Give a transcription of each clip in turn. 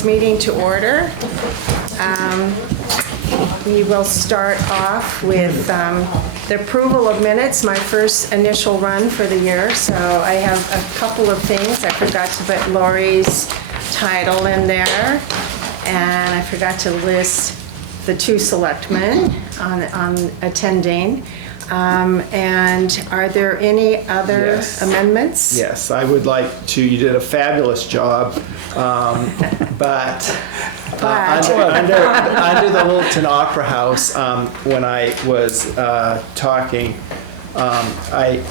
this meeting to order. We will start off with the approval of minutes, my first initial run for the year. So I have a couple of things. I forgot to put Lori's title in there, and I forgot to list the two selectmen on attending. And are there any other amendments? Yes, I would like to. You did a fabulous job, but under the Littleton Opera House, when I was talking, I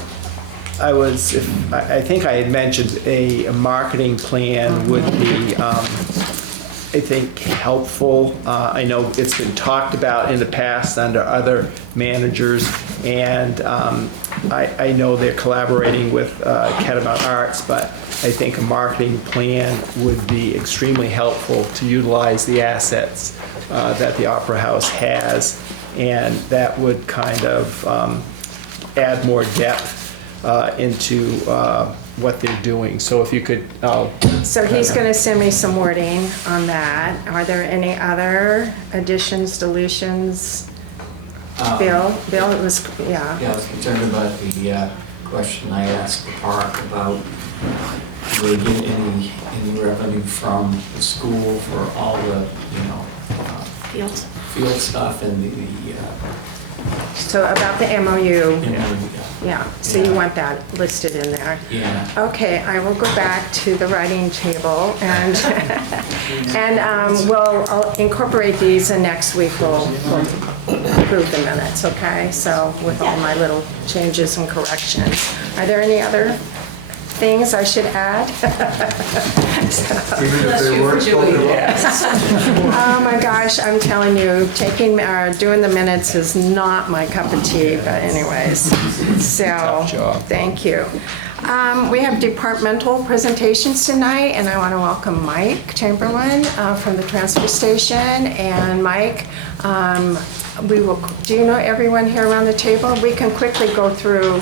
think I had mentioned a marketing plan would be, I think, helpful. I know it's been talked about in the past under other managers, and I know they're collaborating with Catamount Arts, but I think a marketing plan would be extremely helpful to utilize the assets that the Opera House has, and that would kind of add more depth into what they're doing. So if you could... So he's going to send me some wording on that. Are there any other additions, deletions? Bill, it was, Yeah, I was concerned about the question I asked the park about do they get any revenue from the school for all the, field stuff and the so about the MOU. MOU. Yeah, so you want that listed in there? Yeah. Okay, I will go back to the writing table and I'll incorporate these, and next week we'll approve the minutes, okay? So with all my little changes and corrections. Are there any other things I should add? Even if they weren't spoken about. Oh my gosh, I'm telling you, doing the minutes is not my cup of tea, but anyways. So, Tough job. thank you. We have departmental presentations tonight, and I want to welcome Mike Chamberlain from the transfer station. And Mike, do you know everyone here around the table? We can quickly go through.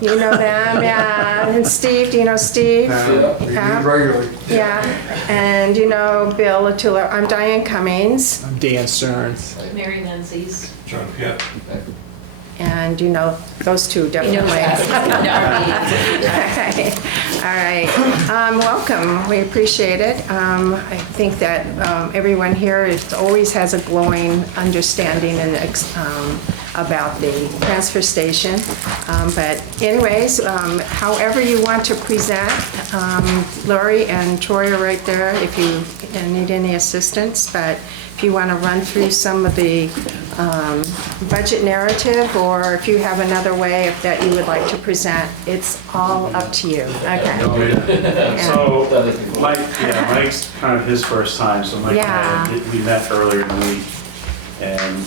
You know them, yeah. And Steve, do you know Steve? Yeah, regularly. Yeah. And you know Bill Latula. I'm Diane Cummings. I'm Dan Stearns. Mary Menzies. John, yeah. And you know those two definitely. Okay. All right. Welcome. We appreciate it. I think that everyone here always has a glowing understanding and about the transfer station. But anyways, however you want to present, Lori and Troy are right there if you need any assistance. But if you want to run through some of the budget narrative, or if you have another way that you would like to present, it's all up to you. Okay. So, Mike's kind of his first time, so Mike and I, we met earlier in the week, and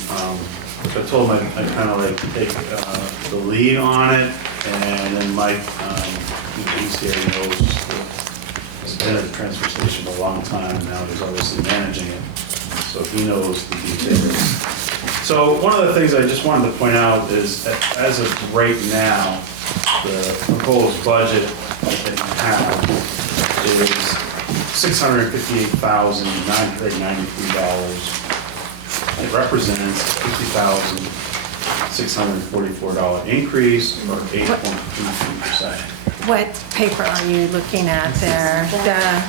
I told him I kind of like take the lead on it, and then Mike, he's here, he knows, he's been at the transfer station a long time, and now he's obviously managing it, so he knows the details. So one of the things I just wanted to point out is that as of right now, the proposed budget that you have is $658,993. It represents $50,644 increase, or 8.23%. What paper are you looking at there? Okay.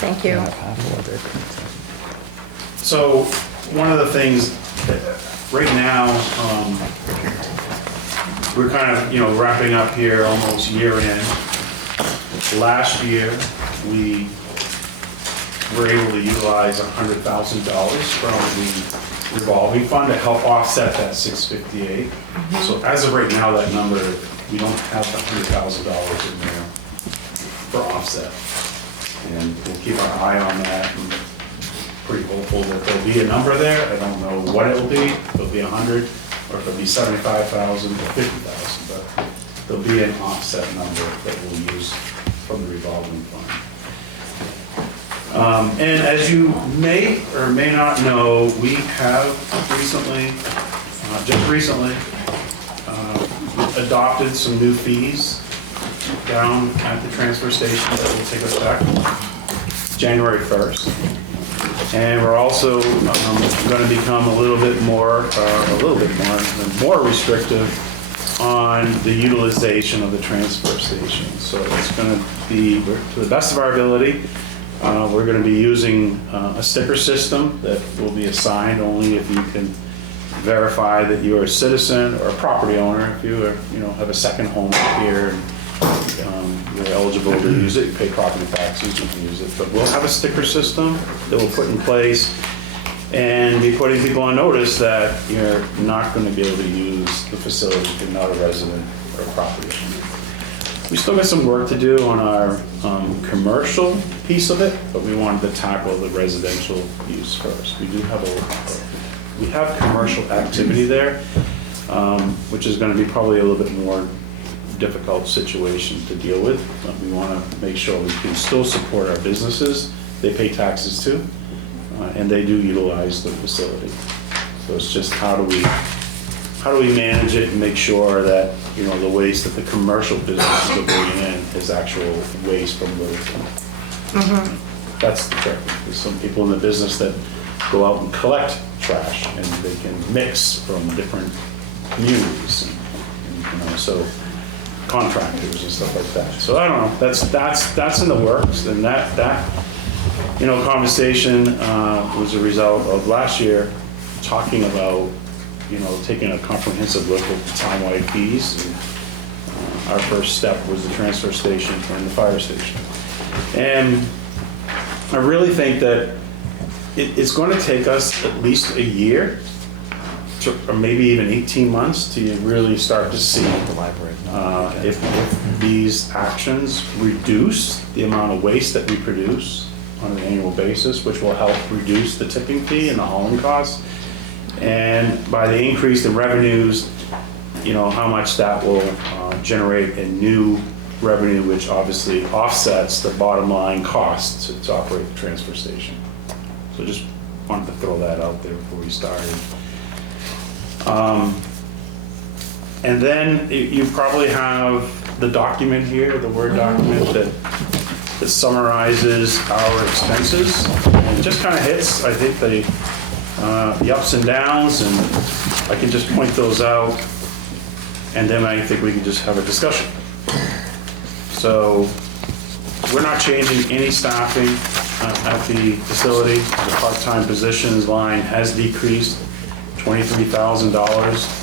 Thank you. So one of the things that right now, we're kind of, wrapping up here almost year in. Last year, we were able to utilize $100,000 from the revolving fund to help offset that 658. So as of right now, that number, we don't have the $100,000 in there for offset. And we'll keep our eye on that. And pretty hopeful that there'll be a number there. I don't know what it'll be. If it'll be 100, or if it'll be 75,000 or 50,000, but there'll be an offset number that we'll use from the revolving fund. And as you may or may not know, we have recently, adopted some new fees down at the transfer station that will take effect January 1st. And we're also going to become a little bit more restrictive on the utilization of the transfer station. So it's going to be, to the best of our ability, we're going to be using a sticker system that will be assigned only if you can verify that you're a citizen or a property owner. If you are, have a second home here, you're eligible to use it, you pay property taxes, you can use it. But we'll have a sticker system that we'll put in place and be putting people on notice that you're not going to be able to use the facility if you're not a resident or a property owner. We still got some work to do on our commercial piece of it, but we wanted to tackle the residential use first. We have commercial activity there, which is going to be probably a little bit more difficult situation to deal with. We want to make sure we can still support our businesses. They pay taxes too, and they do utilize the facility. So it's just how do we manage it and make sure that the waste that the commercial businesses are bringing in is actual waste from Littleton. That's the trick. There's some people in the business that go out and collect trash, and they can mix from different communities, and so contractors and stuff like that. So I don't know. That's in the works, and that conversation was a result of last year talking about taking a comprehensive look at townwide fees. And, our first step was the transfer station and the fire station, and I really think that it's going to take us at least a year, or maybe even 18 months, to really start to see if these actions reduce the amount of waste that we produce on an annual basis, which will help reduce the tipping fee and the hauling costs. And by the increase in revenues, how much that will generate in new revenue, which obviously offsets the bottom line costs to operate the transfer station. So just wanted to throw that out there before we started. And then you probably have the document here, the Word document that summarizes our expenses. And it just kind of hits, I think, the ups and downs, and I can just point those out, and then I think we can just have a discussion. So we're not changing any staffing at the facility. The part-time positions line has decreased $23,000.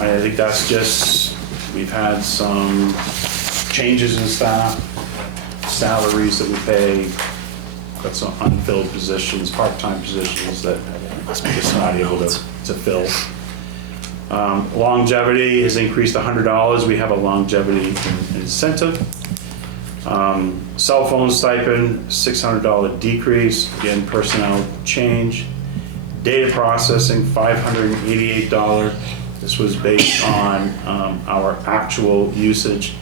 I think that's just, we've had some changes in staff, salaries that we pay, got some unfilled positions, part-time positions that we're just not able to fill. Longevity has increased $100. We have a longevity incentive. Cell phone stipend, $600 decrease, again, personnel change. Data processing, $588. This was based on our actual usage.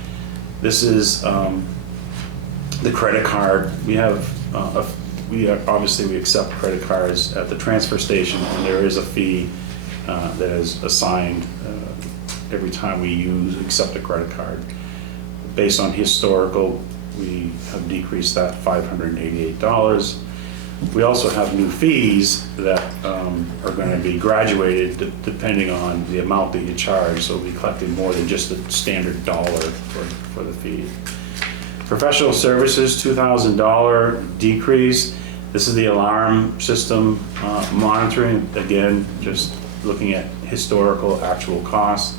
This is the credit card. We obviously accept credit cards at the transfer station, and there is a fee that is assigned every time we accept a credit card. Based on historical, we have decreased that $588. We also have new fees that are going to be graduated depending on the amount that you charge. So we'll be collecting more than just the standard dollar for the fee. Professional services, $2,000 decrease. This is the alarm system monitoring. Again, just looking at historical actual costs.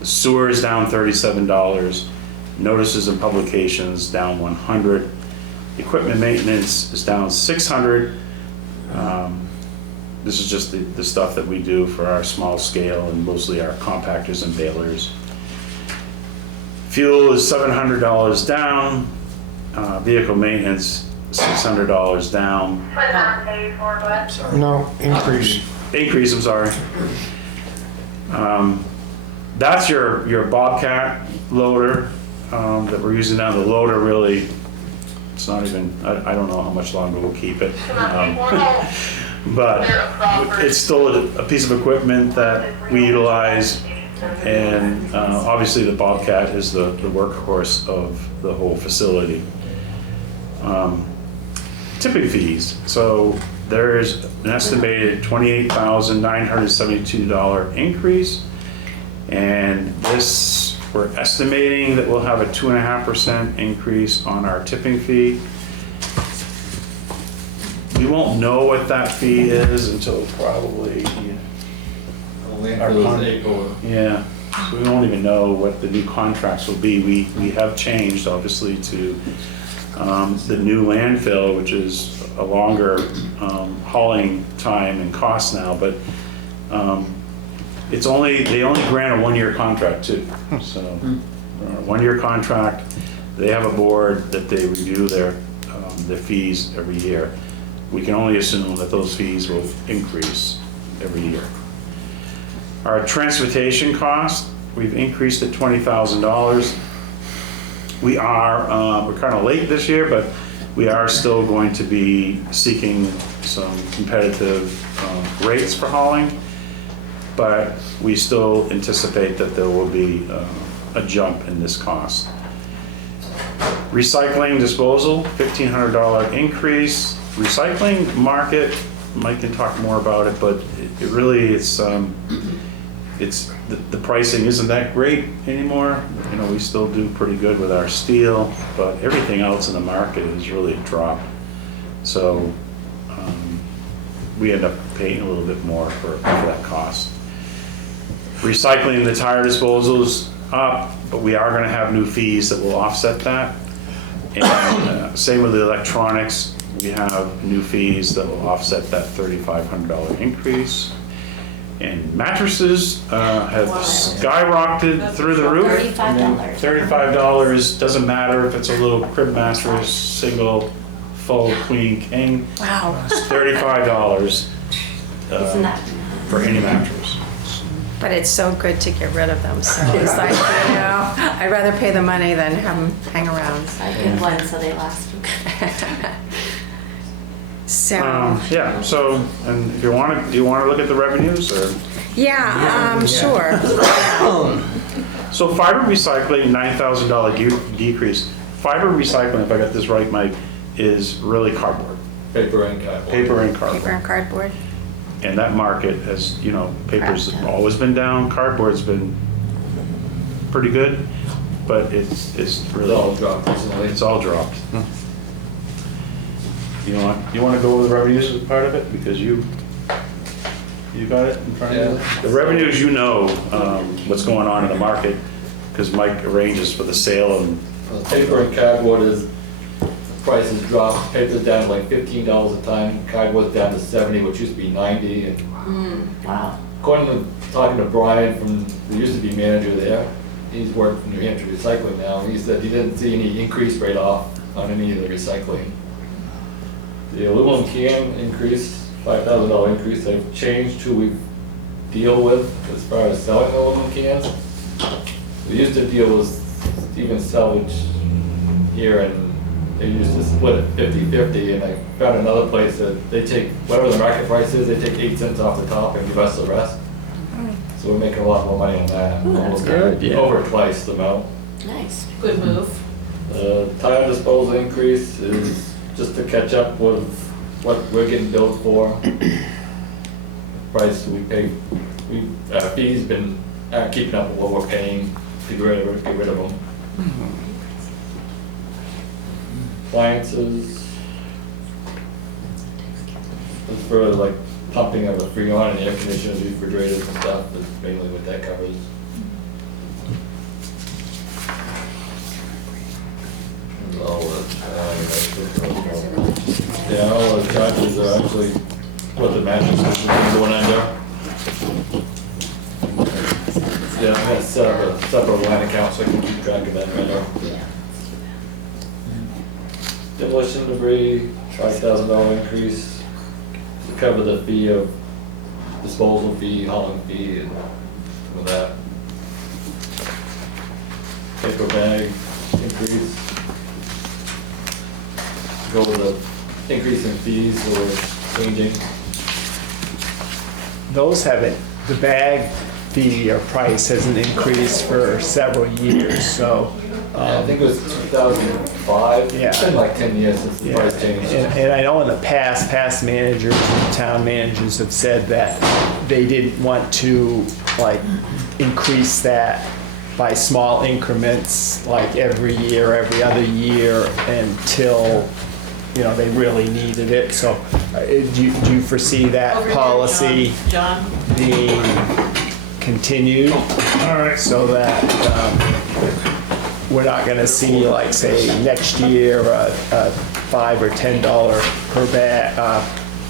The sewer is down $37. Notices and publications down $100. Equipment maintenance is down $600. This is just the stuff that we do for our small scale and mostly our compactors and balers. Fuel is $700 down. Vehicle maintenance, $600 down. No, increase. Increase, I'm sorry. That's your Bobcat loader that we're using now. The loader really, it's not even, I don't know how much longer we'll keep it. But it's still a piece of equipment that we utilize And obviously the Bobcat is the workhorse of the whole facility. Tipping fees. So there's an estimated $28,972 increase. And this, we're estimating that we'll have a 2.5% increase on our tipping fee. We won't know what that fee is until probably, April. yeah. So we won't even know what the new contracts will be. We have changed, obviously, to the new landfill, which is a longer hauling time and cost now, but they only grant a 1-year contract too. So, 1-year contract, they have a board that they review their fees every year. We can only assume that those fees will increase every year. Our transportation cost, we've increased at $20,000. We're kind of late this year, but we are still going to be seeking some competitive rates for hauling. But we still anticipate that there will be a jump in this cost. Recycling disposal, $1,500 increase. Recycling market, Mike can talk more about it, but it really, the pricing isn't that great anymore. You know, we still do pretty good with our steel, but everything else in the market is really a drop. So we end up paying a little bit more for that cost. Recycling the tire disposals up, but we are going to have new fees that will offset that. And same with the electronics, we have new fees that will offset that $3,500 increase. And mattresses have skyrocketed through the roof. $35. $35, doesn't matter if it's a little crib mattress, single, full, queen, king. Wow. It's $35 Isn't that? for any mattress. But it's so good to get rid of them, so it's like, I'd rather pay the money than have them hang around. I pick one so they last. So, Yeah, so, and if do you want to look at the revenues or? yeah, sure. So fiber recycling, $9,000 decrease. Fiber recycling, if I got this right, Mike, is really cardboard. Paper and cardboard. Paper and Paper cardboard. and cardboard. And that market has, paper's always been down, cardboard's been pretty good, but it's really. It's all dropped recently. It's all dropped. You want to go over the revenues as part of it? Because you got it in front of you? Yeah. The revenues, what's going on in the market, because Mike arranges for the sale and, Paper and cardboard prices dropped. Paper's down to like $15 a ton. Cardboard's down to 70, which used to be 90. And Wow. according to talking to Brian who used to be manager there, he's worked for New Hampshire Recycling now. He said he didn't see any increase rate off on any of the recycling. The aluminum can increase, $5,000 increase. They've changed who we deal with as far as selling aluminum cans. We used to deal with Stevens Salvage here, and they used to split it 50-50, and I found another place that they take whatever the market price is, they take 8 cents off the top and give us the rest. So we're making a lot more money on that. Ooh, that's Almost good, yeah. Over twice the amount. Nice. Good move. The tire disposal increase is just to catch up with what we're getting billed for. Price we pay, our fees been keeping up with what we're paying to get rid of them. Appliances. It's for like pumping of the freon and air conditioners, refrigerators and stuff, that's mainly what that covers. All the charges are actually what the mattress is going under. Yeah, I'm gonna set up a separate line account so I can keep track of that vendor. Demolition debris, $5,000 increase to cover the fee of disposal fee, hauling fee, and some of that. Paper bag increase. Go with the increase in fees or changing. Those haven't, the bag fee or price hasn't increased for several years, so. I think it was 2005. Yeah. It's been like 10 years since the Yeah. price changed. And I know in the past managers and town managers have said that they didn't want to like increase that by small increments, like every year, every other year, until, you know, they really needed it. So do you foresee that Over here, policy John. being continued? All right. So that we're not going to see, like, say, next year, a $5 or $10 per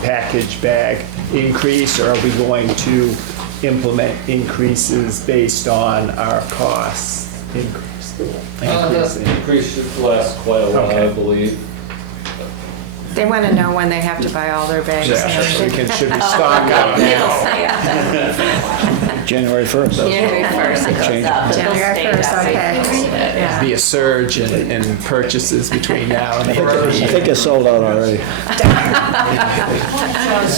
package bag increase, or are we going to implement increases based on our costs? That increase should last quite a while, Okay. I believe. They want to know when they have to buy all their bags. Should we stock up now? January 1st. January 1st, it goes up. but they'll January stay 1st, that way. okay. Yeah. Be a surge in purchases between now and the end of the I year. think it's sold out already.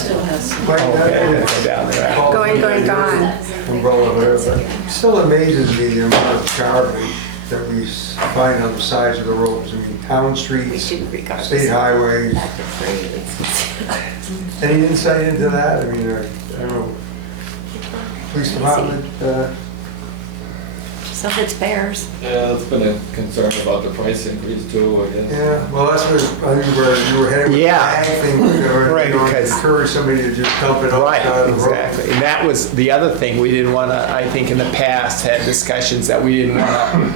Okay, go down there. Going, gone. It still amazes me the amount of garbage that we find on the sides of the roads. I mean, town We streets, should regardless. state highways. Back to free. It's- Any insight into that? I mean, I don't know. Police department, So if it's bears. Yeah, that's been a concern about the price increase too, I guess. yeah, well, that's what, I think where you were headed with the Yeah. bag thing, Right, you know, because- encourage somebody to just dump it Right, outside the road. exactly. And that was the other thing, we didn't want to, I think in the past, had discussions that we didn't want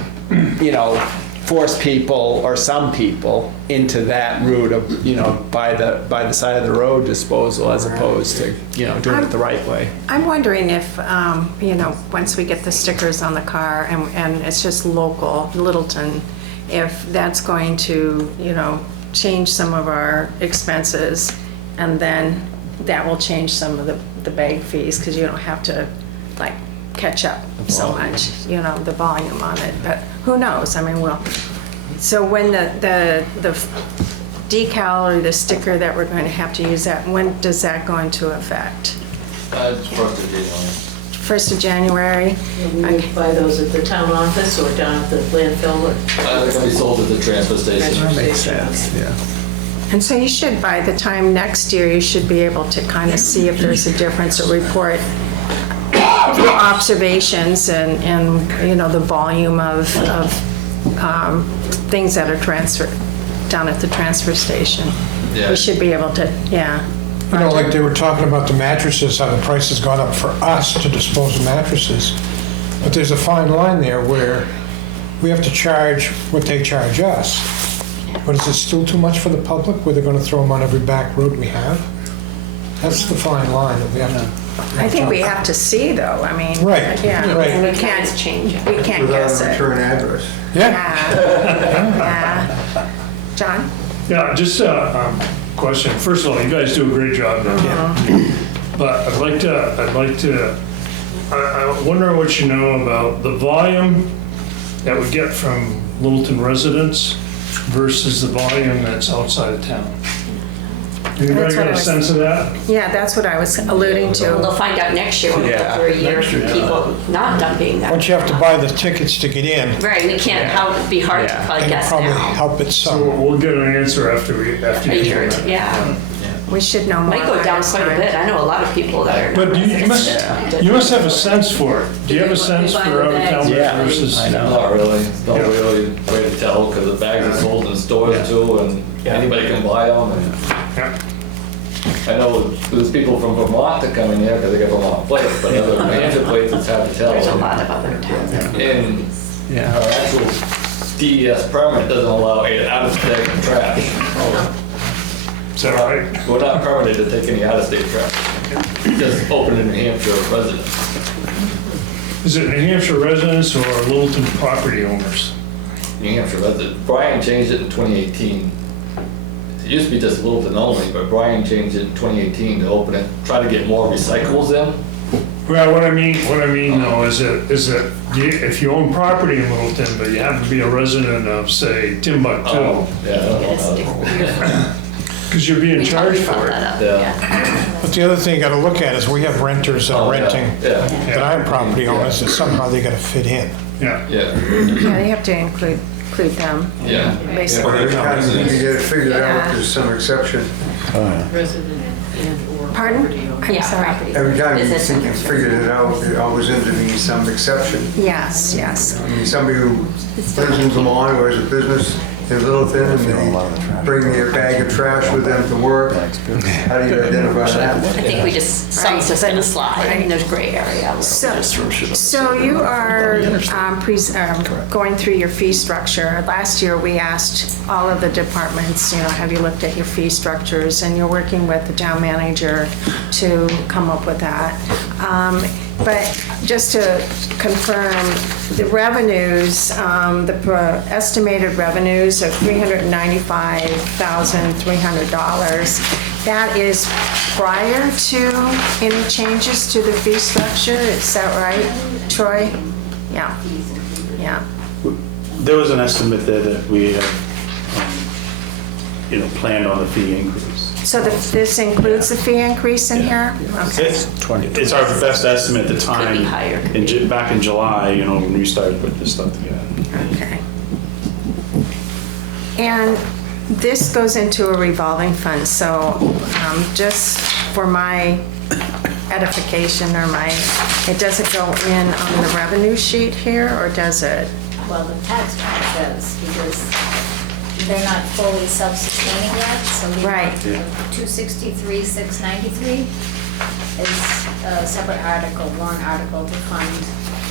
to, you know, force people or some people into that route of, you know, by the side of the road disposal as opposed to, you know, doing it the right way. I'm wondering if, you know, once we get the stickers on the car and it's just local, Littleton, if that's going to, you know, change some of our expenses, and then that will change some of the bag fees, because you don't have to, like, catch up so much, you know, the volume on it. But who knows? I mean, so when the decal or the sticker that we're going to have to use, that, when does that go into effect? It's first of January. 1st of January? We would buy those at the town office or down at the landfill or? They're gonna be sold at the transfer station. That makes sense, yeah. And so you should, by the time next year, you should be able to kind of see if there's a difference or report your observations and, you know, the volume of things that are transferred down at the transfer station. Yeah. We should be able to, yeah. You know, like they were talking about the mattresses, how the price has gone up for us to dispose of mattresses. But there's a fine line there where we have to charge what they charge us. But is it still too much for the public, where they're gonna throw them on every back road we have? That's the fine line that we have to. I think we have to see, though, I mean. Right, Yeah. right. We It's can't, changing. we can't Without guess a it. return address. Yeah, Yeah. John? Yeah, just a question. First of all, you guys do a great job. But I wonder what you know about the volume that we get from Littleton residents versus the volume that's outside of town. Anybody That's what got I a was- sense of that? Yeah, that's what I was alluding Well, they'll to. find out next year when we go through a year Next year, of people not dumping that. once you have to buy the tickets to get in, Right, we can't, how, it'd be hard to Yeah. probably it'll guess probably now. help it So some. we'll get an answer after A you year, do or two, that. yeah. We should know more. Might go by down this quite a time. bit. I know a lot of people that are. But you must have a sense for it. Do you have a sense buy for the out of town bags. Yeah, versus? I know. Not really, it's not really a way to tell, because the bags are sold in stores too, and anybody can buy them. And Yeah. I know there's people from Vermont that come in here because they got Vermont plates, but other New Hampshire plates, it's hard to tell. There's a lot of other towns. And Yeah. our actual DES permit doesn't allow out-of-state trash. Is that right? We're not permitted to take any out-of-state trash, just open in New Hampshire residents. Is it New Hampshire residents or Littleton property owners? New Hampshire residents. Brian changed it in 2018. It used to be just Littleton only, but Brian changed it in 2018 to open it, try to get more recycles in. Well, what I mean though, is if you own property in Littleton, but you happen to be a resident of, say, Timbuktu, Oh, yeah, I don't Get a know. stick. because you're being We charged brought for that it. up, Yeah. But But the other thing you gotta look at is we have renters that Oh, are yeah, renting, Yeah, that aren't property owners, and somehow they gotta fit in. Yeah. yeah, Yeah, they have to include them, yeah. basically. Every time you get it figured Yeah. out, there's some exception. Resident and/or Pardon? property owner. I'm Yeah, sorry. property. Every time you Is it think you've figured it out, there always ends up being some exception. Yes, yes. I mean, somebody who lives in Vermont or has a business in Littleton and they bring their bag of trash with them to work, how do you identify that? I think we just, some's just gonna slide, and there's gray area. So you are going through your fee structure. Last year, we asked all of the departments, have you looked at your fee structures? And you're working with the town manager to come up with that. But just to confirm, the revenues, estimated revenues of $395,300, that is prior to any changes to the fee structure, is that right, Troy? Yeah, yeah. There was an estimate there that we had, planned on the fee increase. So this includes the fee increase in here? Okay. It's our best estimate at the time. Could be higher, could Back in July, when we started putting this stuff together. Okay. And this goes into a revolving fund, so just for my edification it doesn't go in on the revenue sheet here, or does it? Well, the tax card does, because they're not fully self-sustaining yet, so the Right. 263,693 is a separate article, warrant article to fund.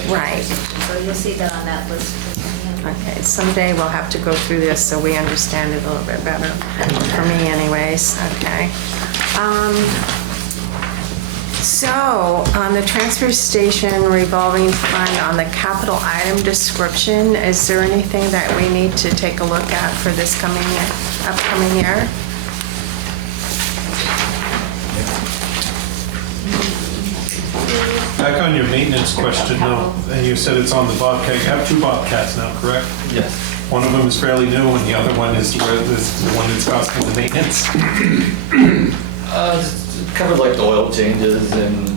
the Right. position. So you'll see that on that list. Okay, someday we'll have to go through this so we understand it a little bit better, for me anyways, okay. So, on the transfer station revolving fund, on the capital item description, is there anything that we need to take a look at for this upcoming year? Back on your maintenance question though, and you said it's on the Bobcat, you have two Bobcats now, correct? Yes. One of them is fairly new and the other one is the one that's costing the maintenance. It covers like the oil changes and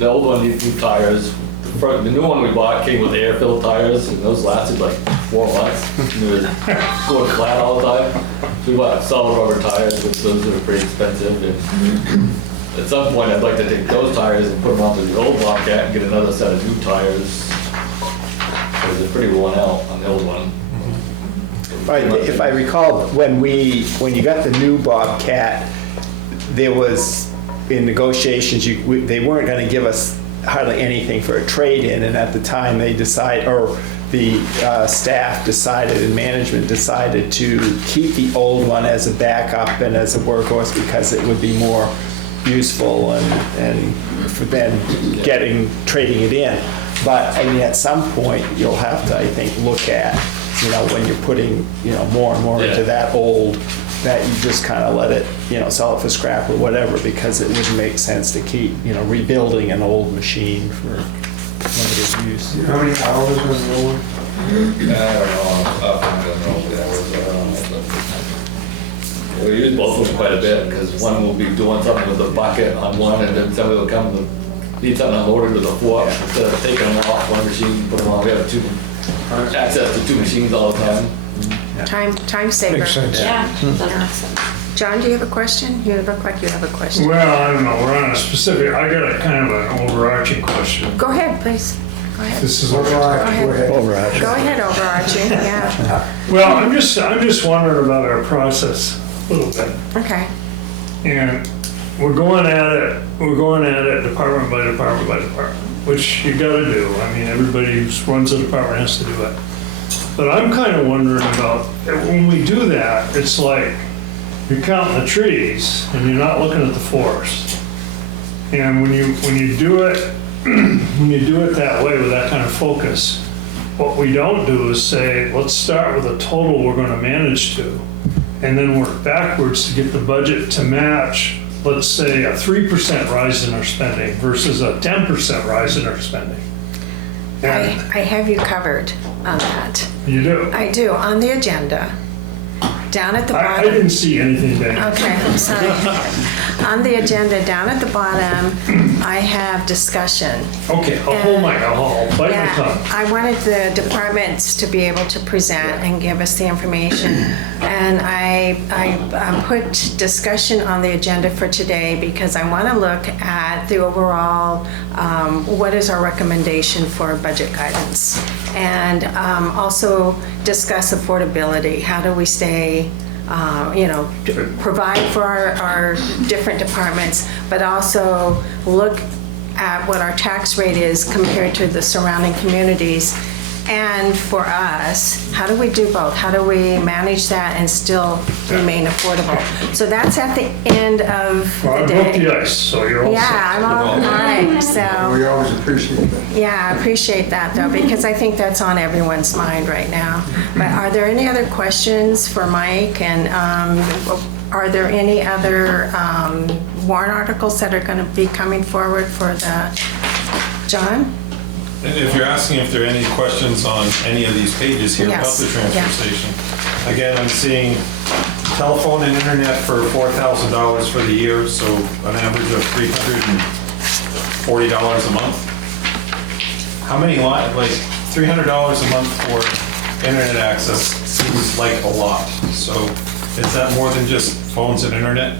the old one needs new tires. The new one we bought came with air-filled tires and those lasted like 4 months. And it was going flat all the time. So we bought solid rubber tires, which those are pretty expensive. And at some point, I'd like to take those tires and put them onto the old Bobcat and get another set of new tires. Because they're pretty worn out on the old one. Right, if I recall, when you got the new Bobcat, there was, in negotiations, they weren't gonna give us hardly anything for a trade-in, and at the time they decided, or the staff decided and management decided to keep the old one as a backup and as a workhorse because it would be more useful and for then trading it in. But I mean, at some point, you'll have to, I think, look at, when you're putting, more and more into that old, that you just kind of let it, sell it for scrap or whatever, because it wouldn't make sense to keep, rebuilding an old machine for limited use. How many hours on the old one? I don't know if that was, we use both of them quite a bit, because one will be doing something with the bucket on one, and then somebody will come and need something unloaded with a fork, instead of taking them off one machine, put them on, we have access to 2 machines all the time. Time saver. Makes sense. Yeah, that makes sense. John, do you have a question? You look like you have a question. Well, I don't know, we're on a specific, I got a kind of an overarching question. Go ahead, please. Go ahead. This is, Go ahead. Overarching. Go ahead, overarching, yeah. well, I'm just wondering about our process a little bit. Okay. And we're going at it department by department by department, which you gotta do. I mean, everybody who runs a department has to do it. But I'm kind of wondering about, when we do that, it's like you're counting the trees and you're not looking at the forest. And when you do it, that way with that kind of focus, what we don't do is say, let's start with a total we're gonna manage to, and then work backwards to get the budget to match, let's say, a 3% rise in our spending versus a 10% rise in our spending. And I have you covered on that. you do. I do, on the agenda, down at the I bottom. didn't see anything there. Okay, I'm sorry. on the agenda, down at the bottom, I have discussion. Okay, I'll bite my tongue. I wanted the departments to be able to present and give us the information. And I put discussion on the agenda for today because I want to look at the overall, what is our recommendation for budget guidance? And also discuss affordability. How do we stay, provide for our different departments, but also look at what our tax rate is compared to the surrounding communities. And for us, how do we do both? How do we manage that and still remain affordable? So that's at the end of Well, the I broke day. the ice, so you're all set. Yeah, I'm all right, so. We always appreciate that. Yeah, I appreciate that though, because I think that's on everyone's mind right now. But are there any other questions for Mike? And are there any other warrant articles that are going to be coming forward for John? And if you're asking if there are any questions on any of these pages here about Yes, the transfer yeah. station, again, I'm seeing telephone and internet for $4,000 for the year, so an average of $340 a month. How many lines, like $300 a month for internet access seems like a lot. So is that more than just phones and internet?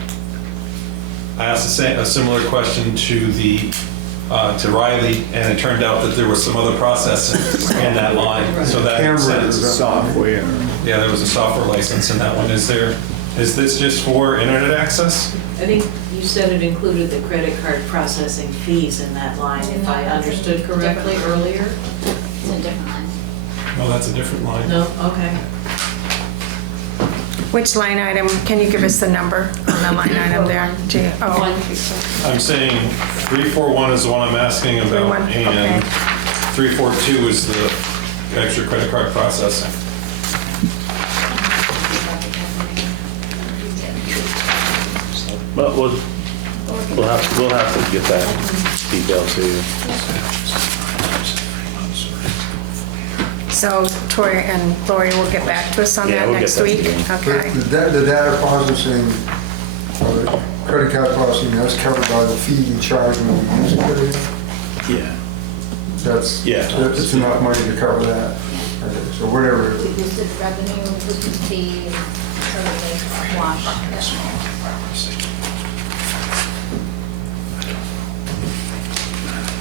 I asked a similar question to Riley, and it turned out that there was some other processing in that line, so that makes sense. Software. Yeah, there was a software license in that one. Is this just for internet access? I think you said it included the credit card processing fees in that line, if I understood correctly earlier? It's a different line. No, that's a different line. No, okay. Which line item, can you give us the number on the line item there? Oh, I'm saying 341 is the one I'm asking about, 341, and okay. 342 is the extra credit card processing. But we'll have to get that detail to you. So Troy and Lori will get back to us on Yeah, that we'll get next that week? to you. Okay. The data processing, credit card processing, that's covered by the fee we charge when we use it. Yeah. That's enough money to cover that. So whatever. We boosted revenue, boosted fee, so that they wash.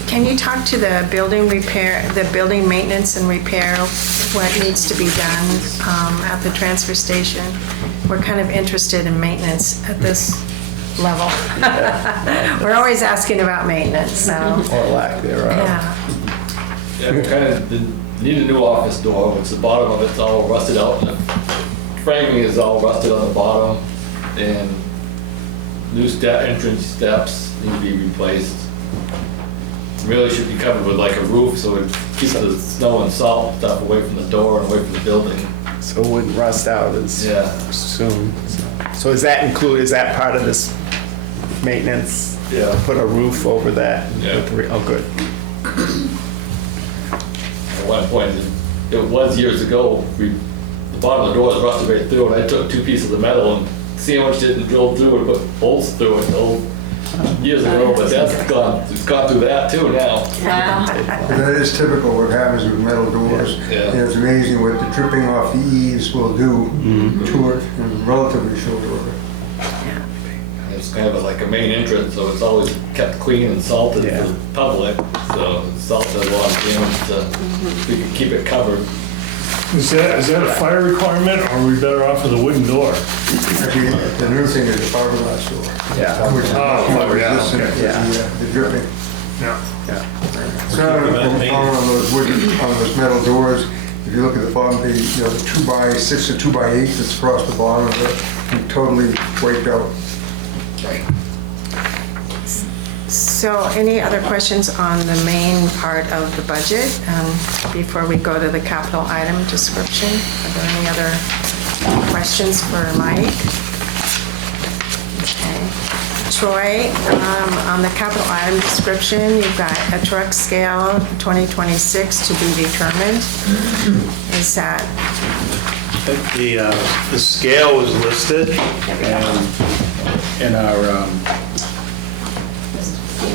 Can you talk to the building repair, the building maintenance and repair, what needs to be done at the transfer station? We're kind of interested in maintenance at this level. We're always asking about maintenance, so, Or lack thereof. yeah. Yeah, we kind of need a new office door, which the bottom of it's all rusted out, and the framing is all rusted on the bottom, and new entrance steps need to be replaced. Really should be covered with like a roof, so it keeps the snow and salt stuff away from the door and away from the building. So it wouldn't rust out as Yeah. soon. So is that part of this maintenance? Yeah. Put a roof over that? Yeah. Oh, good. At one point, it was years ago, the bottom of the door was rusted right through, and I took 2 pieces of metal and sandwiched it and drilled through it, put bolts through it years ago, but it's gone through that too now. Wow. That is typical what happens with metal doors. Yeah. And it's amazing what the dripping off the eaves will do to it in relatively short order. It's kind of like a main entrance, so it's always kept clean and salted Yeah. for the public, so salt does a lot of damage to, we can keep it covered. Is that a fire requirement, or are we better off with a wooden door? Actually, the new thing is the fiberglass door. Yeah. Which is much more yeah, resistant okay. to the dripping. No. It's not a problem on those metal doors. If you look at the bottom page, the 2x6 or 2x8 that's across the bottom of it, you totally wiped out. So any other questions on the main part of the budget before we go to the capital item description? Are there any other questions for Mike? Okay. Troy, on the capital item description, you've got a truck scale 2026 to be determined. Is that, The scale was listed in our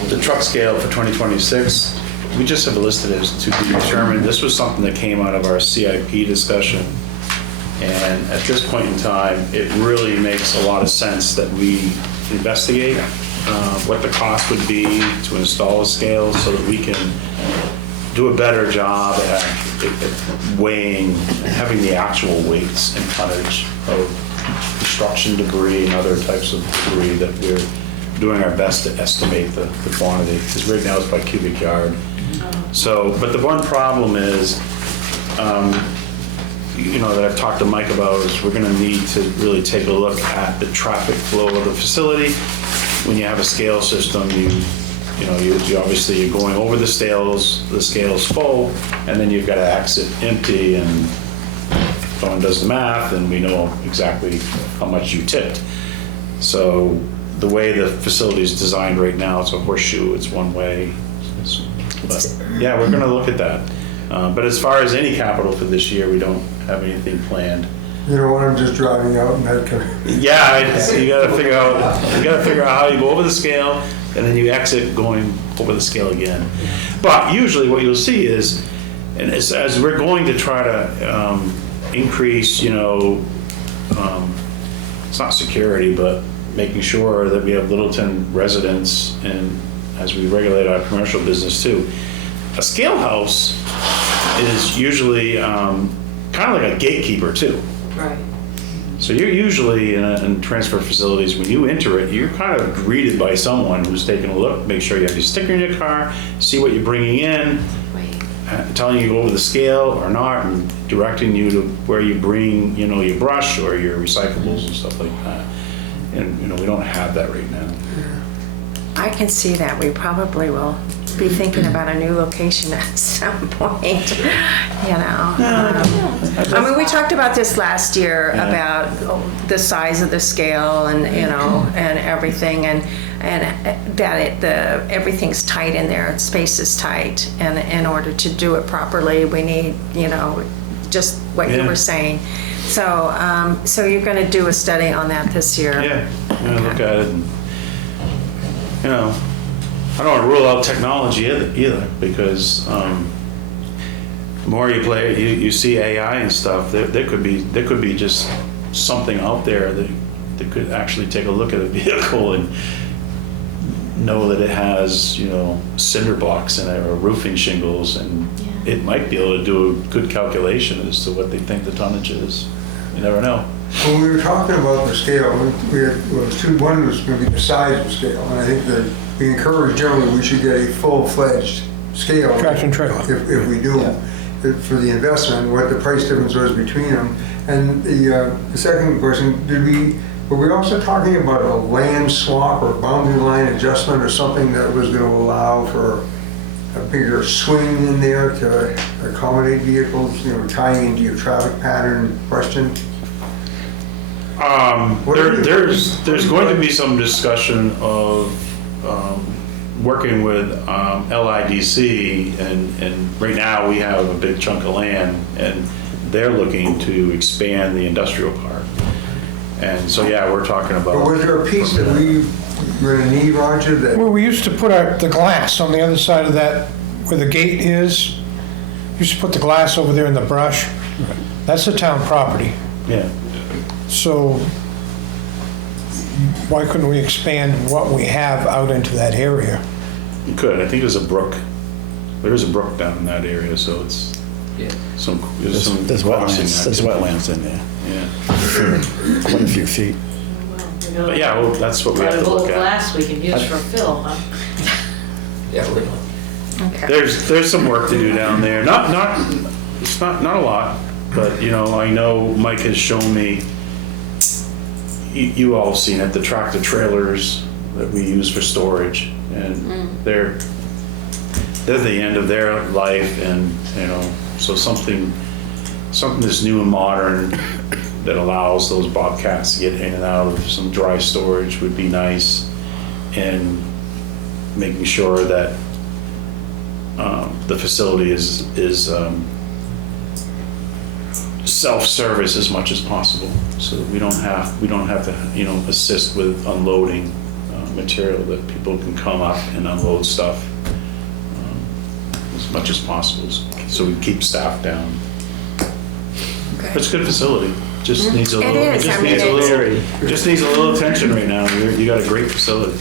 the truck scale for 2026, we just have listed as to be determined. This was something that came out of our CIP discussion. And at this point in time, it really makes a lot of sense that we investigate what the cost would be to install a scale so that we can do a better job at weighing, having the actual weights and tonnage of construction debris and other types of debris that we're doing our best to estimate the quantity, because right now it's by cubic yard. So, but the one problem is, that I've talked to Mike about is we're gonna need to really take a look at the traffic flow of the facility. When you have a scale system, you obviously you're going over the scale's full, and then you've got to exit empty, and someone does the math, and we know exactly how much you tipped. So the way the facility is designed right now, it's a horseshoe, it's one way. But yeah, we're gonna look at that. But as far as any capital for this year, we don't have anything planned. You know what, I'm just driving out and that kind of... Yeah, you gotta figure out how you go over the scale, and then you exit going over the scale again. But usually what you'll see is, and as we're going to try to increase, it's not security, but making sure that we have Littleton residents, and as we regulate our commercial business too. A scale house is usually kind of like a gatekeeper too. Right. So you're usually in transfer facilities, when you enter it, you're kind of greeted by someone who's taking a look, make sure you have your sticker in your car, see what you're bringing in, telling you over the scale or not, and directing you to where you bring, your brush or your recyclables and stuff like that. And, we don't have that right now. I can see that. We probably will be thinking about a new location at some point, we talked about this last year about the size of the scale and, and everything, and that everything's tight in there, space is tight, and in order to do it properly, we need, just what you were saying. So, so you're going to do a study on that this year? Yeah, look at it, and, I don't want to rule out technology either, because the more you play, you see AI and stuff. There could be just something out there that could actually take a look at a vehicle and know that it has, cinder blocks in it or roofing shingles, and it might be able to do a good calculation as to what they think the tonnage is. You never know. When we were talking about the scale, we had, one was going to be the size of the scale, and I think that we encourage generally we should get a full-fledged scale. Traction trailer. If we do, for the investment, what the price difference was between them. And the second question, were we also talking about a land swap or boundary line adjustment or something that was going to allow for a bigger swing in there to accommodate vehicles, tying into your traffic pattern question? There's going to be some discussion of working with LIDC, and right now we have a big chunk of land, and they're looking to expand the industrial park. And so, we're talking about... But was there a piece that we were going to need, Roger, that... Well, we used to put the glass on the other side of that, where the gate is. We used to put the glass over there in the brush. That's the town property. Yeah. So why couldn't we expand what we have out into that area? You could. I think there's a brook. There is a brook down in that area, so it's there's wetlands. There's wetlands in there. Yeah. Quite a few feet. But that's what we have to look at. Glass we can use for fill, huh? Yeah, really. Okay. There's some work to do down there. Not a lot, but I know Mike has shown me. You all have seen it, the tractor trailers that we use for storage, and they're the end of their life, and so something that's new and modern that allows those bobcats to get in and out of some dry storage would be nice, and making sure that the facility is self-service as much as possible, so that we don't have to assist with unloading material that people can come up and unload stuff as much as possible, so we keep staff down. It's a good facility, just needs a little, is. I mean, it's- just needs a little attention right now. You got a great facility.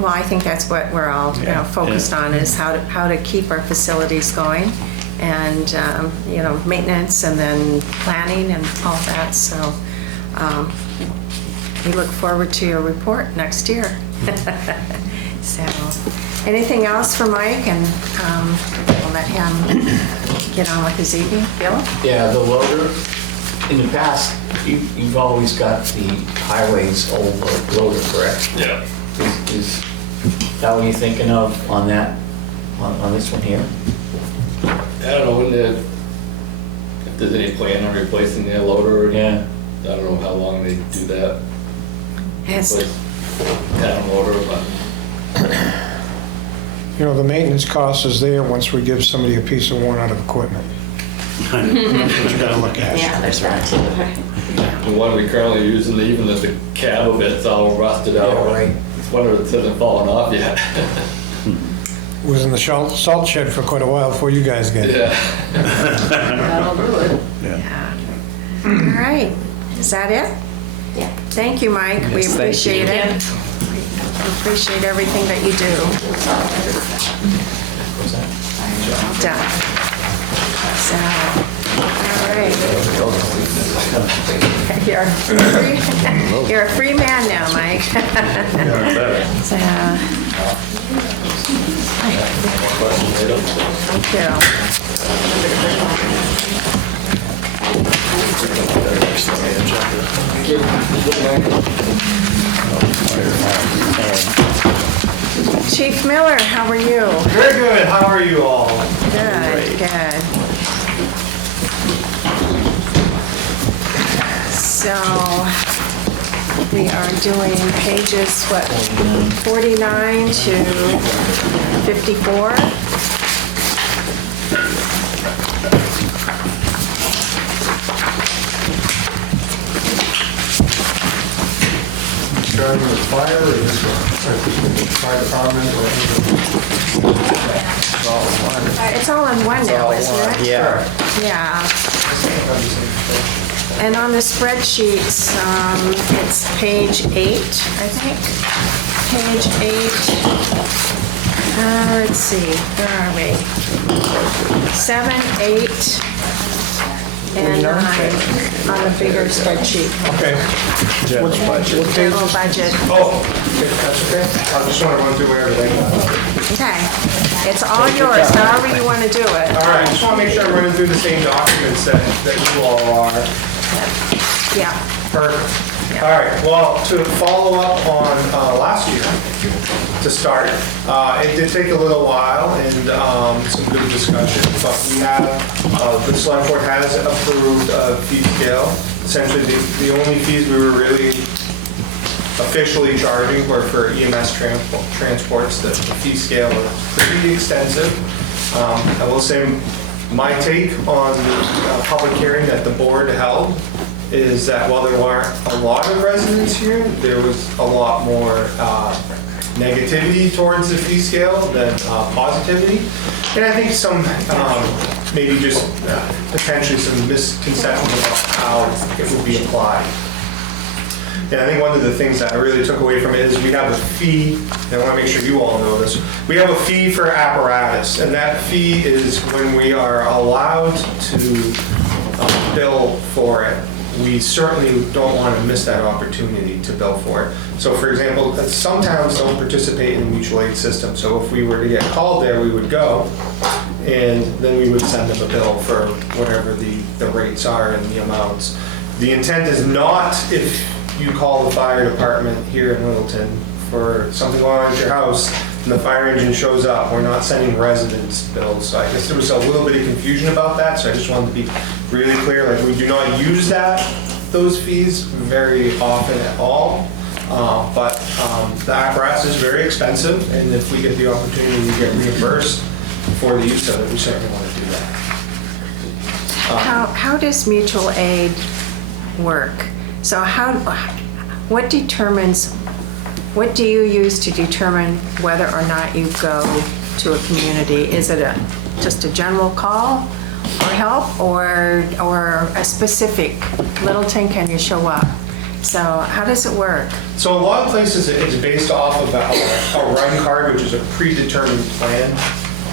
Well, I think that's what we're all focused on, is how to keep our facilities going, and maintenance, and then planning and all that. So we look forward to your report next year. So, anything else for Mike? And we'll let him get on with his evening. Bill? Yeah, the loader, in the past, you've always got the highways old loader, correct? Yeah. Is that what you're thinking of on that, on this one here? I don't know if there's any plan on replacing their loader. Yeah. I don't know how long they do that. Yes. Town loader, but The maintenance cost is there once we give somebody a piece of worn out of equipment. That's what you gotta look at. Yeah, there's that too. the one we currently using, even the cab of it's all rusted out. Yeah, right. It's wonder if it hasn't fallen off yet. Was in the salt shed for quite a while before you guys get it. Yeah. That'll do it. Yeah. All right. Is that it? Yeah. Thank you, Mike. We Yes, thank appreciate you. it. We appreciate everything that you do. Done. So, all right. You're a free man now, Mike. So, thank you. Chief Miller, how are you? Very good. How are you all? Good, good. So, we are doing pages, 49 to 54? Starting with fire, or this one? Fire department, or It's all in one now, isn't it? Yeah. Yeah. And on the spreadsheets, it's page 8, I think. Page 8. Let's see, where are we? 7, 8, and 9 on the bigger spreadsheet. Okay. General budget. General budget. Oh, okay, that's okay. I just want to run through everything. Okay. It's all yours, however you want to do it. All right, just want to make sure I'm running through the same documents that you all are. Yeah. Perfect. All right, well, to follow up on last year, to start, it did take a little while and some good discussion, but we have, the select board has approved a fee scale. Essentially, the only fees we were really officially charging were for EMS transports. The fee scale is pretty extensive. I will say my take on the public hearing that the board held is that while there weren't a lot of residents here, there was a lot more negativity towards the fee scale than positivity. And I think some, maybe just potentially some misconceptions about how it would be applied. And I think one of the things that I really took away from it is we have a fee, and I want to make sure you all know this. We have a fee for apparatus, and that fee is when we are allowed to bill for it. We certainly don't want to miss that opportunity to bill for it. So for example, some towns don't participate in the mutual aid system. So if we were to get called there, we would go, and then we would send them a bill for whatever the rates are and the amounts. The intent is not, if you call the fire department here in Littleton for something going on at your house and the fire engine shows up, we're not sending residents bills. So I guess there was a little bit of confusion about that, so I just wanted to be really clear, like we do not use those fees very often at all. But the apparatus is very expensive, and if we get the opportunity to get reimbursed for the use of it, we certainly want to do that. How does mutual aid work? So what determines what do you use to determine whether or not you go to a community? Is it just a general call for help or a specific, Littleton, can you show up? So how does it work? So a lot of places it's based off of a run card, which is a predetermined plan.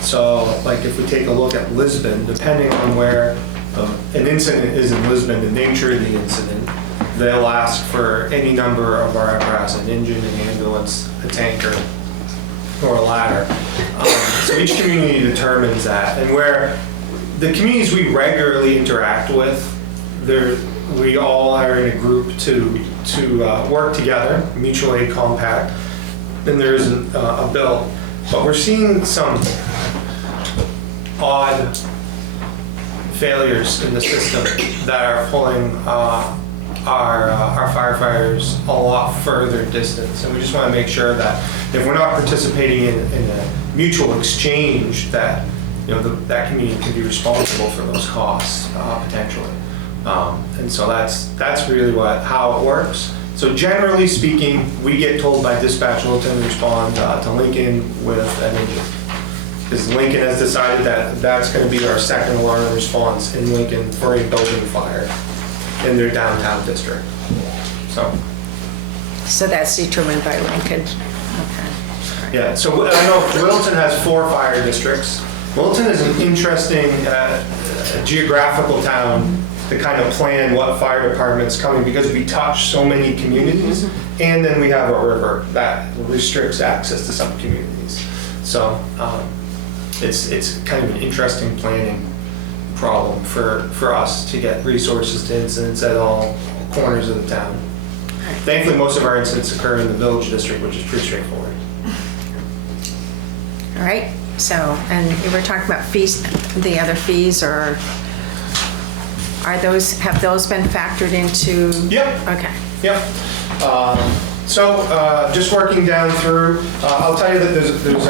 So like if we take a look at Lisbon, depending on where an incident is in Lisbon, the nature of the incident, they'll ask for any number of our apparatus, an engine, an ambulance, a tanker, or a ladder. So each community determines that. And where the communities we regularly interact with, we all are in a group to work together, mutual aid compact, then there isn't a bill. But we're seeing some odd failures in the system that are pulling our firefighters a lot further distance. And we just want to make sure that if we're not participating in a mutual exchange, that that community can be responsible for those costs potentially. And so that's really how it works. So generally speaking, we get told by dispatch Littleton to respond to Lincoln with an engine. Because Lincoln has decided that that's going to be our second alarm response in Lincoln for a building fire in their downtown district. So that's determined by Lincoln. Okay. Yeah, so I know Littleton has 4 fire districts. Littleton is an interesting geographical town to kind of plan what fire department's coming, because we touch so many communities, and then we have a river that restricts access to some communities. So it's kind of an interesting planning problem for us to get resources to incidents at all corners of the town. Thankfully, most of our incidents occur in the village district, which is pretty straightforward. All right, so, and you were talking about fees, the other fees, or have those been factored into? Yep. Okay. Yep. So just working down through, I'll tell you that there's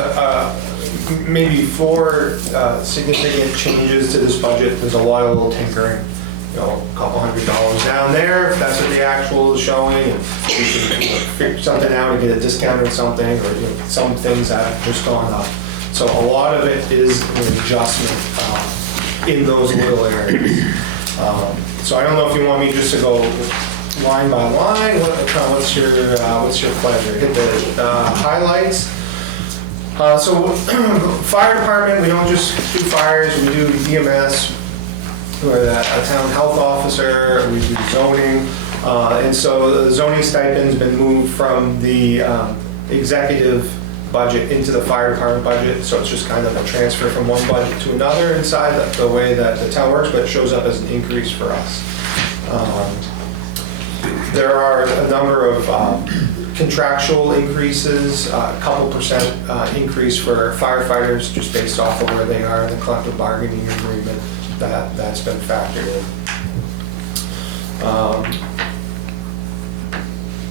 maybe 4 significant changes to this budget. There's a lot of little tinkering, a couple $100 down there, if that's what the actual is showing, and we can figure something out and get a discount or something, or some things that have just gone up. So a lot of it is an adjustment in those little areas. So I don't know if you want me just to go line by line. What's your pleasure? Hit the highlights. So fire department, we don't just do fires, we do EMS, we're a town health officer, we do zoning. And so the zoning stipend's been moved from the executive budget into the fire department budget. So it's just kind of a transfer from one budget to another inside the way that the town works, but it shows up as an increase for us. There are a number of contractual increases, a couple % increase for firefighters just based off of where they are in the collective bargaining agreement. That's been factored in.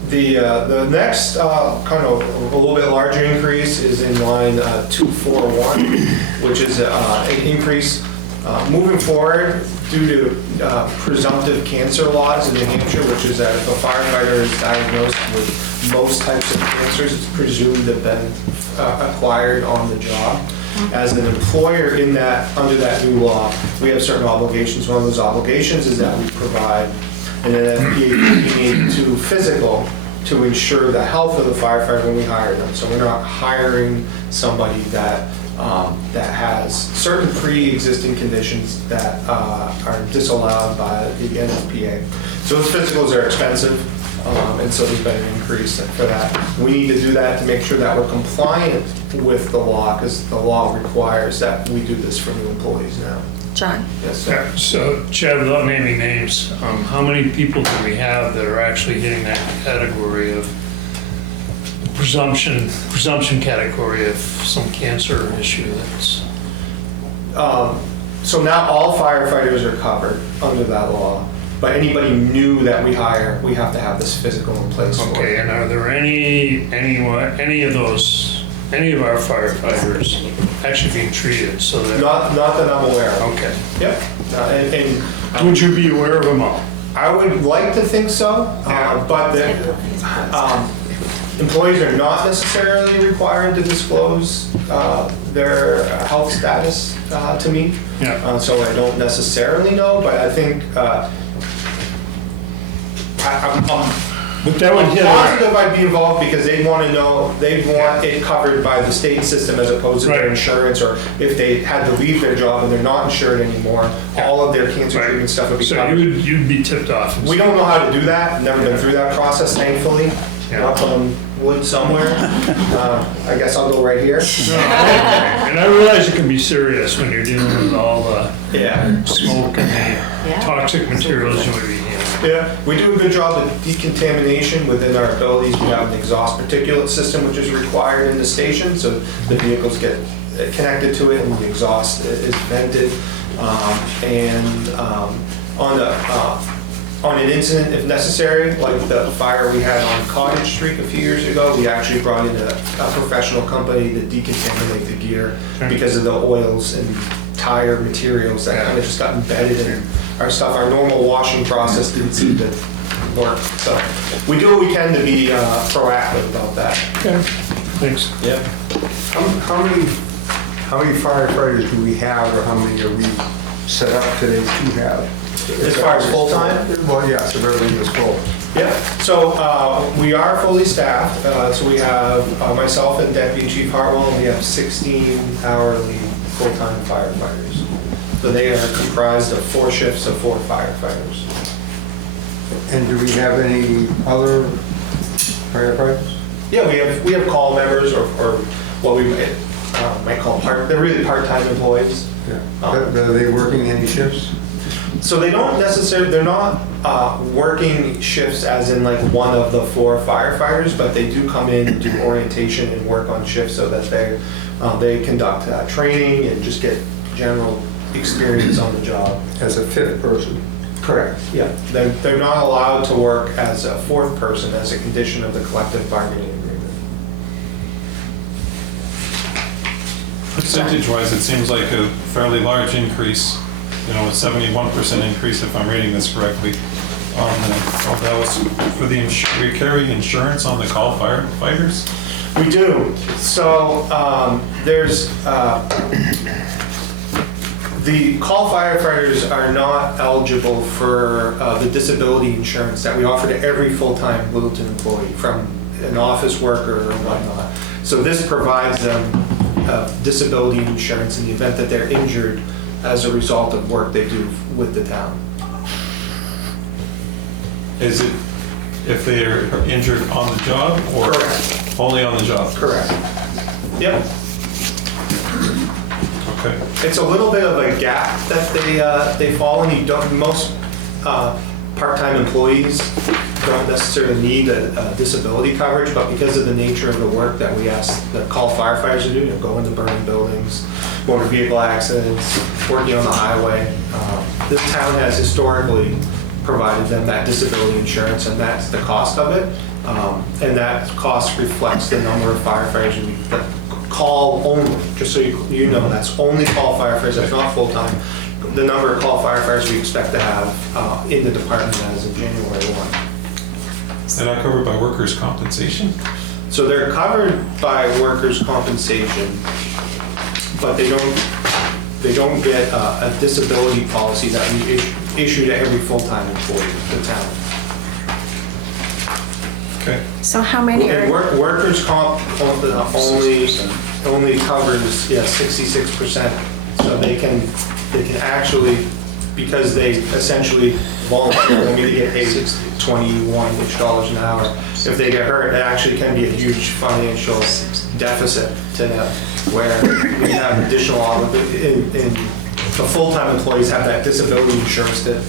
The next kind of a little bit larger increase is in line 241, which is an increase moving forward due to presumptive cancer laws in New Hampshire, which is that if a firefighter is diagnosed with most types of cancers, it's presumed to have been acquired on the job. As an employer under that new law, we have certain obligations. One of those obligations is that we provide an NFPA to physical to ensure the health of the firefighter when we hire them. So we're not hiring somebody that has certain pre-existing conditions that are disallowed by the NFPA. So those physicals are expensive, and so there's been an increase for that. We need to do that to make sure that we're compliant with the law, because the law requires that we do this for new employees now. John? Yes, sir. So Chad, without naming names, how many people do we have that are actually hitting that category of presumption category of some cancer issue that's... So not all firefighters are covered under that law, but anybody new that we hire, we have to have this physical in place for. Okay, and are there any of our firefighters actually being treated so that... Not that I'm aware of. Okay. Yep. Would you be aware of them all? I would like to think so, but Employees are not necessarily required to disclose their health status to me. Yeah. So I don't necessarily know, but I think I'm But that would hit positive I'd be involved because they'd want to know, they'd want it covered by the state system as opposed to their Right. insurance, or if they had to leave their job and they're not insured anymore, all of their cancer treatment stuff would be So covered. you'd be tipped off. We don't know how to do that, never been through that process, thankfully. Yeah. Knock on wood somewhere. I guess I'll go right here. And I realize it can be serious when you're dealing with all the Yeah. smoke and the toxic materials you would be handling. Yeah, we do a good job of decontamination within our abilities. We have an exhaust particulate system which is required in the station, so the vehicles get connected to it and the exhaust is vented. On an incident, if necessary, like the fire we had on Cottage Street a few years ago, we actually brought in a professional company to decontaminate the gear because of the oils and tire materials that kind of just got embedded in our stuff. Our normal washing process didn't seem to work. So we do what we can to be proactive about that. Okay, thanks. Yeah. How many firefighters do we have, or how many are we set up today to have? As far as full-time? Well, yes, if everything is full. Yeah, so we are fully staffed. So we have myself and Deputy Chief Hartwell, and we have 16 hourly full-time firefighters. So they are comprised of 4 shifts of 4 firefighters. And do we have any other firefighters? Yeah, we have call members or what we might call they're really part-time employees. Yeah. Are they working any shifts? So they don't necessarily, they're not working shifts as in like one of the 4 firefighters, but they do come in and do orientation and work on shifts so that they conduct training and just get general experience on the job. As a 5th person? Correct, yeah. They're not allowed to work as a 4th person as a condition of the collective bargaining agreement. Percentage-wise, it seems like a fairly large increase, a 71% increase if I'm reading this correctly. That was for we carry insurance on the call firefighters? We do. So there's the call firefighters are not eligible for the disability insurance that we offer to every full-time Littleton employee, from an office worker or whatnot. So this provides them disability insurance in the event that they're injured as a result of work they do with the town. Is it if they are injured on the job or Correct. Only on the job? Correct. Yep. Okay. It's a little bit of a gap that they fall in. Most part-time employees don't necessarily need a disability coverage, but because of the nature of the work that we ask the call firefighters to do, go into burning buildings, motor vehicle accidents, working on the highway, this town has historically provided them that disability insurance, and that's the cost of it. And that cost reflects the number of firefighters that call only, just so you know, that's only call firefighters, that's not full-time. The number of call firefighters we expect to have in the department as of January 1. They're not covered by workers' compensation? So they're covered by workers' compensation, but they don't get a disability policy that we issue to every full-time employee in the town. Okay. So how many And are, workers' comp only covers 66%. So they can actually, because they essentially volunteer, they get paid $21 an hour. If they get hurt, it actually can be a huge financial deficit to them, where we have additional, the full-time employees have that disability insurance to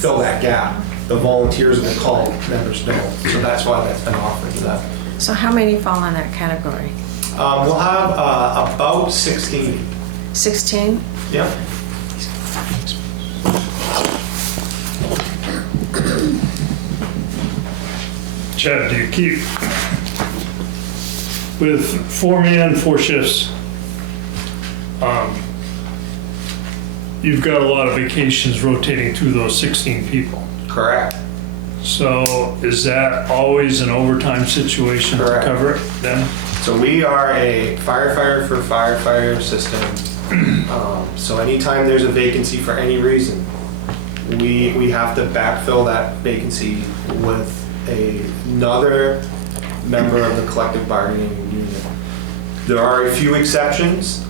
fill that gap. The volunteers and the call members don't. So that's why that's been offered to them. so how many fall in that category? We'll have about 16. 16? Yep. Chad, do you keep, with 4-man, 4 shifts, you've got a lot of vacations rotating through those 16 people. Correct. So is that always an overtime situation to Correct. cover it then? So we are a firefighter for firefighter system. So anytime there's a vacancy for any reason, we have to backfill that vacancy with another member of the collective bargaining unit. There are a few exceptions.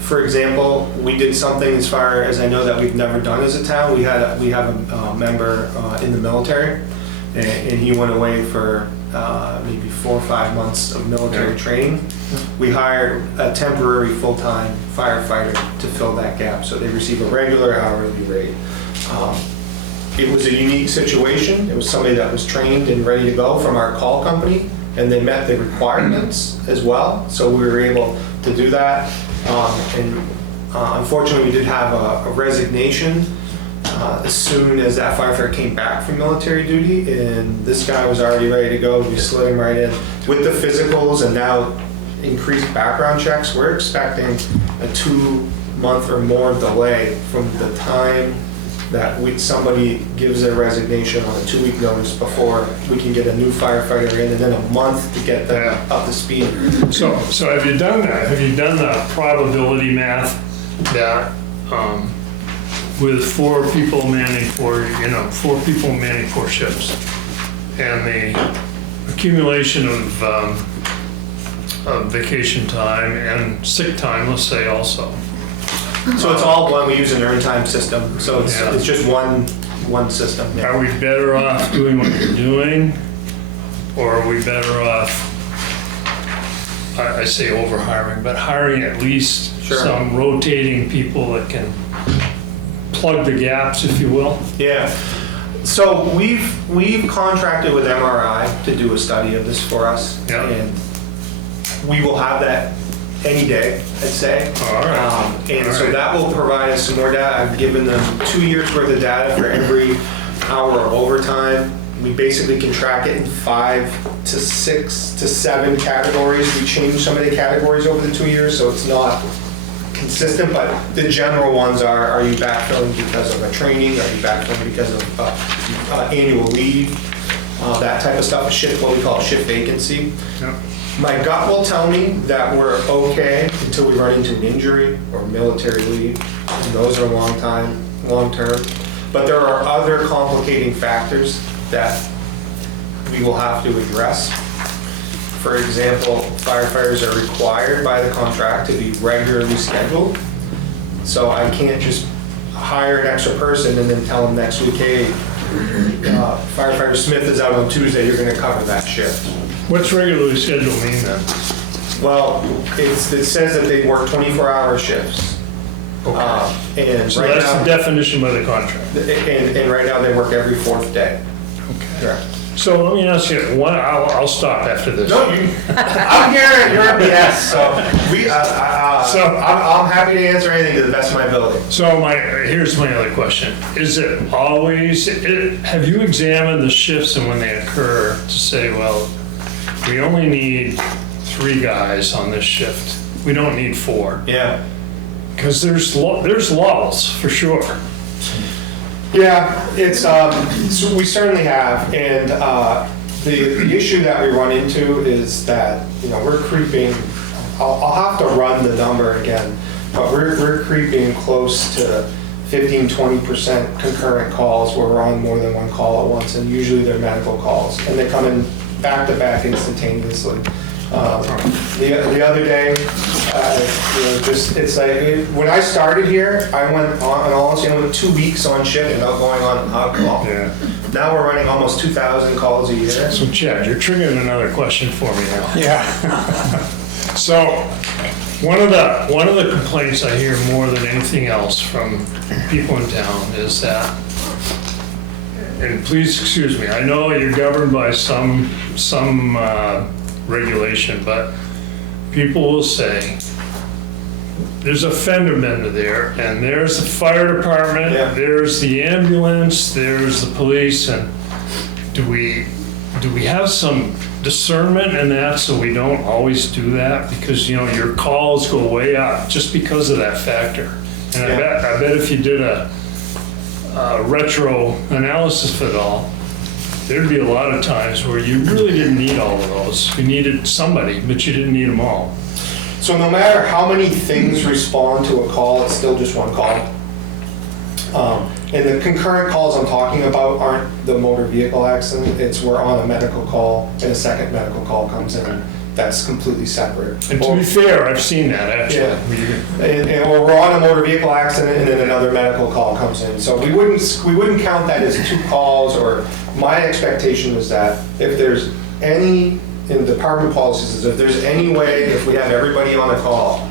For example, we did something as far as I know that we've never done as a town. We have a member in the military, and he went away for maybe 4 or 5 months of military training. We hired a temporary full-time firefighter to fill that gap, so they receive a regular hourly rate. It was a unique situation. It was somebody that was trained and ready to go from our call company, and they met the requirements as well, so we were able to do that. Unfortunately, we did have a resignation as soon as that firefighter came back from military duty, and this guy was already ready to go. We slid him right in with the physicals and now increased background checks. We're expecting a 2-month or more delay from the time that somebody gives their resignation on a 2-week notice before we can get a new firefighter in, and then a month to get them up to speed. So have you done that? Have you done the probability math that with 4 people manning 4 people manning 4 shifts, and the accumulation of vacation time and sick time, let's say also? So it's all one, we use an earned time system, so it's just one system. Yeah. Are we better off doing what you're doing, or are we better off, I say overhiring, but hiring at least some rotating people that can plug the gaps, if you will? Yeah. So we've contracted with MRI to do a study of this for us, and we will have that any day, I'd say. All right. So that will provide us some more data. I've given them 2 years worth of data for every hour of overtime. We basically can track it in 5 to 6 to 7 categories. We changed some of the categories over the 2 years, so it's not consistent, but the general ones are you backfilling because of a training? Are you backfilling because of annual leave? That type of stuff, what we call a shift vacancy. Yep. My gut will tell me that we're okay until we run into an injury or military leave, and those are long term. But there are other complicating factors that we will have to address. For example, firefighters are required by the contract to be regularly scheduled. So I can't just hire an extra person and then tell them next week, hey, firefighter Smith is out on Tuesday, you're gonna cover that shift. What's regularly scheduled mean then? Well, it says that they work 24-hour shifts. Okay. And So right that's now, the definition by the contract. and right now they work every 4th day. Okay. Correct. So let me ask you, I'll stop after this. No, I'm here, you're a yes, so I'm happy to answer anything to the best of my ability. So here's my other question. Is it always, have you examined the shifts and when they occur to say, well, we only need 3 guys on this shift. We don't need 4. Yeah. Because there's lulls, for sure. Yeah, so we certainly have, and the issue that we run into is that, we're creeping, I'll have to run the number again, but we're creeping close to 15-20% concurrent calls where we're on more than one call at once, and usually they're medical calls, and they come in back-to-back instantaneously. The other day, it's like, when I started here, I went on, honestly, I went 2 weeks on shift without going on call. Yeah. Now we're running almost 2,000 calls a year. So Chad, you're triggering another question for me now. Yeah. So one of the complaints I hear more than anything else from people in town is that, and please excuse me, I know you're governed by some regulation, but people will say, there's a fender bender there, and there's the fire department, there's the ambulance, there's the police, and do we have some discernment in that so we don't always do that? Because, your calls go way up just because of that factor. And I bet if you did retro analysis of it all, there'd be a lot of times where you really didn't need all of those. You needed somebody, but you didn't need them all. So no matter how many things respond to a call, it's still just one call. And the concurrent calls I'm talking about aren't the motor vehicle accident, it's we're on a medical call and a second medical call comes in. That's completely separate. And to be fair, I've seen that actually. Yeah. Or we're on a motor vehicle accident and then another medical call comes in. So we wouldn't count that as two calls, or my expectation is that if there's any, in the department policies, is if there's any way, if we have everybody on a call,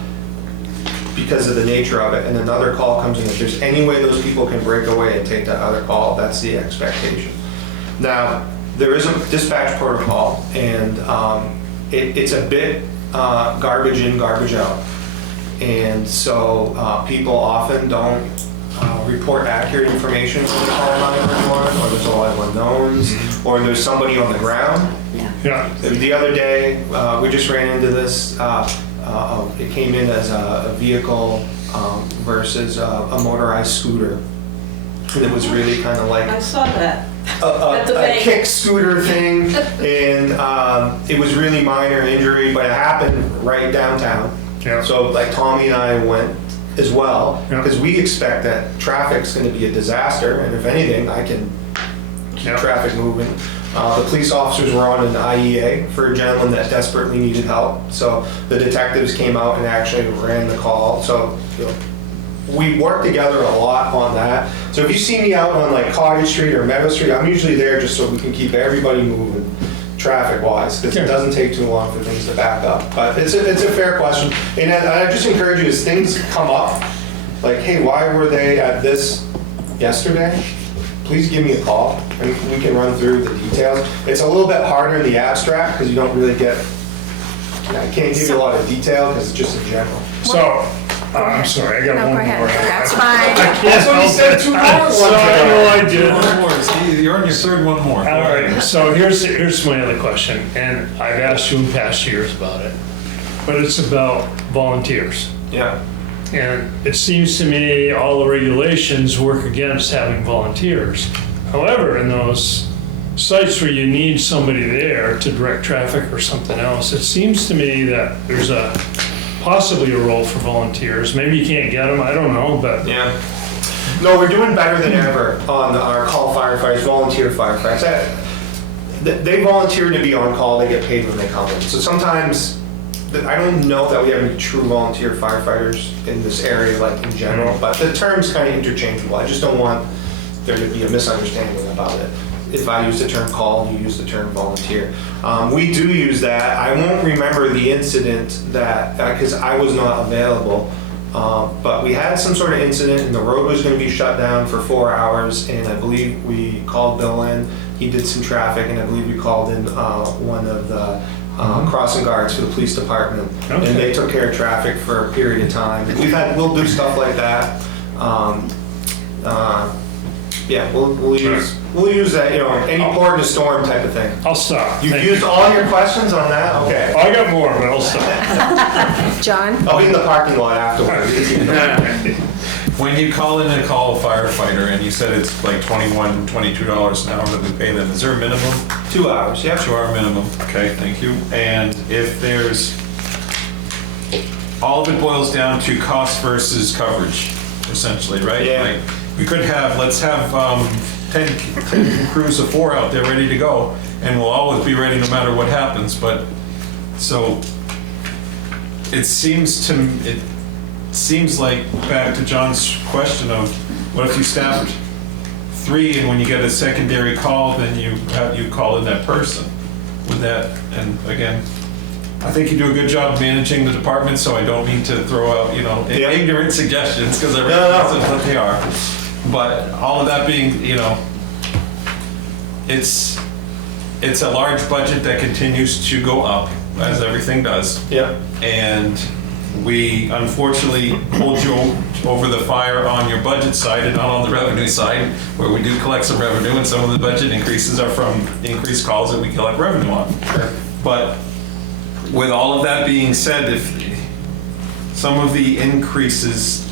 because of the nature of it, and another call comes in, if there's any way those people can break away and take that other call, that's the expectation. Now, there is a dispatch protocol, and it's a bit garbage in, garbage out. And so people often don't report accurate information when they call 911, or there's a lot of unknowns, or there's somebody on the ground. Yeah. The other day, we just ran into this. It came in as a vehicle versus a motorized scooter. And it was really kind of like I saw that. a kick scooter thing, and it was really minor injury, but it happened right downtown. Yeah. So like Tommy and I went as well, Yeah. because we expect that traffic's going to be a disaster, and if anything, I can keep Yeah. traffic moving. The police officers were on an IEA for a gentleman that desperately needed help, so the detectives came out and actually ran the call. So we work together a lot on that. So if you see me out on like Cottage Street or Meadow Street, I'm usually there just so we can keep everybody moving traffic-wise, because it doesn't take too long for things to back up. But it's a fair question, and I just encourage you, as things come up, like, hey, why were they at this yesterday? Please give me a call, and we can run through the details. It's a little bit harder in the abstract, because you don't really get, I can't give you a lot of detail, because it's just in general. So, I'm sorry, I got No, one go ahead. more. That's I fine. can't That's what he help said, it. 2 more I'm sorry, I know I did. One more. See, you're on your third one more. All right, so here's my other question, and I've asked you in past years about it, but it's about volunteers. Yeah. And it seems to me all the regulations work against having volunteers. However, in those sites where you need somebody there to direct traffic or something else, it seems to me that there's possibly a role for volunteers. Maybe you can't get them, I don't know, but Yeah. No, we're doing better than ever on our call firefighters, volunteer firefighters. They volunteer to be on call, they get paid when they come in. So sometimes, I don't know that we have any true volunteer firefighters in this area, like in general, but the term's kind of interchangeable. I just don't want there to be a misunderstanding about it. If I use the term call, you use the term volunteer. We do use that. I won't remember the incident that, because I was not available, but we had some sort of incident and the road was going to be shut down for 4 hours, and I believe we called Bill in. He did some traffic, and I believe we called in one of the crossing guards for the police department, Okay. and they took care of traffic for a period of time. We'll do stuff like that. Yeah, we'll use that, any port in a storm type of thing. I'll stop. You've Thank used you. all your questions on that? Okay. I got more, but I'll stop. John? I'll be in the parking lot afterwards. When you call in and call a firefighter and you said it's like $21, $22 an hour that we pay them, is there a minimum? 2 hours, yeah. 2 hour minimum, okay, thank you. And if there's, all of it boils down to cost versus coverage, essentially, right? Yeah. Like, we could have, let's have 10 crews of 4 out there ready to go, and we'll always be ready no matter what happens, but, so, it seems like, back to John's question of, what if you staffed 3, and when you get a secondary call, then you call in that person? Would that, and again, I think you do a good job managing the department, so I don't mean to throw out, ignorant suggestions, because I realize what they are. But all of that being, it's a large budget that continues to go up, as everything does. Yeah. And we unfortunately hold you over the fire on your budget side and not on the revenue side, where we do collect some revenue, and some of the budget increases are from increased calls that we collect revenue on. Sure. But with all of that being said, if some of the increases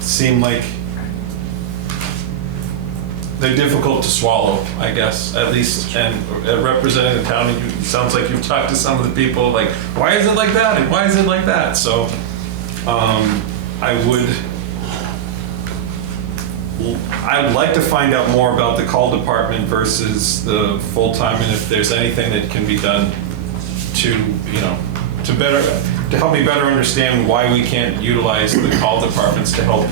seem like they're difficult to swallow, I guess, at least. And representing the town, it sounds like you've talked to some of the people, like, why is it like that? And why is it like that? So I'd like to find out more about the call department versus the full-time, and if there's anything that can be done to, to help me better understand why we can't utilize the call departments to help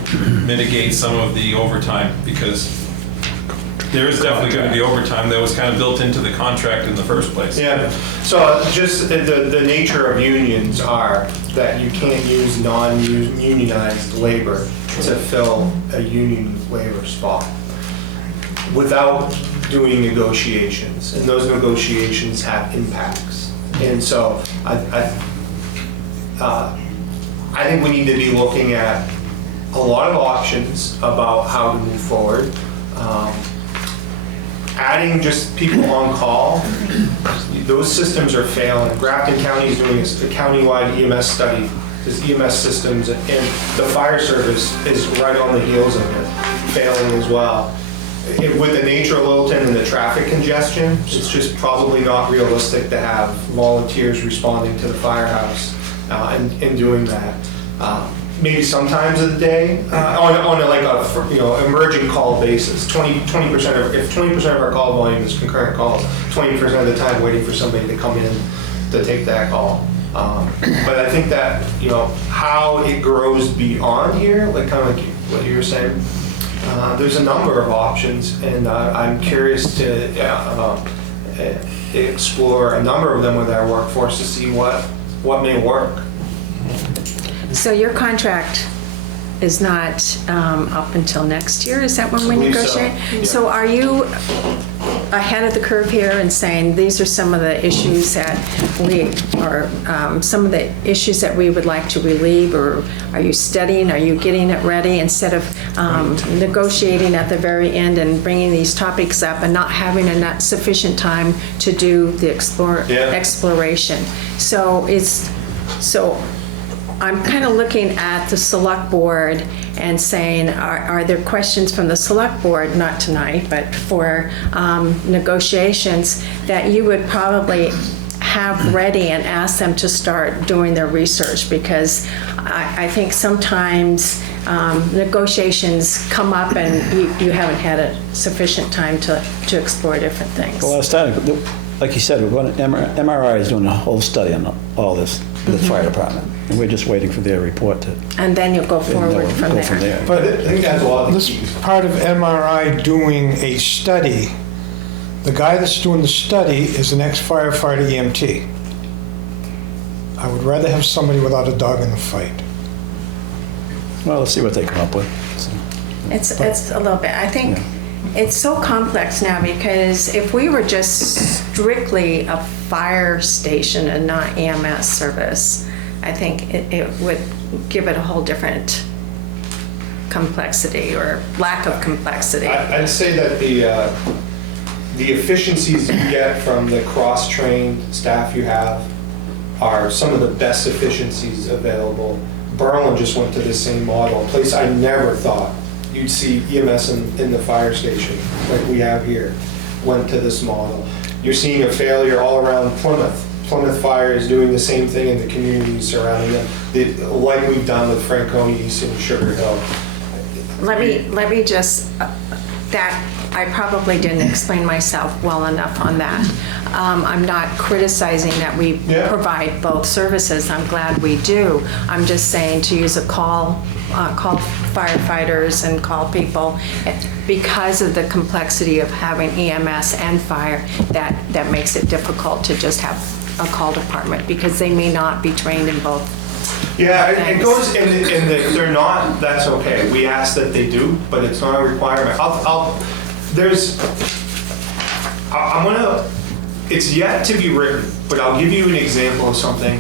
mitigate some of the overtime, because there is definitely going to be overtime that was kind of built into the contract in the first place. Yeah, so just the nature of unions are that you can't use non-unionized labor to fill a union labor spot without doing negotiations, and those negotiations have impacts. And so I think we need to be looking at a lot of options about how to move forward. Adding just people on call, those systems are failing. Grafton County is doing a countywide EMS study, there's EMS systems, and the fire service is right on the heels of it, failing as well. With the nature of Littleton and the traffic congestion, it's just probably not realistic to have volunteers responding to the firehouse and doing that. Maybe sometimes of the day, on a emerging call basis. 20% of, if 20% of our call volume is concurrent calls, 20% of the time waiting for somebody to come in to take that call. But I think that, how it grows beyond here, like kind of like what you were saying, there's a number of options, and I'm curious to explore a number of them with our workforce to see what may work. So your contract is not up until next year? Is that when we I believe so, negotiate? yeah. So are you ahead of the curve here and saying these are some of the issues that some of the issues that we would like to relieve, or are you studying, are you getting it ready instead of negotiating at the very end and bringing these topics up and not having enough sufficient time to do the exploration? So I'm kind of looking at the select board and saying, are there questions from the select board, not tonight, but for negotiations, that you would probably have ready and ask them to start doing their research? Because I think sometimes negotiations come up and you haven't had a sufficient time to explore different things. Well, like you said, MRI is doing a whole study on all this, the fire department, and we're just waiting for their report to. And then you'll go forward from there. But I think that's a lot of This part of MRI doing a study, the guy that's doing the study is an ex-firefighter EMT. I would rather have somebody without a dog in the fight. Well, let's see what they come up with. So. It's a little bit. I think it's so complex now, because if we were just strictly a fire station and not EMS service, I think it would give it a whole different complexity or lack of complexity. I'd say that the efficiencies you get from the cross-trained staff you have are some of the best efficiencies available. Berlin just went to the same model, a place I never thought you'd see EMS in the fire station like we have here, went to this model. You're seeing a failure all around Plymouth. Plymouth Fire is doing the same thing in the communities surrounding them, like we've done with Franconia East and Sugar Hill. Let me just, that I probably didn't explain myself well enough on that. I'm not criticizing that we provide both services. I'm glad we do. I'm just saying to use a call firefighters and call people, because of the complexity of having EMS and fire, that makes it difficult to just have a call department, because they may not be trained in both. Yeah, it goes, and if they're not, that's okay. We ask that they do, but it's not a requirement. It's yet to be written, but I'll give you an example of something,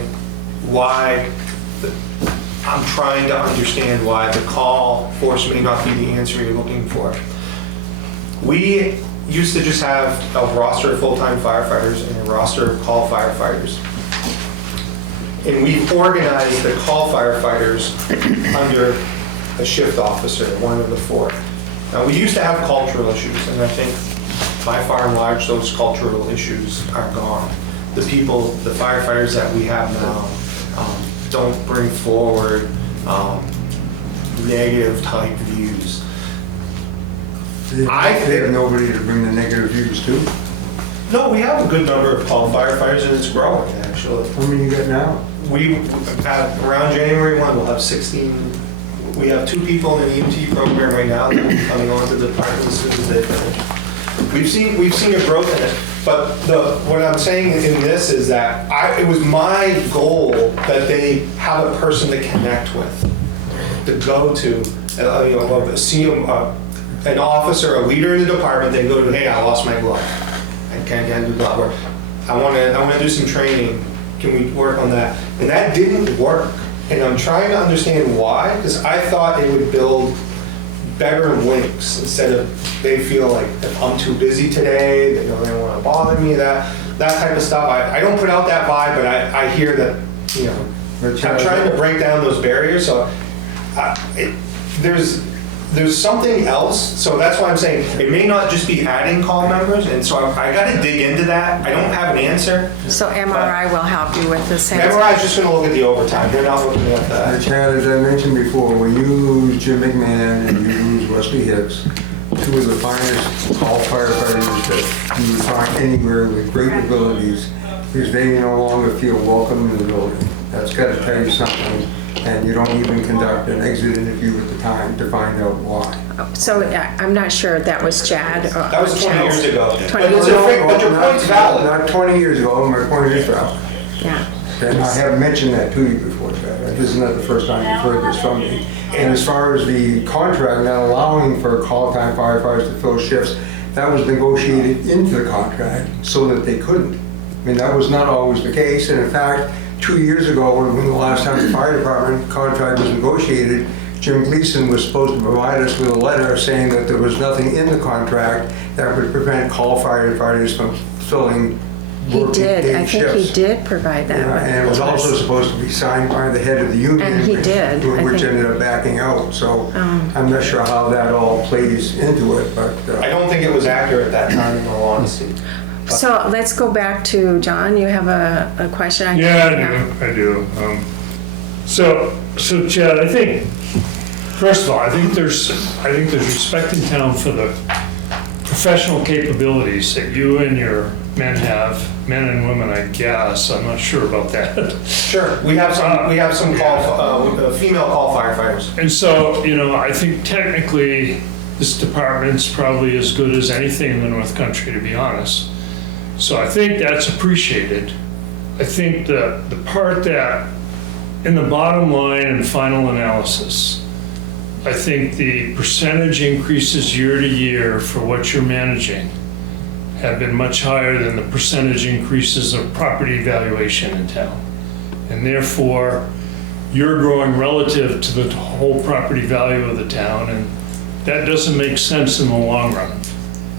why I'm trying to understand why the call force may not be the answer you're looking for. We used to just have a roster of full-time firefighters and a roster of call firefighters. And we've organized the call firefighters under a shift officer, one of the four. Now, we used to have cultural issues, and I think by far and large, those cultural issues are gone. The people, the firefighters that we have now don't bring forward negative type views. They have nobody to bring the negative views to. No, we have a good number of called firefighters, and it's growing, actually. How many you got now? Around January 1, we'll have 16. We have 2 people in the EMT program right now that will be coming on to the department as soon as they finish. We've seen a growth in it, but what I'm saying in this is that it was my goal that they have a person to connect with, to go to, see an officer, a leader in the department. They go to, hey, I lost my glove. I can't do glove work. I want to do some training. Can we work on that? And that didn't work. And I'm trying to understand why, because I thought it would build better links instead of they feel like if I'm too busy today, they don't want to bother me, that type of stuff. I don't put out that vibe, but I hear that, I'm trying to break down those barriers. So there's something else. So that's why I'm saying it may not just be adding call members. And so I got to dig into that. I don't have an answer. So MRI will help you with this answer? MRI is just going to look at the overtime. They're not looking at that. Chad, as I mentioned before, when you lose Jim McMahon and you lose Wesley Hicks, 2 of the finest call firefighters that you would find anywhere with great abilities, because they no longer feel welcome in the building. That's got to tell you something. And you don't even conduct an exit interview at the time to find out why. So I'm not sure if that was Chad. That was 20 years ago. 20 years But your point's valid. Not 20 years ago, my point is valid. Yeah. And I have mentioned that to you before, Chad. This is not the first time you've heard this from me. And as far as the contract not allowing for call-time firefighters to fill shifts, that was negotiated into the contract so that they couldn't. I mean, that was not always the case. And in fact, 2 years ago, when the last time the fire department contract was negotiated, Jim Gleason was supposed to provide us with a letter saying that there was nothing in the contract that would prevent call firefighters from filling He working did. day I think he shifts. did provide that. Yeah, and it was also supposed to be signed by the head of the union. And he did, I Which think. ended up backing out. So I'm not sure how that all plays into it, but. I don't think it was accurate that time, in all honesty. So let's go back to John. You have a question? Yeah, I do. So Chad, I think, first of all, I think there's respect in town for the professional capabilities that you and your men have, men and women, I guess. I'm not sure about that. Sure, we have some female call firefighters. And so, I think technically this department's probably as good as anything in the North Country, to be honest. So I think that's appreciated. I think the part that, in the bottom line and final analysis, I think the percentage increases year to year for what you're managing have been much higher than the percentage increases of property valuation in town. And therefore, you're growing relative to the whole property value of the town, and that doesn't make sense in the long run.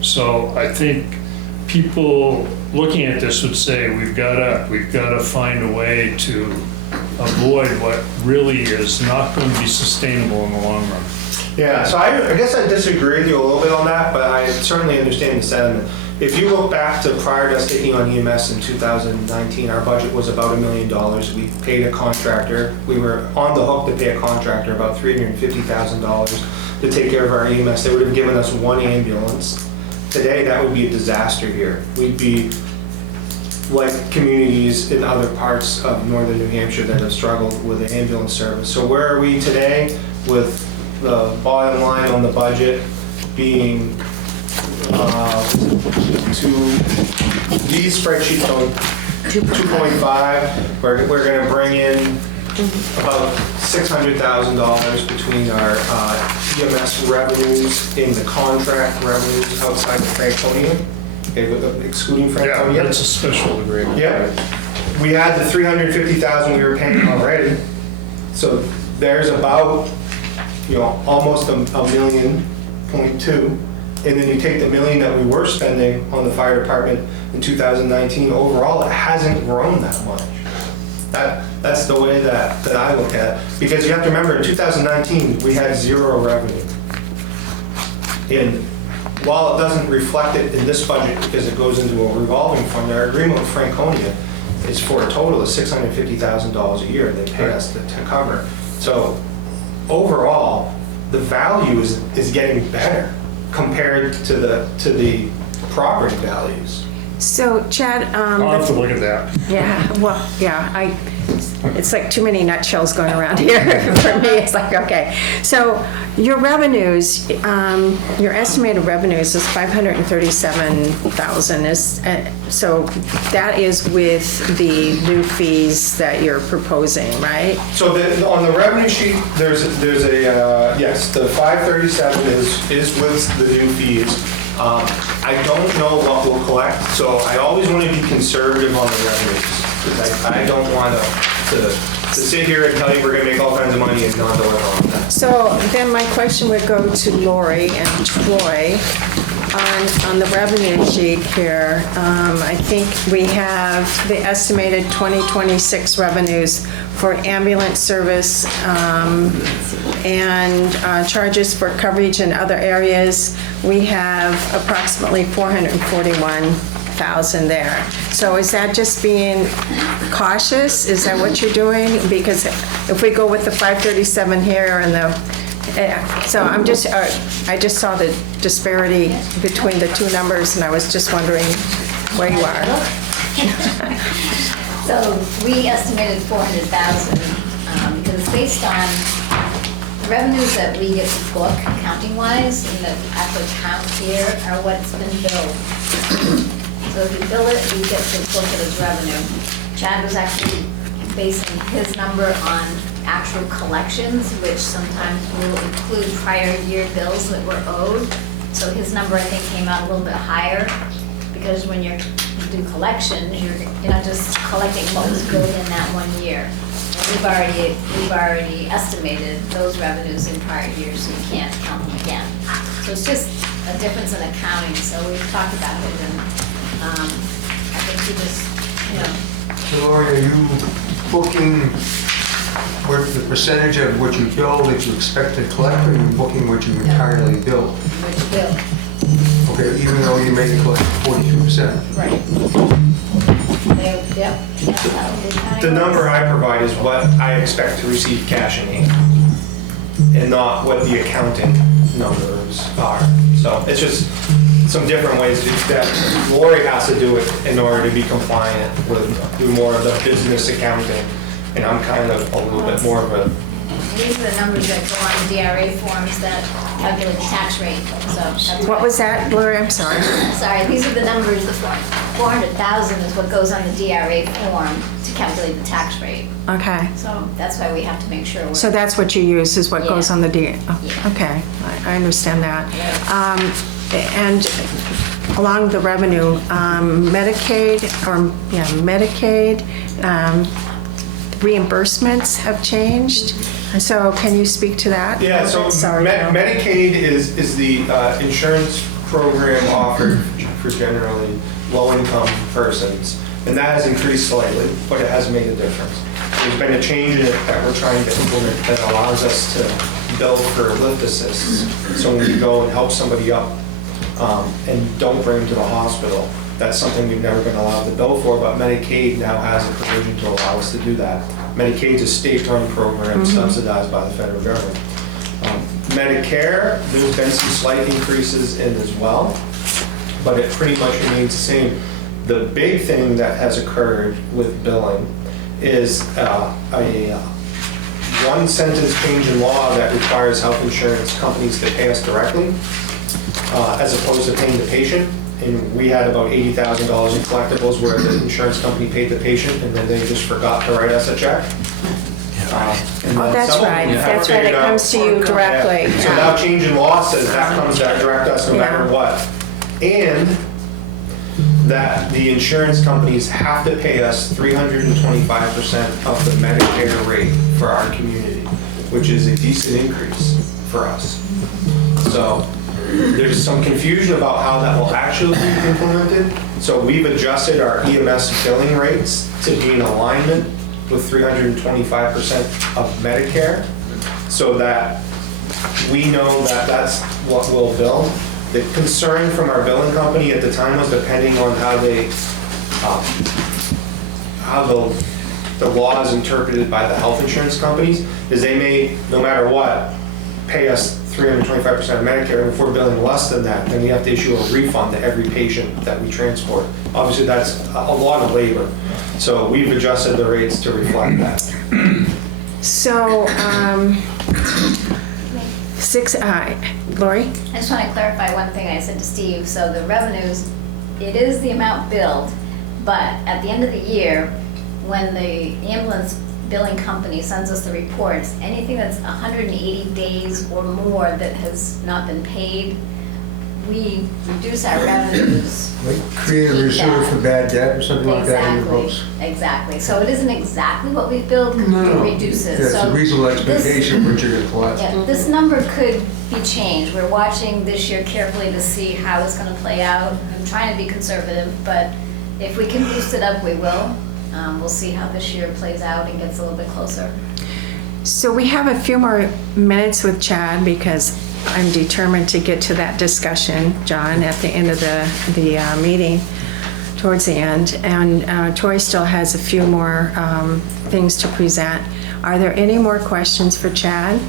So I think people looking at this would say we've got to find a way to avoid what really is not going to be sustainable in the long run. Yeah, so I guess I disagree with you a little bit on that, but I certainly understand the sentiment. If you look back to prior to us taking on EMS in 2019, our budget was about $1 million. We paid a contractor. We were on the hook to pay a contractor about $350,000 to take care of our EMS. They would have given us 1 ambulance. Today, that would be a disaster here. We'd be like communities in other parts of northern New Hampshire that have struggled with the ambulance service. So where are we today with the bottom line on the budget being these spreadsheets on 2.5, we're going to bring in about $600,000 between our EMS revenues and the contract revenues outside of Franconia, excluding Franconia. Yeah, that's a special agreement. Yeah. We had the $350,000 we were paying already, so there's about almost $1.2 million. And then you take the $1 million that we were spending on the fire department in 2019, overall, it hasn't grown that much. That's the way that I look at it. Because you have to remember, in 2019, we had 0 revenue. And while it doesn't reflect it in this budget because it goes into a revolving fund, our agreement with Franconia is for a total of $650,000 a year they pay us to cover. So overall, the value is getting better compared to the property values. So Chad, I'll have to look at that. yeah, well, yeah, it's like too many nutshells going around here for me. It's like, okay. So your revenues, your estimated revenues is 537,000. So that is with the new fees that you're proposing, right? So on the revenue sheet, there's a, yes, the 537 is with the new fees. I don't know what we'll collect, so I always want to be conservative on the revenues. Because I don't want to sit here and tell you we're going to make all kinds of money and not deliver on that. So then my question would go to Lori and Troy. On the revenue sheet here, I think we have the estimated 2026 revenues for ambulance service and charges for coverage in other areas. We have approximately 441,000 there. So is that just being cautious? Is that what you're doing? Because if we go with the 537 here and the so I just saw the disparity between the two numbers, and I was just wondering where you are. So we estimated 400,000 because it's based on the revenues that we get to book accounting-wise, and the actual count here are what's been billed. So if you bill it, we get to book it as revenue. Chad was actually basing his number on actual collections, which sometimes will include prior year bills that were owed. So his number, I think, came out a little bit higher, because when you do collections, you're not just collecting what was billed in that 1 year. We've already estimated those revenues in prior years, so you can't count them again. So it's just a difference in accounting. So we've talked about it, and I think we just, So Lori, are you booking what the percentage of what you bill that you expect to collect, or are you booking what you entirely bill? what you bill. Okay, even though you may collect 42%. Right. Yep. The number I provide is what I expect to receive cash in hand, and not what the accounting numbers are. So it's just some different ways that Lori has to do it in order to be compliant with, do more of the business accounting, and I'm kind of a little bit more of a. These are the numbers that go on the DRA forms that calculate the tax rate, so. that's What was that, Lori? I'm sorry. Sorry, these are the numbers, the 400,000 is what goes on the DRA form to calculate the tax rate. Okay. So that's why we have to make sure we're. So that's what you use, is what goes Yeah. on the D. Oh, Yeah. okay, I understand that. And along the revenue, Medicaid, reimbursements have changed. So can you speak to that? Yeah, so Sorry, Bill. Medicaid is the insurance program offered for generally low-income persons, and that has increased slightly, but it has made a difference. There's been a change in it that we're trying to implement that allows us to bill for lift assists. So when we go and help somebody up and don't bring them to the hospital, that's something we've never been allowed to bill for, but Medicaid now has a provision to allow us to do that. Medicaid's a state-run program subsidized by the federal government. Medicare, there's been some slight increases in as well, but it pretty much remains the same. The big thing that has occurred with billing is a one-sentence change in law that requires health insurance companies to pay us directly, as opposed to paying the patient. And we had about $80,000 in collectibles where the insurance company paid the patient and then they just forgot to write us a check. Oh, that's right. That's right. It comes to you directly. So now change in law says that comes direct us no matter what. And that the insurance companies have to pay us 325% of the Medicare rate for our community, which is a decent increase for us. So there's some confusion about how that will actually be implemented. So we've adjusted our EMS billing rates to be in alignment with 325% of Medicare, so that we know that that's what we'll bill. The concern from our billing company at the time was depending on how the law is interpreted by the health insurance companies, is they may, no matter what, pay us 325% of Medicare, and if we're billing less than that, then we have to issue a refund to every patient that we transport. Obviously, that's a lot of labor. So we've adjusted the rates to reflect that. So, Lori? I just want to clarify one thing I said to Steve. So the revenues, it is the amount billed, but at the end of the year, when the ambulance billing company sends us the reports, anything that's 180 days or more that has not been paid, we reduce our revenues. Like create a reserve for bad debt or something like that in your books? Exactly. So it isn't exactly what we've billed, it reduces. Yeah, it's a reasonable expectation of what you're gonna collect. Yeah, this number could be changed. We're watching this year carefully to see how it's gonna play out. I'm trying to be conservative, but if we can boost it up, we will. We'll see how this year plays out and gets a little bit closer. So we have a few more minutes with Chad because I'm determined to get to that discussion, John, at the end of the meeting, towards the end. And Tori still has a few more things to present. Are there any more questions for Chad?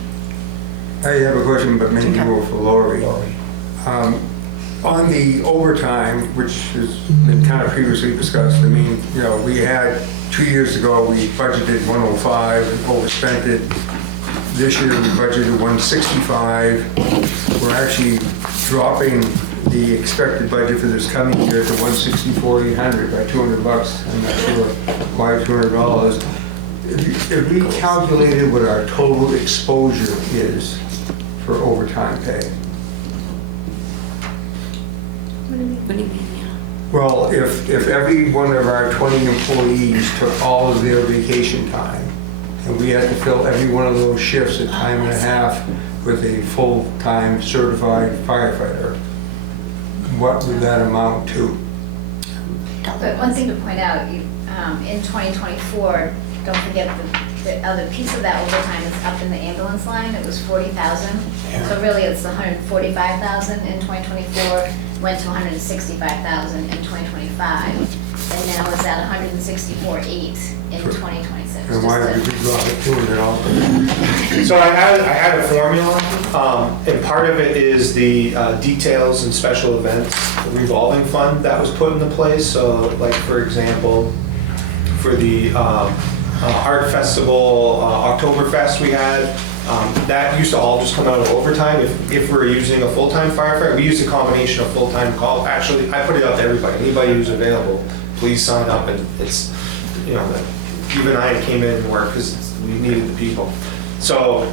I have a question, but maybe more for Lori. On the overtime, which has been kind of previously discussed, I mean, you know, we had 2 years ago, we budgeted 105 and overspent it. This year we budgeted 165. We're actually dropping the expected budget for this coming year to 164,800 by $200. I'm not sure why $200. If we calculated what our total exposure is for overtime pay. What do you mean, yeah? Well, if every one of our 20 employees took all of their vacation time, and we had to fill every one of those shifts at time and a half with a full-time certified firefighter, what would that amount to? But one thing to point out, in 2024, don't forget the other piece of that overtime is up in the ambulance line. It was 40,000. So really, it's 145,000 in 2024. Went to 165,000 in 2025, and now it's at 164,800 in 2026. And why did we drop it $200? So I had a formula, and part of it is the details and special events revolving fund that was put into place. So like, for example, for the Art Festival, Oktoberfest we had, that used to all just come out of overtime. If we're using a full-time firefighter, we use a combination of full-time call. Actually, I put it out to everybody. Anybody who's available, please sign up. And it's, you know, even I came in and worked because we needed the people. So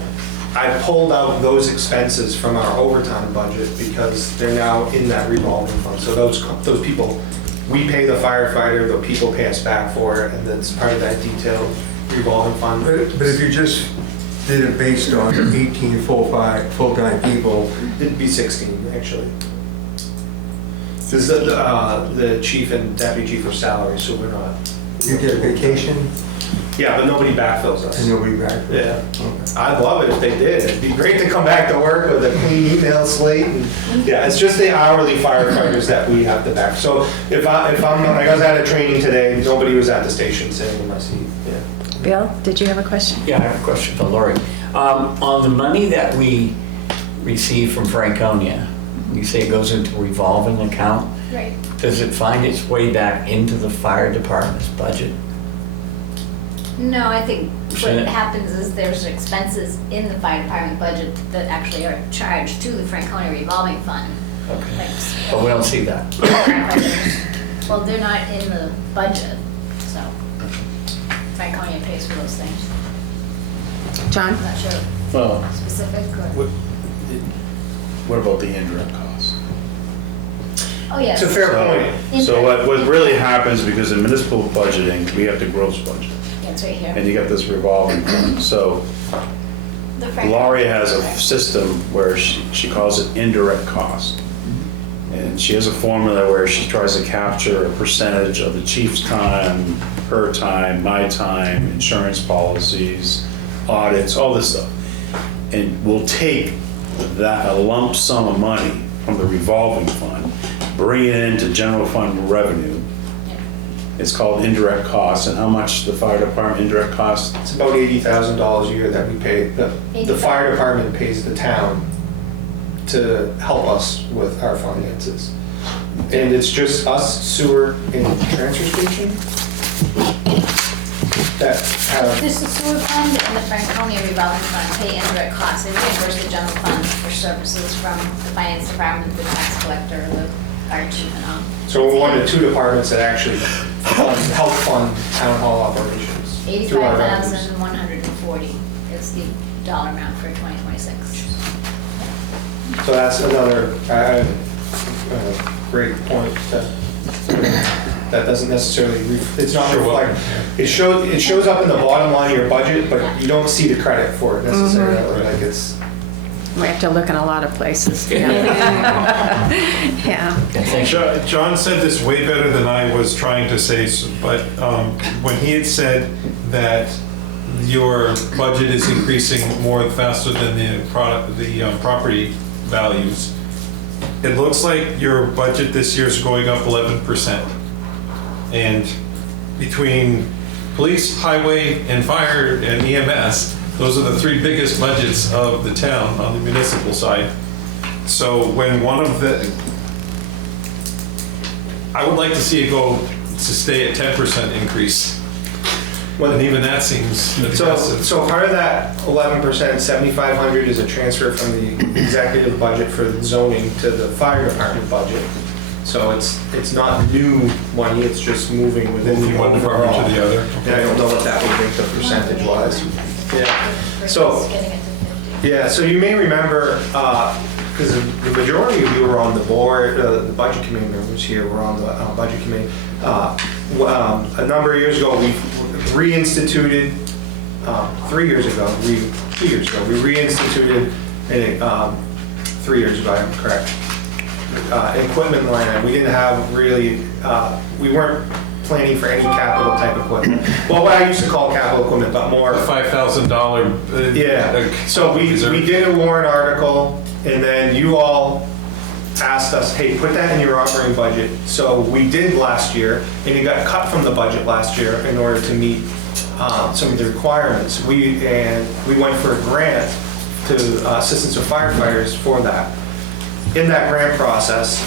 I pulled out those expenses from our overtime budget because they're now in that revolving fund. So those people, we pay the firefighter, the people pay us back for it, and that's part of that detailed revolving fund. But if you just did it based on 18 full-time people, it'd be 16 actually. Because the chief and deputy chief are salary, so we're not. You get vacation? Yeah, but nobody backfills us. And nobody backfills? Yeah. Okay. I'd love it if they did. It'd be great to come back to work with a clean email slate. And, yeah, it's just the hourly firefighters that we have to back. So if I'm like, I was at a training today, nobody was at the station sitting in my seat. Yeah. Bill, did you have a question? Yeah, I have a question for Lori. On the money that we receive from Franconia, you say it goes into a revolving account. Right. Does it find its way back into the fire department's budget? No, I think what Shouldn't it? happens is there's expenses in the fire department budget that actually are charged to the Franconia revolving fund. Okay. Like, But we don't see that. well, they're not in the budget, so Franconia pays for those things. John? I'm not sure Well, specific or. what about the indirect costs? Oh, yes. It's a fair point. So what really happens, because in municipal budgeting, we have to gross budget. Yeah, it's right here. And you got this revolving fund. So The Franconia. Laurie has a system where she calls it indirect cost. And she has a formula where she tries to capture a percentage of the chief's time, her time, my time, insurance policies, audits, all this stuff. And we'll take that, a lump sum of money from the revolving fund, bring it into general fund revenue. It's called indirect costs, and how much the fire department indirect costs? It's about $80,000 a year that we pay, the fire department pays the town to help us with our finances. And it's just us, sewer, and transfer station that have, This is sewer fund and the Franconia revolving fund pay indirect costs. They reimburse the general fund for services from the finance department, the tax collector, the fire chief and all. so we're one of the two departments that actually help fund town hall operations. through our revenues. 85,140 is the dollar amount for 2026. So that's another great point that doesn't necessarily, it's not reflected. It shows up in the bottom line of your budget, but you don't see the credit for it necessarily. Like it's. We have to look in a lot of places. Yeah. Yeah. John said this way better than I was trying to say, but when he had said that your budget is increasing more faster than the property values, it looks like your budget this year is going up 11%. And between police, highway, and fire and EMS, those are the three biggest budgets of the town on the municipal side. So when one of the, I would like to see it go to stay at 10% increase. And even that seems aggressive. So part of that 11%, 7,500 is a transfer from the executive budget for the zoning to the fire department budget. So it's not new money, it's just moving within the one department to the other. And I don't know what that would make the percentage wise. Yeah. So you may remember, because the majority of you were on the board, the budget committee members here were on the budget committee. A number of years ago, we reinstituted, 3 years ago, we reinstituted, 3 years ago, I'm correct, equipment line. We didn't have really, we weren't planning for any capital type equipment. Well, what I used to call capital equipment, but more. $5,000. Yeah, so we did a warrant article, and then you all asked us, hey, put that in your operating budget. So we did last year, and it got cut from the budget last year in order to meet some of the requirements. We went for a grant to assistance of firefighters for that. In that grant process,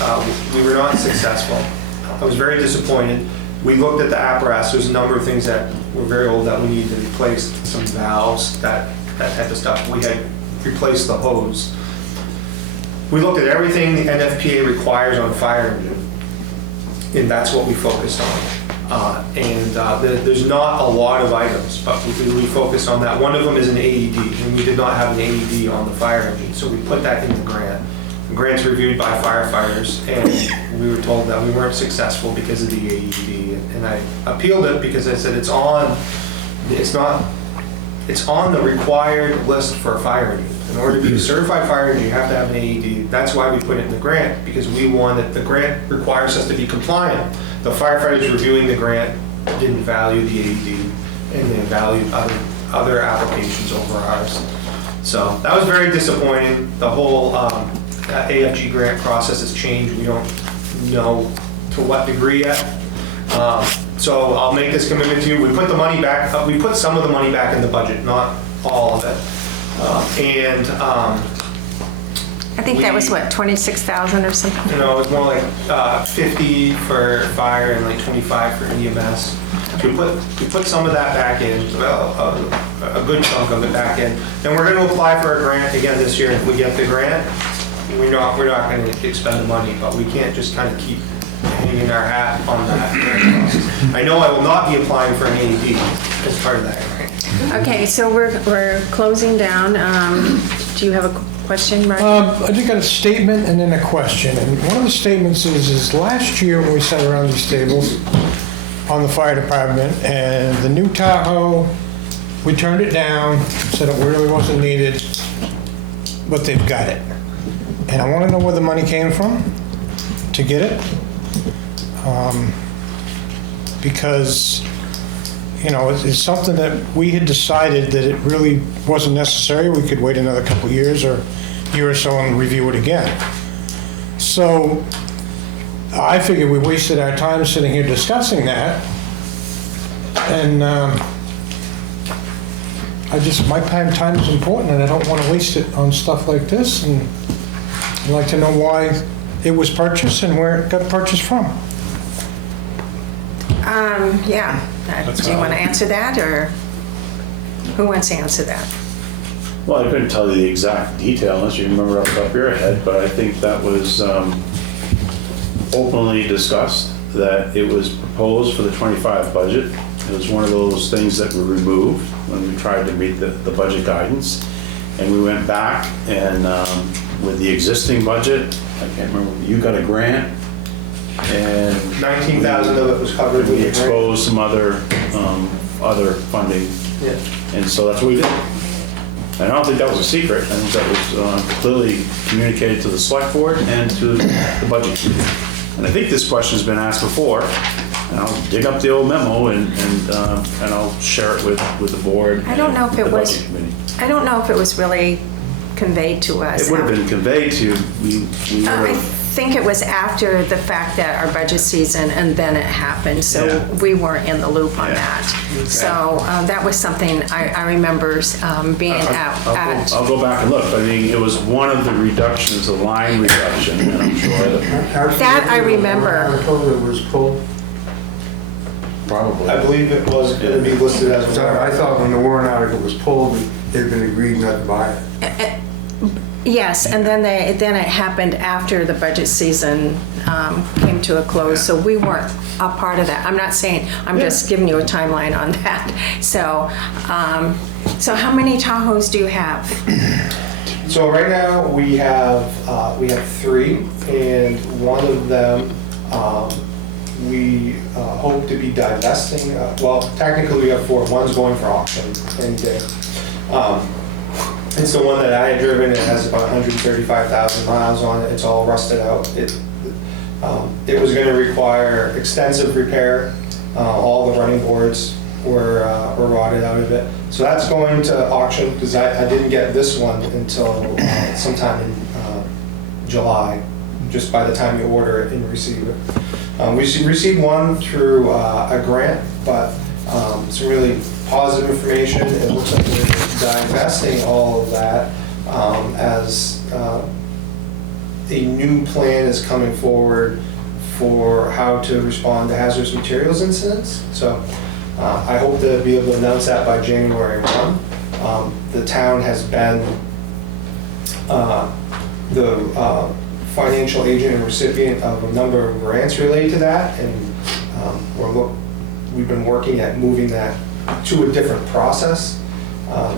we were not successful. I was very disappointed. We looked at the apparatus. There's a number of things that were very old that we needed to replace, some valves, that type of stuff. We had replaced the hose. We looked at everything the NFPA requires on a fire engine, and that's what we focused on. There's not a lot of items, but we focused on that. One of them is an AED, and we did not have an AED on the fire engine, so we put that in the grant. The grant's reviewed by firefighters, and we were told that we weren't successful because of the AED. And I appealed it because I said it's on the required list for a fire engine. In order to be a certified fire engine, you have to have an AED. That's why we put it in the grant, because we wanted, the grant requires us to be compliant. The firefighters reviewing the grant didn't value the AED, and they valued other applications over ours. So that was very disappointing. The whole AFG grant process has changed. We don't know to what degree yet. So I'll make this commitment to you. We put the money back, we put some of the money back in the budget, not all of it. I think that was what, 26,000 or something? You know, it was more like 50 for fire and like 25 for EMS. So we put some of that back in, a good chunk of it back in. And we're going to apply for a grant again this year. If we get the grant, we're not going to expend the money, but we can't just kind of keep hanging our hat on that. I know I will not be applying for an AED as part of that grant. Okay, so we're closing down. Do you have a question, Mark? I just got a statement and then a question. And one of the statements is last year when we sat around these tables on the fire department and the new Tahoe, we turned it down, said it really wasn't needed, but they've got it. And I want to know where the money came from to get it. Because, you know, it's something that we had decided that it really wasn't necessary. We could wait another couple of years or year or so and review it again. So I figured we wasted our time sitting here discussing that. And my time is important, and I don't want to waste it on stuff like this. And I'd like to know why it was purchased and where it got purchased from. Yeah. Do you want to answer that, or who wants to answer that? Well, I couldn't tell you the exact detail unless you remember off the top of your head, but I think that was openly discussed, that it was proposed for the 25 budget. It was one of those things that were removed when we tried to meet the budget guidance. And we went back and with the existing budget, I can't remember, you got a grant, and 19,000 of it was covered with we the grant. exposed some other funding. Yeah. And so that's what we did. And I don't think that was a secret. I think that was clearly communicated to the select board and to the budget committee. And I think this question's been asked before, and I'll dig up the old memo and I'll share it with the board. I don't know if and it the was- budget committee. I don't know if it was really conveyed to us. It would have been conveyed to, we would I have, think it was after the fact that our budget season, and then it happened, so Yeah. we weren't in the loop on Yeah. that. So that was something I remember being at. I'll go back and look. I mean, it was one of the reductions, the line reduction, and I'm sure that That I remember. Article that was pulled. probably. I believe it was going to be listed as So a I thought when the warrant article was pulled, it had been agreed not to buy it. Yes, and then it happened after the budget season came to a close, so we weren't a part of that. I'm not saying, I'm just giving you a timeline on that. So, so how many Tahoes do you have? So right now, we have 3, and one of them, we hope to be divesting. Well, technically, we have 4. One's going for auction any day. It's the one that I had driven. It has about 135,000 miles on it. It's all rusted out. It was going to require extensive repair. All the running boards were rotted out of it. So that's going to auction, because I didn't get this one until sometime in July, just by the time you order it and receive it. We received one through a grant, but some really positive information. It looks like they're divesting all of that as a new plan is coming forward for how to respond to hazardous materials incidents. So I hope to be able to announce that by January 1. The town has been the financial agent and recipient of a number of grants related to that, and we've been working at moving that to a different process.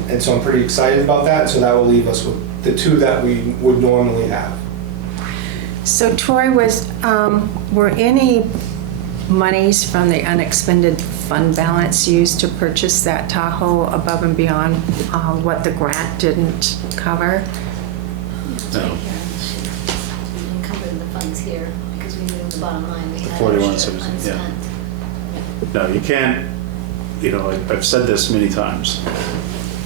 And so I'm pretty excited about that. So that will leave us with the 2 that we would normally have. So Troy, were any monies from the unexpended fund balance used to purchase that Tahoe above and beyond what the grant didn't cover? No. We encumbered the funds here because we knew the bottom line. We had 4160, yeah. unspent. No, you can't, you know, I've said this many times.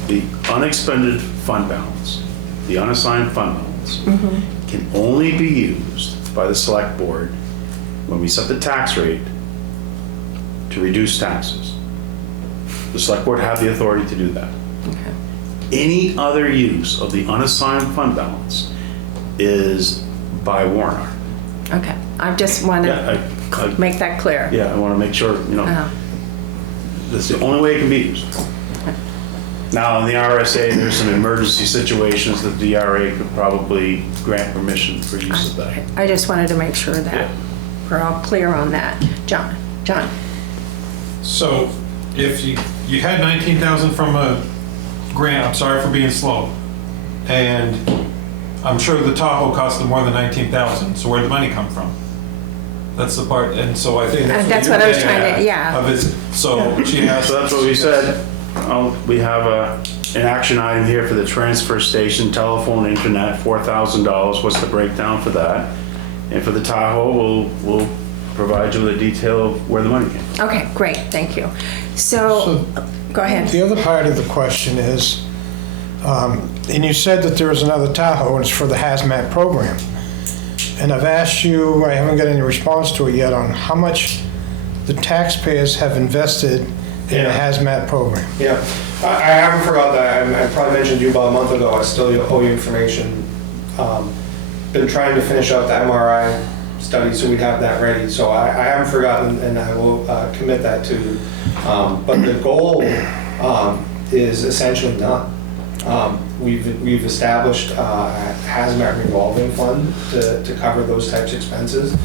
The unexpended fund balance, the unassigned fund balance, can only be used by the select board when we set the tax rate to reduce taxes. The select board have the authority to do that. Okay. Any other use of the unassigned fund balance is by warrant article. Okay, I just want Yeah, to make that clear. Yeah, I want to make sure, you know, that's the only way it can be used. Now, in the RSA, there's some emergency situations that the DRA could probably grant permission for use of that. I just wanted to make sure that Yeah. we're all clear on that. John? So if you had 19,000 from a grant, I'm sorry for being slow, and I'm sure the Tahoe costed more than 19,000, so where'd the money come from? That's the part, and so I think That's what I was trying to, yeah. So she has. So that's what we said. We have an action item here for the transfer station, telephone, internet, $4,000. What's the breakdown for that? And for the Tahoe, we'll provide you with a detail of where the money came from. Okay, great, thank you. So, go ahead. The other part of the question is, And you said that there was another Tahoe, and it's for the hazmat program. And I've asked you, I haven't got any response to it yet, on how much the taxpayers have invested in the hazmat program. Yeah, I haven't forgot that. I probably mentioned to you about a month ago. I still owe you information. Been trying to finish out the MRI study so we'd have that ready. So I haven't forgotten, and I will commit that to you. But the goal is essentially done. We've established a hazmat revolving fund to cover those types of expenses.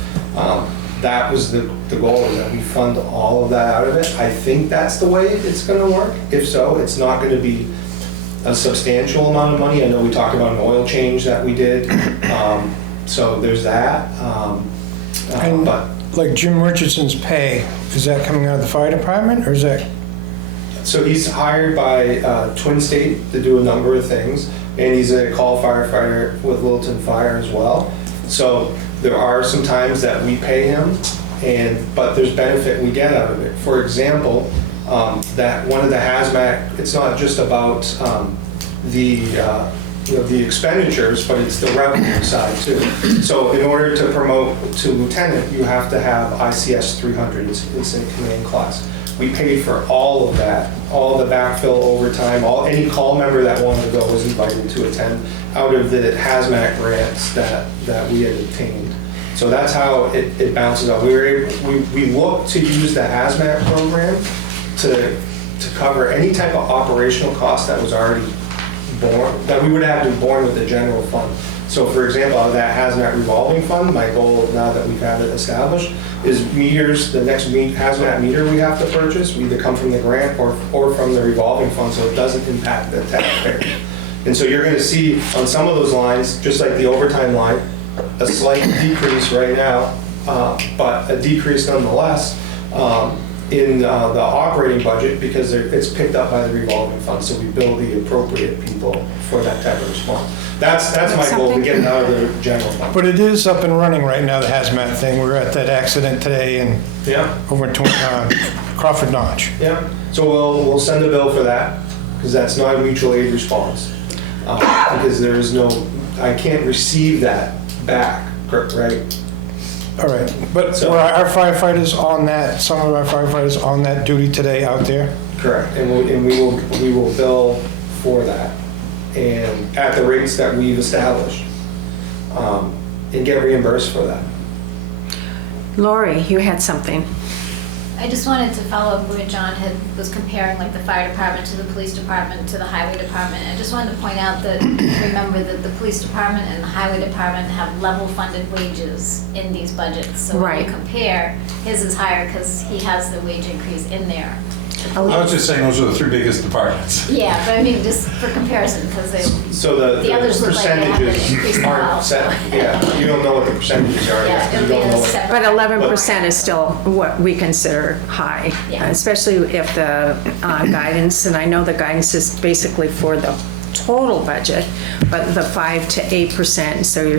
That was the goal, is that we fund all of that out of it. I think that's the way it's going to work. If so, it's not going to be a substantial amount of money. I know we talked about an oil change that we did. So there's that. And but like Jim Richardson's pay, is that coming out of the fire department, or is that? So he's hired by Twin State to do a number of things, and he's a call firefighter with Littleton Fire as well. So there are some times that we pay him, but there's benefit we get out of it. For example, that one of the hazmat, it's not just about the expenditures, but it's the revenue side too. So in order to promote to lieutenant, you have to have ICS 300. It's in command class. We paid for all of that, all the backfill overtime, any call member that wanted to go was invited to attend out of the hazmat grants that we had obtained. So that's how it bounces out. We look to use the hazmat program to cover any type of operational cost that was already borne, that we would have to be borne with the general fund. So for example, out of that hazmat revolving fund, my goal now that we've had it established is meters, the next hazmat meter we have to purchase, we either come from the grant or from the revolving fund, so it doesn't impact the taxpayer. And so you're going to see on some of those lines, just like the overtime line, a slight decrease right now, but a decrease nonetheless in the operating budget because it's picked up by the revolving fund. So we bill the appropriate people for that type of response. That's my goal, to get it out of the general fund. But it is up and running right now, the hazmat thing. We were at that accident today and over in Crawford Notch. Yeah. So we'll send a bill for that because that's not a mutual aid response. Because there is I can't receive that back, right? All right, but were our firefighters on that, some of our firefighters on that duty today out there? Correct, and we will bill for that, and at the rates that we've established, and get reimbursed for that. Lori, you had something. I just wanted to follow up where John was comparing like the fire department to the police department to the highway department. I just wanted to point out that, remember that the police department and the highway department have level funded wages in these budgets. So when you compare, his is higher because he has the wage increase in there. I was just saying those are the three biggest departments. Yeah, but I mean, just for comparison, because So the others look like they have an percentages increase in aren't set. Yeah, you don't know what the percentages are yet. You don't know what. But 11% is still what we consider high, especially if the guidance, and I know the guidance is basically for the total budget, but the 5 to 8%, so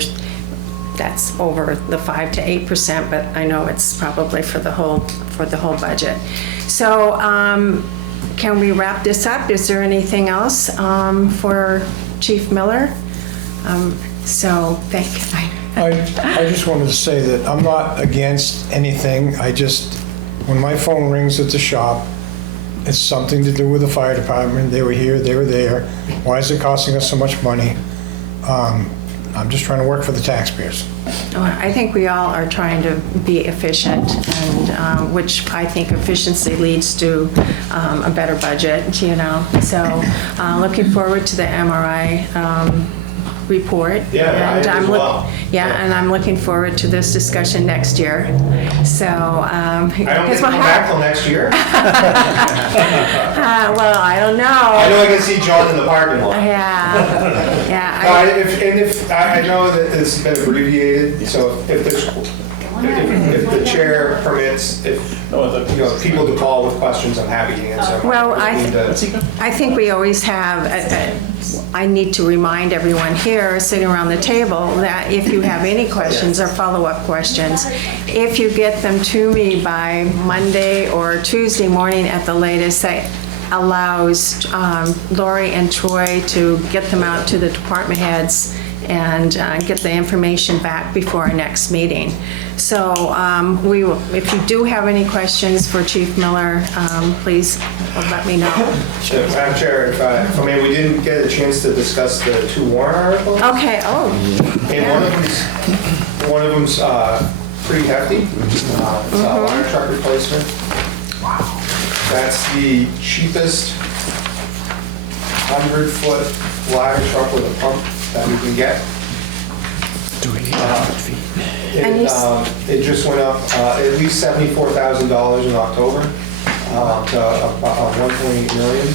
that's over the 5 to 8%, but I know it's probably for the whole budget. So can we wrap this up? Is there anything else for Chief Miller? So thank you. I just wanted to say that I'm not against anything. When my phone rings at the shop, it's something to do with the fire department. They were here, they were there. Why is it costing us so much money? I'm just trying to work for the taxpayers. I think we all are trying to be efficient, and which I think efficiency leads to a better budget, So looking forward to the MRI report. Yeah, and I am as well. And I'm looking forward to this discussion next year. So I don't get to come back till next year. well, I don't know. I know I can see John in the parking lot. Yeah. I know that it's been abbreviated, so if the chair permits, if people to call with questions, I'm happy to answer. Well, I think we always have. I need to remind everyone here sitting around the table that if you have any questions or follow-up questions, if you get them to me by Monday or Tuesday morning at the latest, allows Lori and Troy to get them out to the department heads and get the information back before our next meeting. So if you do have any questions for Chief Miller, please let me know. Madam Chair, if I may, we didn't get a chance to discuss the 2 warrant articles. Okay, And one of them's pretty hefty. It's a ladder truck replacement. Wow. That's the cheapest 100-foot ladder truck with a pump that we can get. It just went up at least $74,000 in October to about 1.8 million.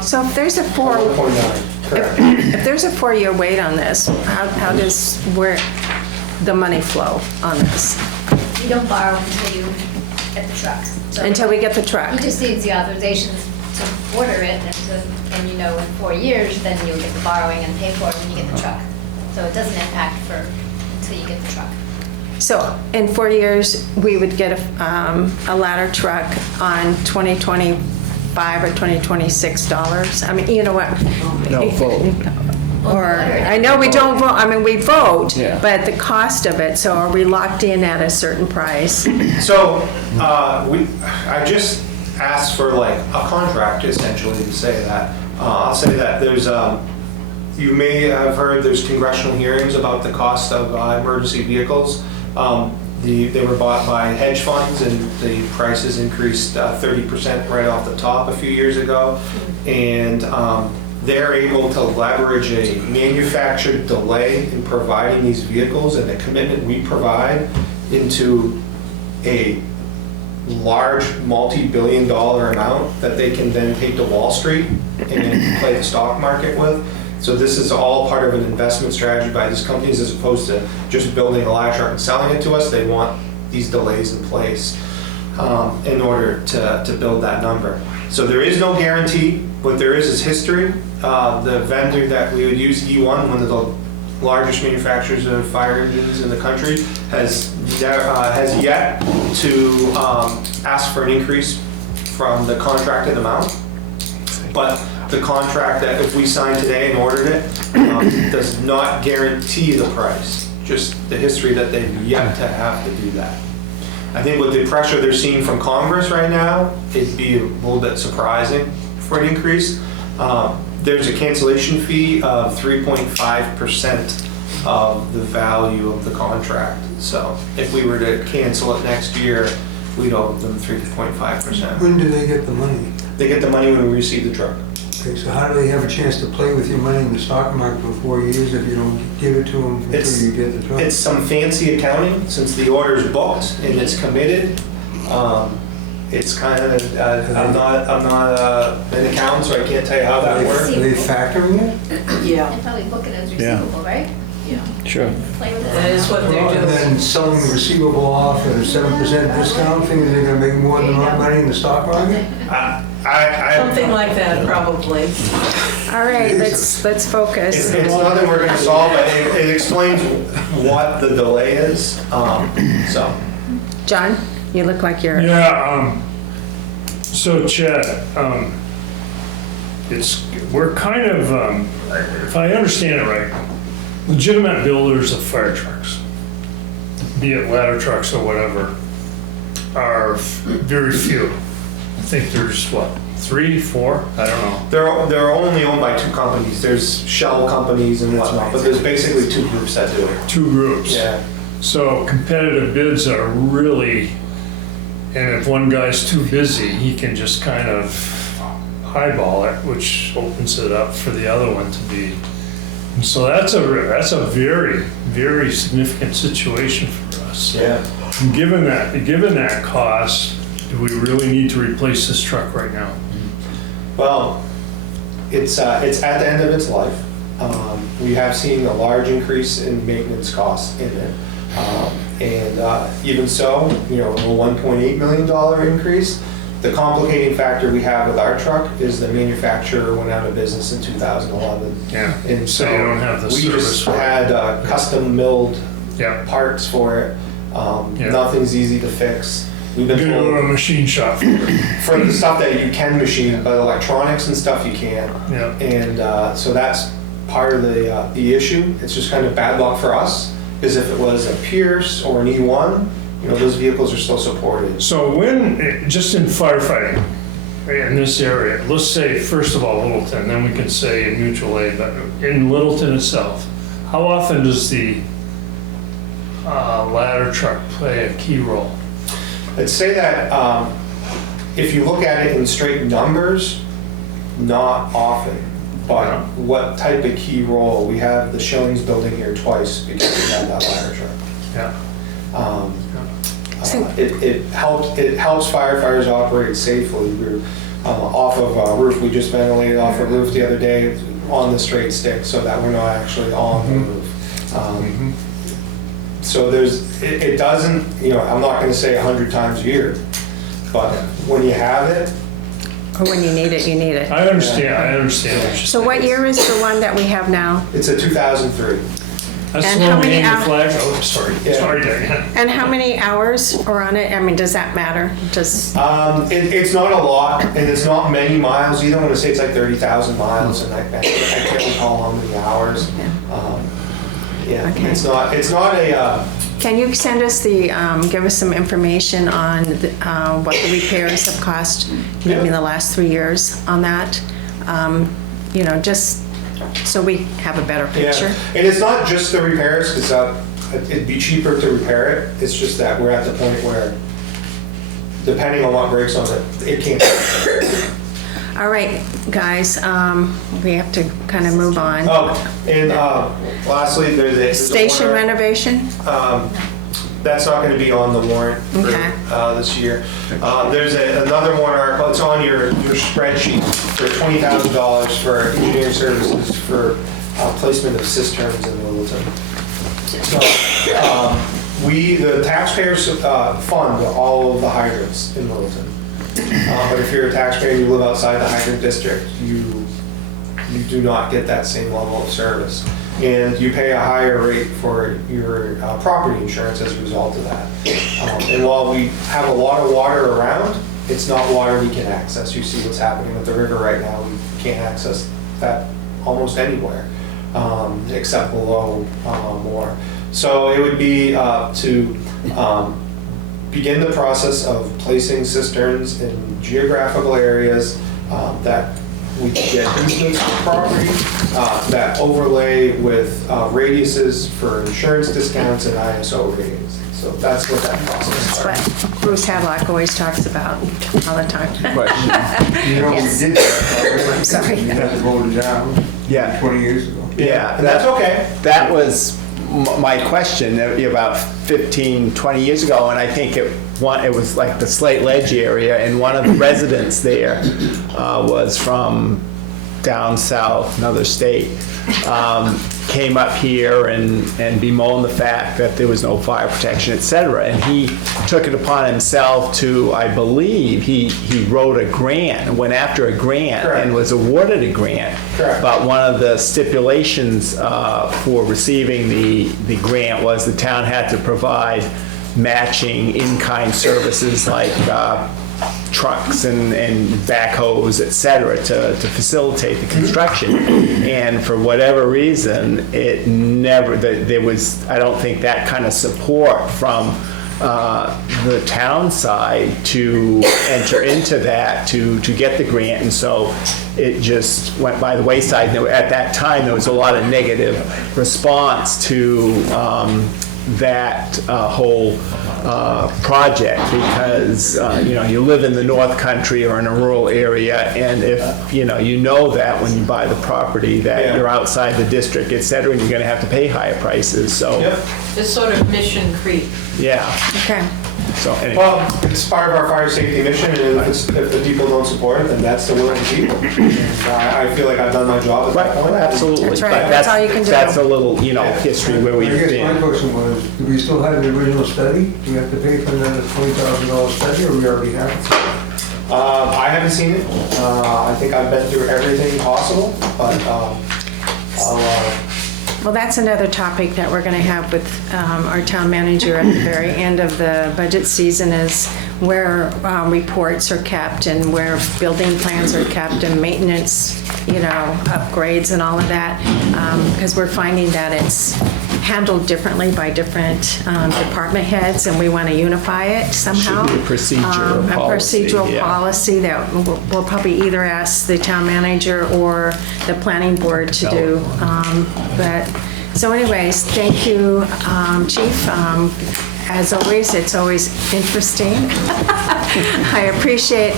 So if there's a 1.9, correct. if there's a 4-year wait on this, how does the money flow on this? You don't borrow until you get the truck. So Until we get the truck? he just needs the authorization to order it, and in 4 years, then you'll get the borrowing and pay for it when you get the truck. So it doesn't impact until you get the truck. So in 4 years, we would get a ladder truck on 2025 or 2026 dollars? I mean, you know what? No, vote. Or, I know we don't vote, I mean, we vote, Yeah. but the cost of it, so are we locked in at a certain price? So, I just asked for like a contract essentially to say that. I'll say that there's, you may have heard there's congressional hearings about the cost of emergency vehicles. They were bought by hedge funds and the prices increased 30% right off the top a few years ago. And they're able to leverage a manufactured delay in providing these vehicles and the commitment we provide into a large multi-billion-dollar amount that they can then take to Wall Street and play the stock market with. So this is all part of an investment strategy by these companies as opposed to just building a ladder truck and selling it to us. They want these delays in place in order to build that number. So there is no guarantee. What there is history. The vendor that we would use, E1, one of the largest manufacturers of fire engines in the country, has yet to ask for an increase from the contracted amount. But the contract that if we signed today and ordered it does not guarantee the price, just the history that they've yet to have to do that. I think with the pressure they're seeing from Congress right now, it'd be a little bit surprising for an increase. There's a cancellation fee of 3.5% of the value of the contract. So if we were to cancel it next year, we'd owe them 3.5%. When do they get the money? They get the money when we receive the truck. Okay, so how do they have a chance to play with your money in the stock market for 4 years if you don't give it to them until you get the truck? It's some fancy accounting, since the order's booked and it's committed. It's kind of, I'm not an accountant, so I can't tell you how that works. Are they factoring it? Yeah, And probably book it as Yeah. receivable, right? yeah. Sure. Play with it. That is what they're And doing. then selling the receivable off at a 7% discount, thinking they're gonna make more than that money in the stock market? Something like that, probably. All right, let's focus. It's nothing we're gonna solve, but it explains what the delay is, so. John, you look like you're... Yeah, so Chad, we're kind of, if I understand it right, legitimate builders of fire trucks, be it ladder trucks or whatever, are very few. I think there's, 3, 4? I don't know. They're only owned by 2 companies. There's shell companies and whatnot, but there's basically 2 groups that do it. 2 groups. Yeah. So competitive bids are really, and if one guy's too busy, he can just kind of highball it, which opens it up for the other one to be. And so that's a very, very significant situation for us. Yeah. And given that cost, do we really need to replace this truck right now? Well, it's at the end of its life. We have seen a large increase in maintenance costs in it. And even so, a $1.8 million increase. The complicating factor we have with our truck is the manufacturer went out of business in 2011. Yeah. And so you don't have the we service just for it. had custom milled Yeah. parts for it. Yeah. Nothing's easy to fix. we've You been gotta go to a told, machine shop. for the stuff that you can machine, but electronics and stuff you can't. Yeah. And so that's part of the issue. It's just kind of bad luck for us, because if it was a Pierce or an E1, you know, those vehicles are still supported. So when, just in firefighting, in this area, let's say, first of all, Littleton, then we can say in mutual aid, but in Littleton itself, how often does the ladder truck play a key role? I'd say that if you look at it in straight numbers, not often. But what type of key role? We have the Schillings building here twice because we have that ladder truck. Yeah. It helps firefighters operate safely. We're off of a roof. We just ventilated off a roof the other day on the straight stick, so that we're not actually on the roof. So it doesn't, you know, I'm not going to say 100 times a year, but when you have it, Or when you need it, you need it. I understand. So what year is the one that we have now? it's a 2003. That's And the how one we many hang the hou- flag, oh, sorry, Yeah. sorry, Diane. And how many hours are on it? I mean, does that matter? Just, It's not a lot, and it's not many miles either. I want to say it's like 30,000 miles, and I can't recall how many hours. Yeah, Okay. it's not a, can you send us give us some information on what the repairs have cost, maybe in the last 3 years on that? You know, just so we have a better picture. yeah. And it's not just the repairs, because it'd be cheaper to repair it. It's just that we're at the point where, depending on what breaks on it, it can't. All right, guys, we have to kind of move on. Oh, and lastly, there's a Station warrant. renovation? That's not going to be on the warrant for Okay. this year. There's another warrant article, it's on your spreadsheet, for $20,000 for engineering services for placement of cisterns in Littleton. So, the taxpayers fund all of the hydrants in Littleton. But if you're a taxpayer and you live outside the hydrant district, you do not get that same level of service. And you pay a higher rate for your property insurance as a result of that. And while we have a lot of water around, it's not water we can access. You see what's happening with the river right now. We can't access that almost anywhere, except below more. So it would be to begin the process of placing cisterns in geographical areas that we can get easements for property, that overlay with radiuses for insurance discounts and ISO ratings. So that's what that process That's is. what Bruce Hadlock always talks about all the time. You know, we Yes. did that. I'm sorry. We had to vote it down Yeah. 20 years ago. Yeah, And that's okay. That was my question about 15, 20 years ago, and I think it was like the Slate Ledge area, and one of the residents there was from down south, another state, came up here and bemoaned the fact that there was no fire protection, et cetera. And he took it upon himself to, I believe, he wrote a grant, went after a grant, Correct. and was awarded a grant. Correct. But one of the stipulations for receiving the grant was the town had to provide matching in-kind services like trucks and backhoes, et cetera, to facilitate the construction. And for whatever reason, it never, there was, I don't think, that kind of support from the town side to enter into that, to get the grant. And so it just went by the wayside. At that time, there was a lot of negative response to that whole project, because you live in the North Country or in a rural area, and if you know that when you buy the property that Yeah. you're outside the district, et cetera, and you're going to have to pay higher prices. So Yep. This sort of mission creep. yeah. Okay. So anyway. Well, it's part of our fire safety mission, and if the people don't support it, then that's the will of the people. I feel like I've done my job at Right, that point. absolutely. That's right. But That's all you can do. That's a little, history where I we've guess my been. question was, do we still have the original study? Do we have to pay for another $20,000 study, or we already have it? I haven't seen it. I think I've been through everything possible, but Well, that's another topic that we're going to have with our town manager at the very end of the budget season is where reports are kept and where building plans are kept and maintenance, upgrades and all of that. Because we're finding that it's handled differently by different department heads, and we want to unify it somehow. Should be a procedure or A policy, procedural yeah. policy that we'll probably either ask the town manager or the planning board to do. So anyways, thank you, Chief. As always, it's always interesting. I appreciate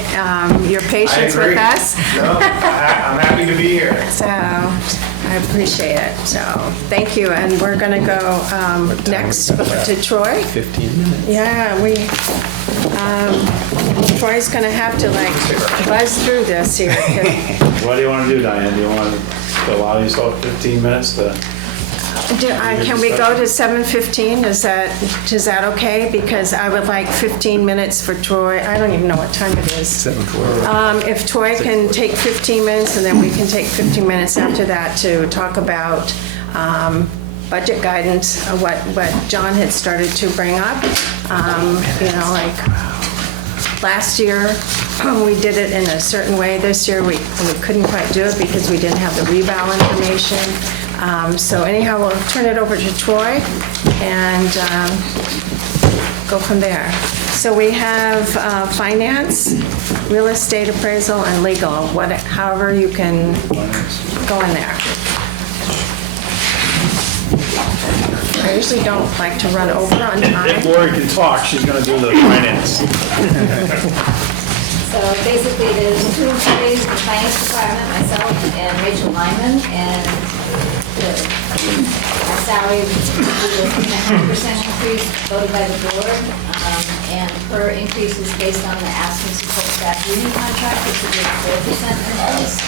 your patience with us. No, I'm happy to be here. So I appreciate it. So thank you. And we're going to go next to Troy. 15 minutes. Yeah, Troy's going to have to buzz through this here. What do you want to do, Diane? Do you want to allow yourself 15 minutes to? Can we go to 7:15? Is that okay? Because I would like 15 minutes for Troy. I don't even know what time it is. 7:40. If Troy can take 15 minutes, and then we can take 15 minutes after that to talk about budget guidance, what John had started to bring up. Last year, we did it in a certain way. This year, we couldn't quite do it because we didn't have the reval information. So anyhow, we'll turn it over to Troy and go from there. So we have finance, real estate appraisal, and legal. However you can go in there. I usually don't like to run over on time. If Lori can talk, she's going to do the finance. So basically, there's two employees in the finance department, myself and Rachel Lyman, and our salary was a 3.5% increase voted by the board, and her increase is based on the absence of full staff union contract, which would be a 4% increase.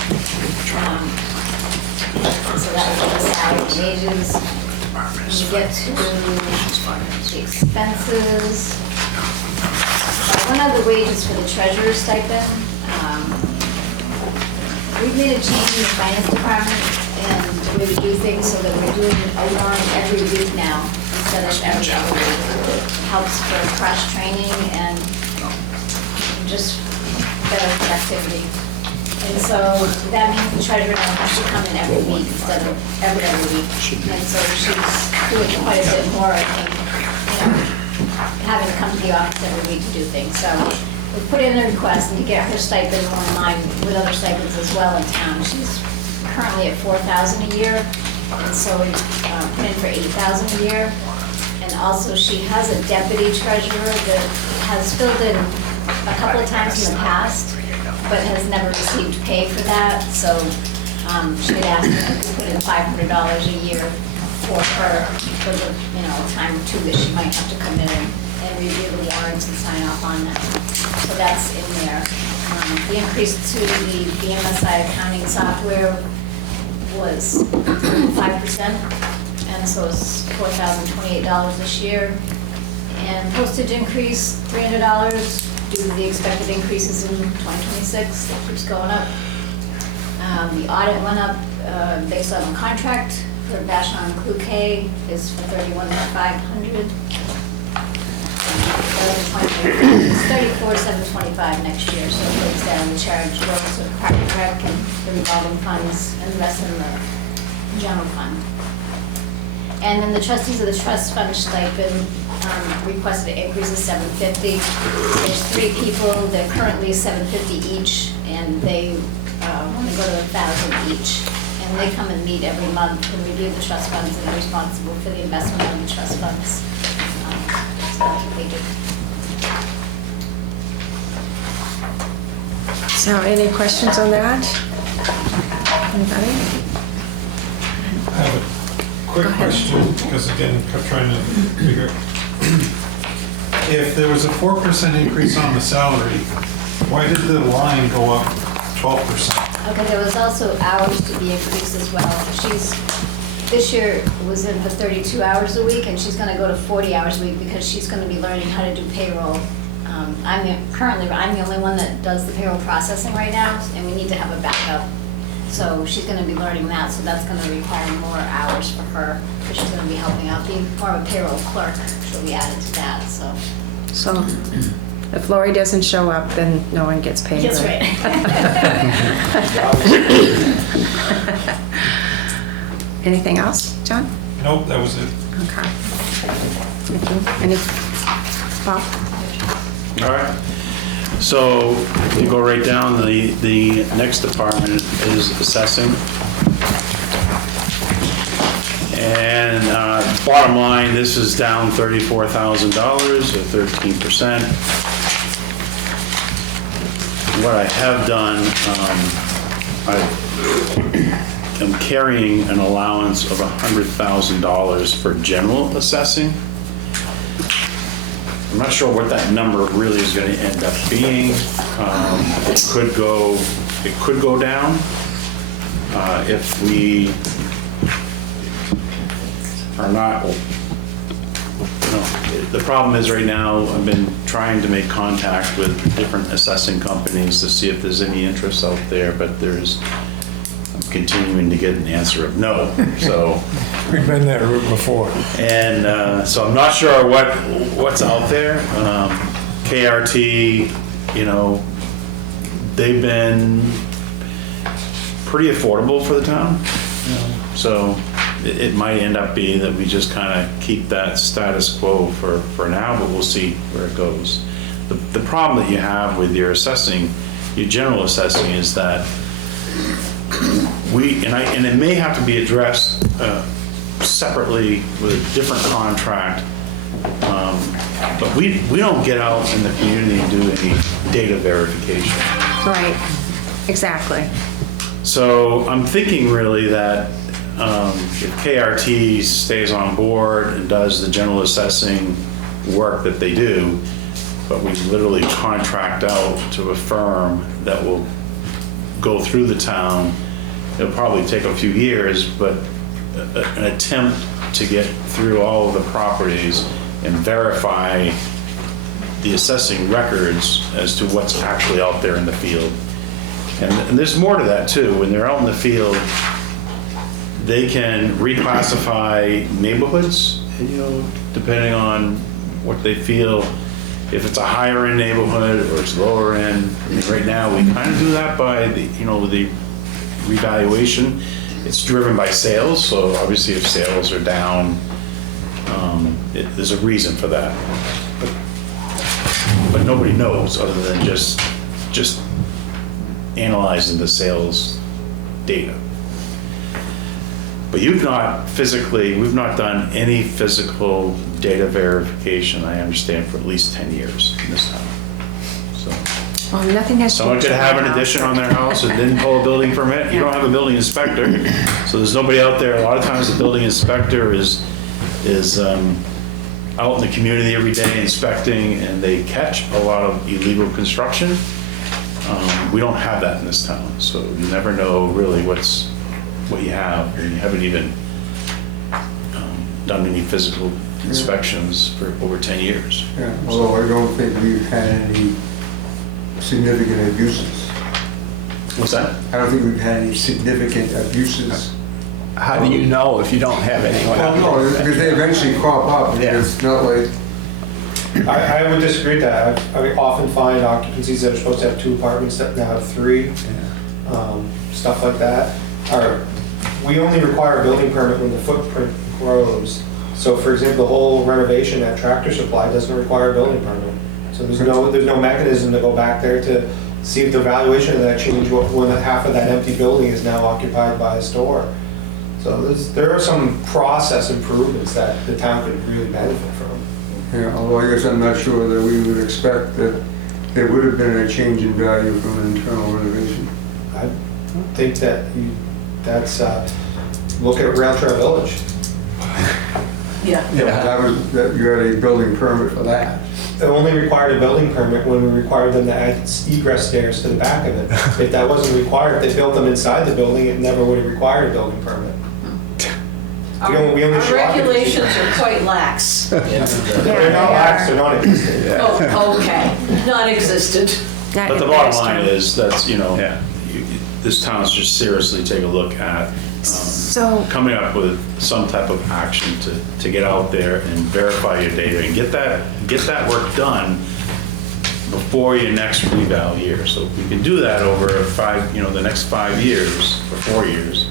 So that was the salary and wages. When you get to the expenses, one of the wages for the treasurer's stipend, we've made a change in the finance department and the way we do things so that we're doing a warrant every week now instead of every other week. It helps for cross-training and just better productivity. And so that means the treasurer now has to come in every week instead of every other week. And so she's doing quite a bit more, I think, having to come to the office every week to do things. So we put in a request and to get her stipend more in line with other stipends as well in town. She's currently at $4,000 a year, and so we put in for $8,000 a year. And also she has a deputy treasurer that has filled in a couple of times in the past, but has never received pay for that. So she had asked me to put in $500 a year for her for the time or two that she might have to come in and review the warrants and sign off on them. So that's in there. The increase to the BMSI accounting software was 5%, and so it's $4,028 this year. And postage increase $300 due to the expected increases in 2026. That keeps going up. The audit went up based on the contract for Vashon and Cloquet is for $31,500. It's $34,725 next year, so it breaks down the charge goes to the park and rec and the revolving funds and the rest in the general fund. And then the trustees of the trust fund stipend requested an increase of $750. There's 3 people, they're currently $750 each, and they want to go to $1,000 each. And they come and meet every month and review the trust funds and are responsible for the investment of the trust funds. So that's what they do. So any questions on that? Anybody? I have a quick question, because again, I'm trying to figure, if there was a 4% increase on the salary, why did the line go up 12%? Okay, there was also hours to be increased as well. This year was in for 32 hours a week, and she's gonna go to 40 hours a week because she's gonna be learning how to do payroll. I'm the only one that does the payroll processing right now, and we need to have a backup. So she's gonna be learning that, so that's gonna require more hours for her, because she's gonna be helping out, being more of a payroll clerk. She'll be added to that, so. So if Lori doesn't show up, then no one gets paid. That's right. Anything else, John? Nope, that was it. Okay. Thank you. Any, Bob? All right. So if you go right down, the next department is assessing. And bottom line, this is down $34,000 or 13%. What I have done, I'm carrying an allowance of $100,000 for general assessing. I'm not sure what that number really is going to end up being. It could go down if we are not. The problem is right now, I've been trying to make contact with different assessing companies to see if there's any interest out there, but I'm continuing to get an answer of no. So. We've been that route before. And so I'm not sure what's out there. KRT, they've been pretty affordable for the town. So it might end up being that we just kind of keep that status quo for now, but we'll see where it goes. The problem that you have with your assessing, your general assessing, is that and it may have to be addressed separately with a different contract, but we don't get out in the community and do any data verification. Right, exactly. So I'm thinking really that if KRT stays on board and does the general assessing work that they do, but we literally contract out to a firm that will go through the town, it'll probably take a few years, but an attempt to get through all of the properties and verify the assessing records as to what's actually out there in the field. And there's more to that too. When they're out in the field, they can reclassify neighborhoods, depending on what they feel. If it's a higher end neighborhood or it's lower end. I mean, right now, we kind of do that by the revaluation. It's driven by sales, so obviously if sales are down, there's a reason for that. But nobody knows other than just analyzing the sales data. But we've not done any physical data verification, I understand, for at least 10 years in this town. So. Well, nothing has changed. Someone could have an addition on their house and didn't pull a building permit. You don't have a building inspector, so there's nobody out there. A lot of times the building inspector is out in the community every day inspecting, and they catch a lot of illegal construction. We don't have that in this town, so you never know really what you have, and you haven't even done any physical inspections for over 10 years. Yeah, although I don't think we've had any significant abuses. What's that? I don't think we've had any significant abuses. How do you know if you don't have anyone out Well, no, there? because they eventually crop up. Yeah. It's not like, I would disagree with that. I often find occupancies that are supposed to have 2 apartments that now have 3, stuff like that. We only require a building permit when the footprint grows. So for example, the whole renovation at Tractor Supply doesn't require a building permit. So there's no mechanism to go back there to see if the valuation of that changed when half of that empty building is now occupied by a store. So there are some process improvements that the town could really benefit from. yeah, although I guess I'm not sure that we would expect that there would have been a change in value from an internal renovation. I think that's look at Rail Trail Village. Yeah. That you had a building permit for that. It only required a building permit when we required them to add egress stairs to the back of it. If that wasn't required, if they built them inside the building, it never would have required a building permit. We only Our show occupancy. regulations are quite lax. They're not lax, they're non-existent. Oh, okay, non-existent. But the bottom line is that's, this town should seriously take a look at coming up with some type of action to get out there and verify your data and get that work done before your next reval year. So if we can do that over the next 5 years or 4 years.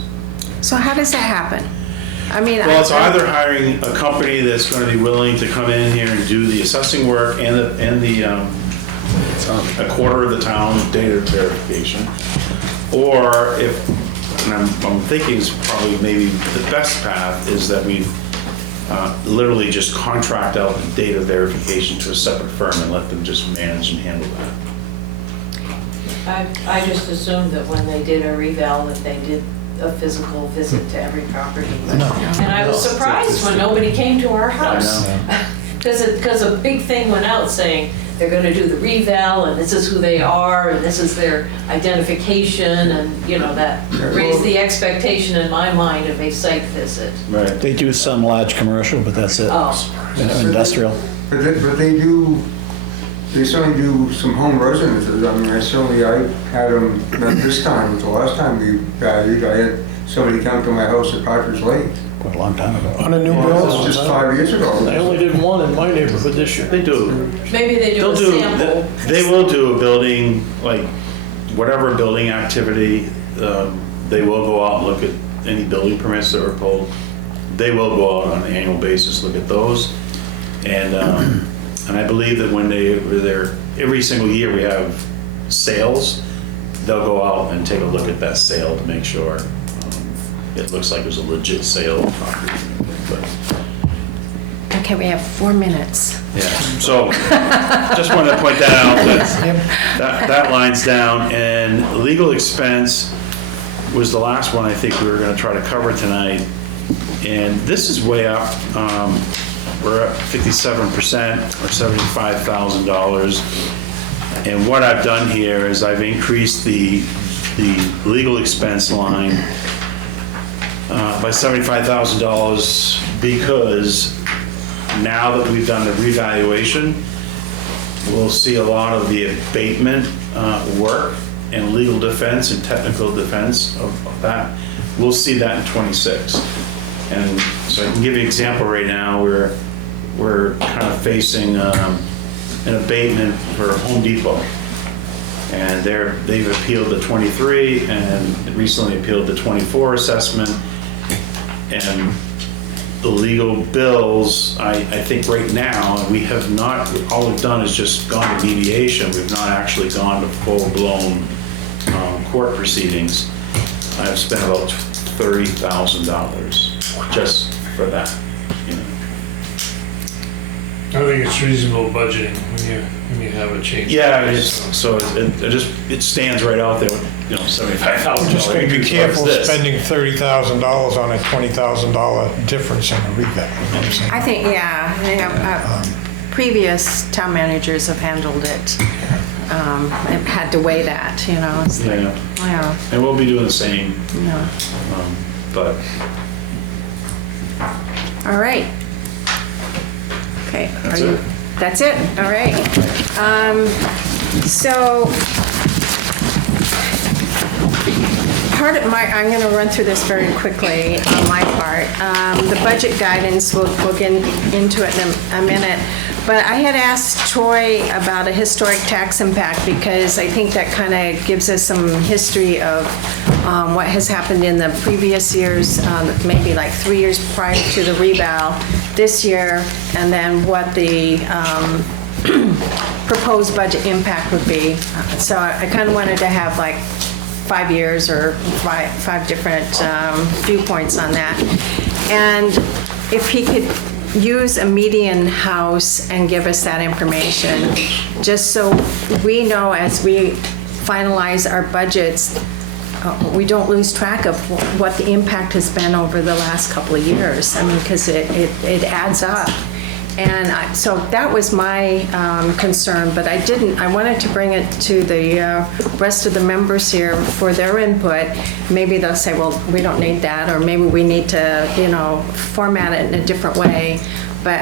So how does that happen? I mean, Well, it's either hiring a company that's going to be willing to come in here and do the assessing work and a quarter of the town data verification, or and I'm thinking is probably maybe the best path is that we literally just contract out the data verification to a separate firm and let them just manage and handle that. I just assumed that when they did a reval that they did a physical visit to every property. And I was surprised when nobody came to our house. Because a big thing went out saying they're going to do the reval and this is who they are and this is their identification, and that raised the expectation in my mind of a site visit. Right. They do some large commercial, but that's it. Industrial. But they certainly do some home residences. I mean, I had them, not this time, but the last time we valued, I had somebody come to my house at Partridge Lake. Quite a long time ago. On a new build? Just 5 years ago. I only did one in my neighborhood this year. They do. Maybe they do a sample. They will do a building, like whatever building activity, they will go out and look at any building permits that are pulled. They will go out on an annual basis, look at those. And I believe that when they're there, every single year we have sales, they'll go out and take a look at that sale to make sure it looks like it was a legit sale of property. But, okay, we have 4 minutes. yeah, so just wanted to point that out, that line's down. And legal expense was the last one I think we were going to try to cover tonight. And this is way up. We're up 57% or $75,000. And what I've done here is I've increased the legal expense line by $75,000 because now that we've done the revaluation, we'll see a lot of the abatement work and legal defense and technical defense of that. We'll see that in 26. And so I can give you an example right now where we're kind of facing an abatement for Home Depot. And they've appealed the 23 and recently appealed the 24 assessment. And the legal bills, I think right now, we have not, all we've done is just gone to mediation. We've not actually gone to full-blown court proceedings. I've spent about $30,000 just for that. I think it's reasonable budgeting when you have a change. Yeah, it stands right out there with, $75,000. Just got to be careful spending $30,000 on a $20,000 difference in the revamp. You know what I'm saying? I think, previous town managers have handled it. I've had to weigh that, It's like, yeah. And we'll be doing the same. Yeah. But. All right. Okay. That's it. That's it? All right. So I'm going to run through this very quickly on my part. The budget guidance, we'll get into it in a minute. But I had asked Troy about a historic tax impact because I think that kind of gives us some history of what has happened in the previous years, maybe like 3 years prior to the reval, this year, and then what the proposed budget impact would be. So I kind of wanted to have like 5 years or five different viewpoints on that. And if he could use a median house and give us that information, just so we know as we finalize our budgets, we don't lose track of what the impact has been over the last couple of years. I mean, because it adds up. And so that was my concern, but I wanted to bring it to the rest of the members here for their input. Maybe they'll say, well, we don't need that, or maybe we need to, format it in a different way. But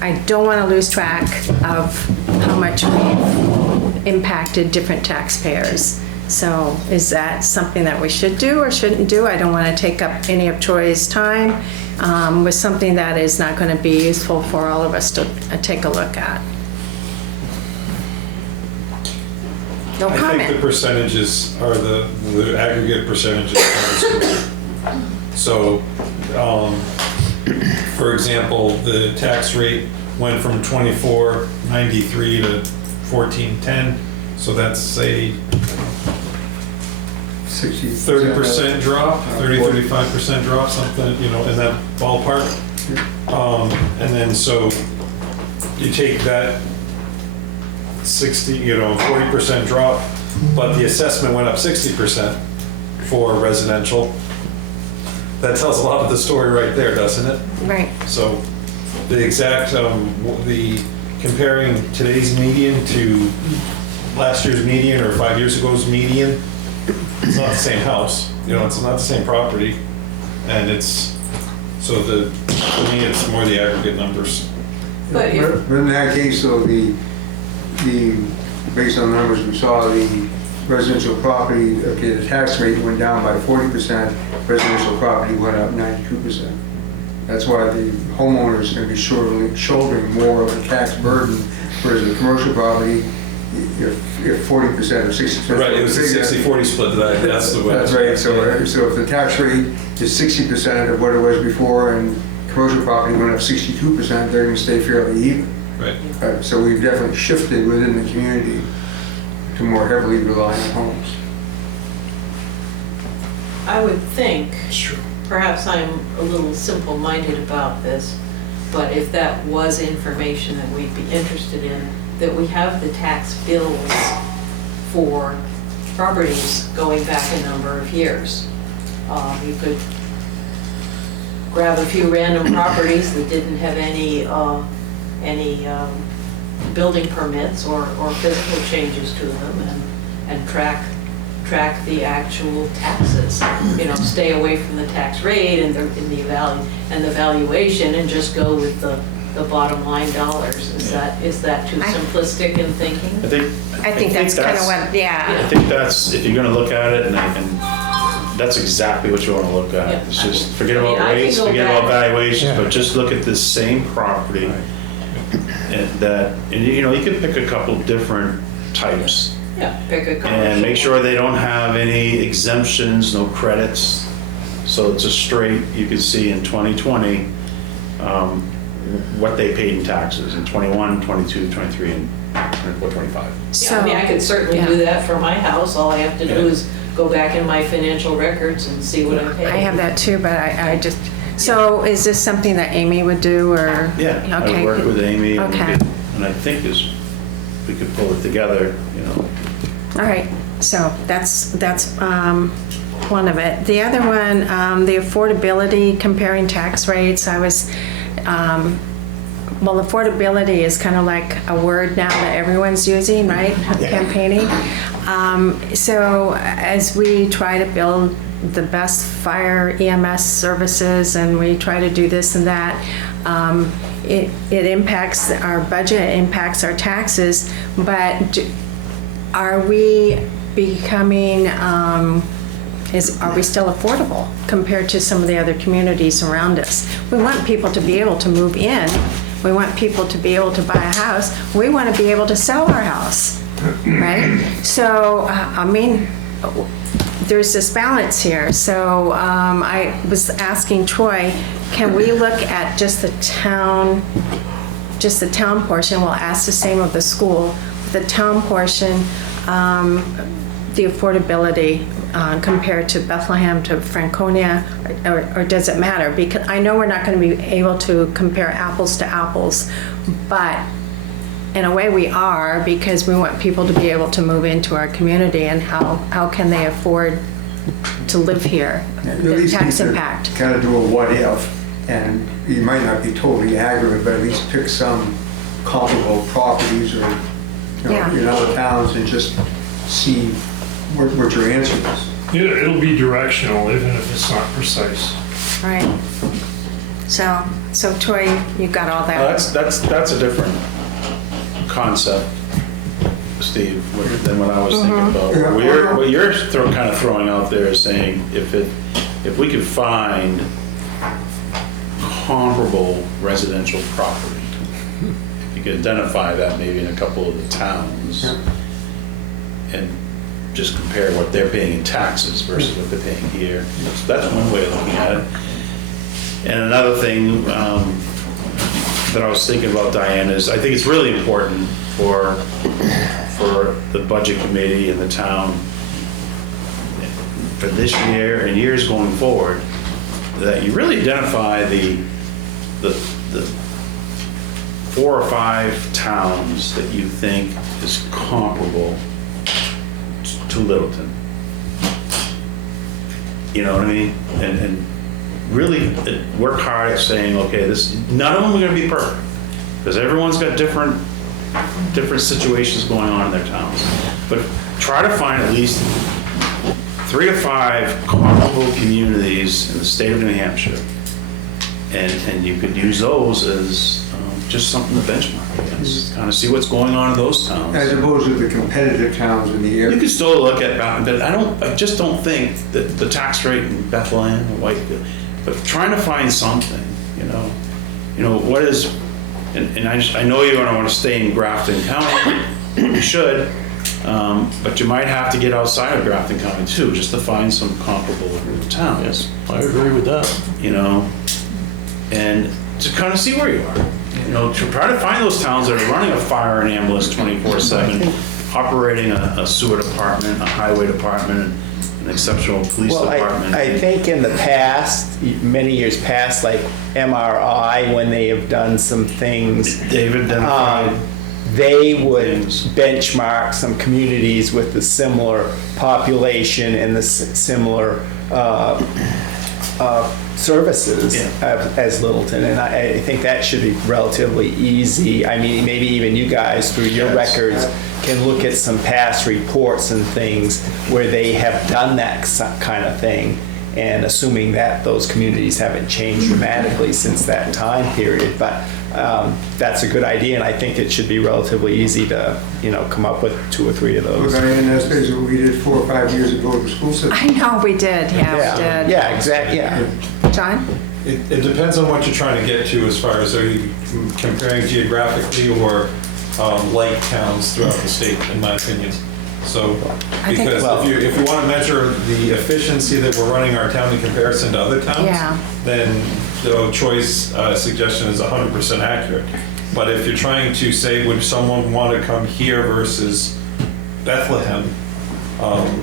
I don't want to lose track of how much we've impacted different taxpayers. So is that something that we should do or shouldn't do? I don't want to take up any of Troy's time with something that is not going to be useful for all of us to take a look at. No I think the comment. percentages are the aggregate percentages. So, for example, the tax rate went from 24.93 to 14.10, so that's a 30% drop, 35% drop, something, in that ballpark. And then so you take that 40% drop, but the assessment went up 60% for residential. That tells a lot of the story right there, doesn't it? Right. So the exact, the comparing today's median to last year's median or 5 years ago's median, it's not the same house, it's not the same property. And for me, it's more the aggregate numbers. But if, in that case, though, based on the numbers we saw, the residential property, the tax rate went down by 40%, residential property went up 92%. That's why the homeowner is going to be shouldering more of a tax burden, whereas the commercial property, if 40% or 60%. Right, it was a 60-40 split, that's the way. That's right, so if the tax rate is 60% of what it was before and commercial property went up 62%, they're going to stay fairly even. Right. So we've definitely shifted within the community to more heavily reliant homes. I would think, perhaps I'm a little simple-minded about this, but if that was information that we'd be interested in, that we have the tax bills for properties going back a number of years. You could grab a few random properties that didn't have any building permits or physical changes to them and track the actual taxes. Stay away from the tax rate and the valuation and just go with the bottom line dollars. Is that too simplistic in thinking? I think that's kind of what, I think that's, if you're gonna look at it, and that's exactly what you wanna look at. Yeah. It's just, forget about rates, forget about valuations, but just look at this same property. And you can pick a couple different types. Yeah, pick a commercial. And make sure they don't have any exemptions, no credits. So it's a straight, you can see in 2020, what they paid in taxes in 21, 22, 23, and 24, 25. Yeah, I could certainly do that for my house. All I have to do is go back in my financial records and see what I'm paying. I have that too, but I just, so is this something that Amy would do or? Yeah, Okay. I work with Amy and Okay. and I think we could pull it together, All right, so that's one of it. The other one, the affordability, comparing tax rates, affordability is kind of like a word now that everyone's using, right? Campaigning. So as we try to build the best fire EMS services and we try to do this and that, it impacts our budget, it impacts our taxes, but are we becoming, are we still affordable compared to some of the other communities around us? We want people to be able to move in. We want people to be able to buy a house. We want to be able to sell our house, right? So, there's this balance here. So I was asking Troy, can we look at just the town portion? We'll ask the same of the school. The town portion, the affordability compared to Bethlehem to Franconia, or does it matter? Because I know we're not going to be able to compare apples to apples, but in a way we are, because we want people to be able to move into our community, and how can they afford to live here? The tax impact. Kind of do a what if, and you might not be totally accurate, but at least pick some comparable properties or in other towns and just see what your answer is. It'll be directional, even if it's not precise. Right. So Troy, you got all that? That's a different concept. Steve, than what I was thinking about. What you're kind of throwing out there is saying if we could find comparable residential property, if you could identify that maybe in a couple of the towns and just compare what they're paying in taxes versus what they're paying here. So that's one way of looking at it. And another thing that I was thinking about, Diane, is I think it's really important for the budget committee and the town for this year and years going forward that you really identify the 4 or 5 towns that you think is comparable to Littleton. You know what I mean? And really work hard at saying, okay, none of them are going to be perfect because everyone's got different situations going on in their towns. But try to find at least 3 to 5 comparable communities in the state of New Hampshire, and you could use those as just something to benchmark against. Kind of see what's going on in those towns. As opposed to the competitive towns in the area. You can still look at, but I just don't think that the tax rate in Bethlehem or Whitefield. But trying to find something, you know, what is, and I know you're going to want to stay in Grafton County. You should, but you might have to get outside of Grafton County too, just to find some comparable towns. Yes, I agree with that. You know, and to kind of see where you are. You know, to try to find those towns that are running a fire and ambulance 24/7, operating a sewer department, a highway department, an exceptional police department. I think in the past, many years past, like MRI, when they have done some things, they've identified they would benchmark some communities with the similar population and the similar services as Littleton, and I think that should be relatively easy. I mean, maybe even you guys, through your records, can look at some past reports and things where they have done that kind of thing, and assuming that those communities haven't changed dramatically since that time period. But that's a good idea, and I think it should be relatively easy to, come up with 2 or 3 of those. Well, Diane, that's basically what we did 4 or 5 years ago with the school system. I know, we did, we did. Yeah, exactly, yeah. John? It depends on what you're trying to get to as far as are you comparing geographically or like towns throughout the state, in my opinion. So, because if you want to measure the efficiency that we're running our town in comparison to other towns, then the choice suggestion is 100% accurate. But if you're trying to say, would someone want to come here versus Bethlehem,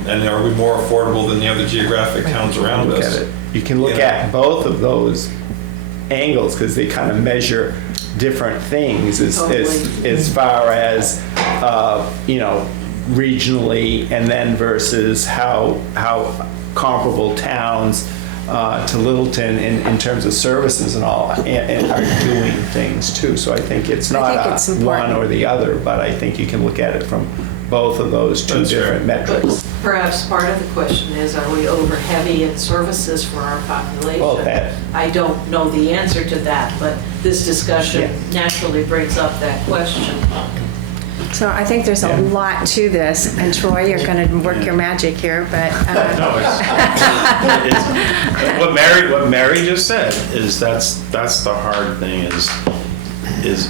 and are we more affordable than the other geographic towns around us? You can look at both of those angles because they kind of measure different things as far as regionally, and then versus how comparable towns to Littleton in terms of services and all and are doing things too. So I think it's not one or the other, but I think you can look at it from both of those two different metrics. Perhaps part of the question is, are we over heavy in services for our population? Well, I don't know the answer to that, but this discussion naturally brings up that question. So I think there's a lot to this, and Troy, you're going to work your magic here, but... what Mary just said is that's the hard thing is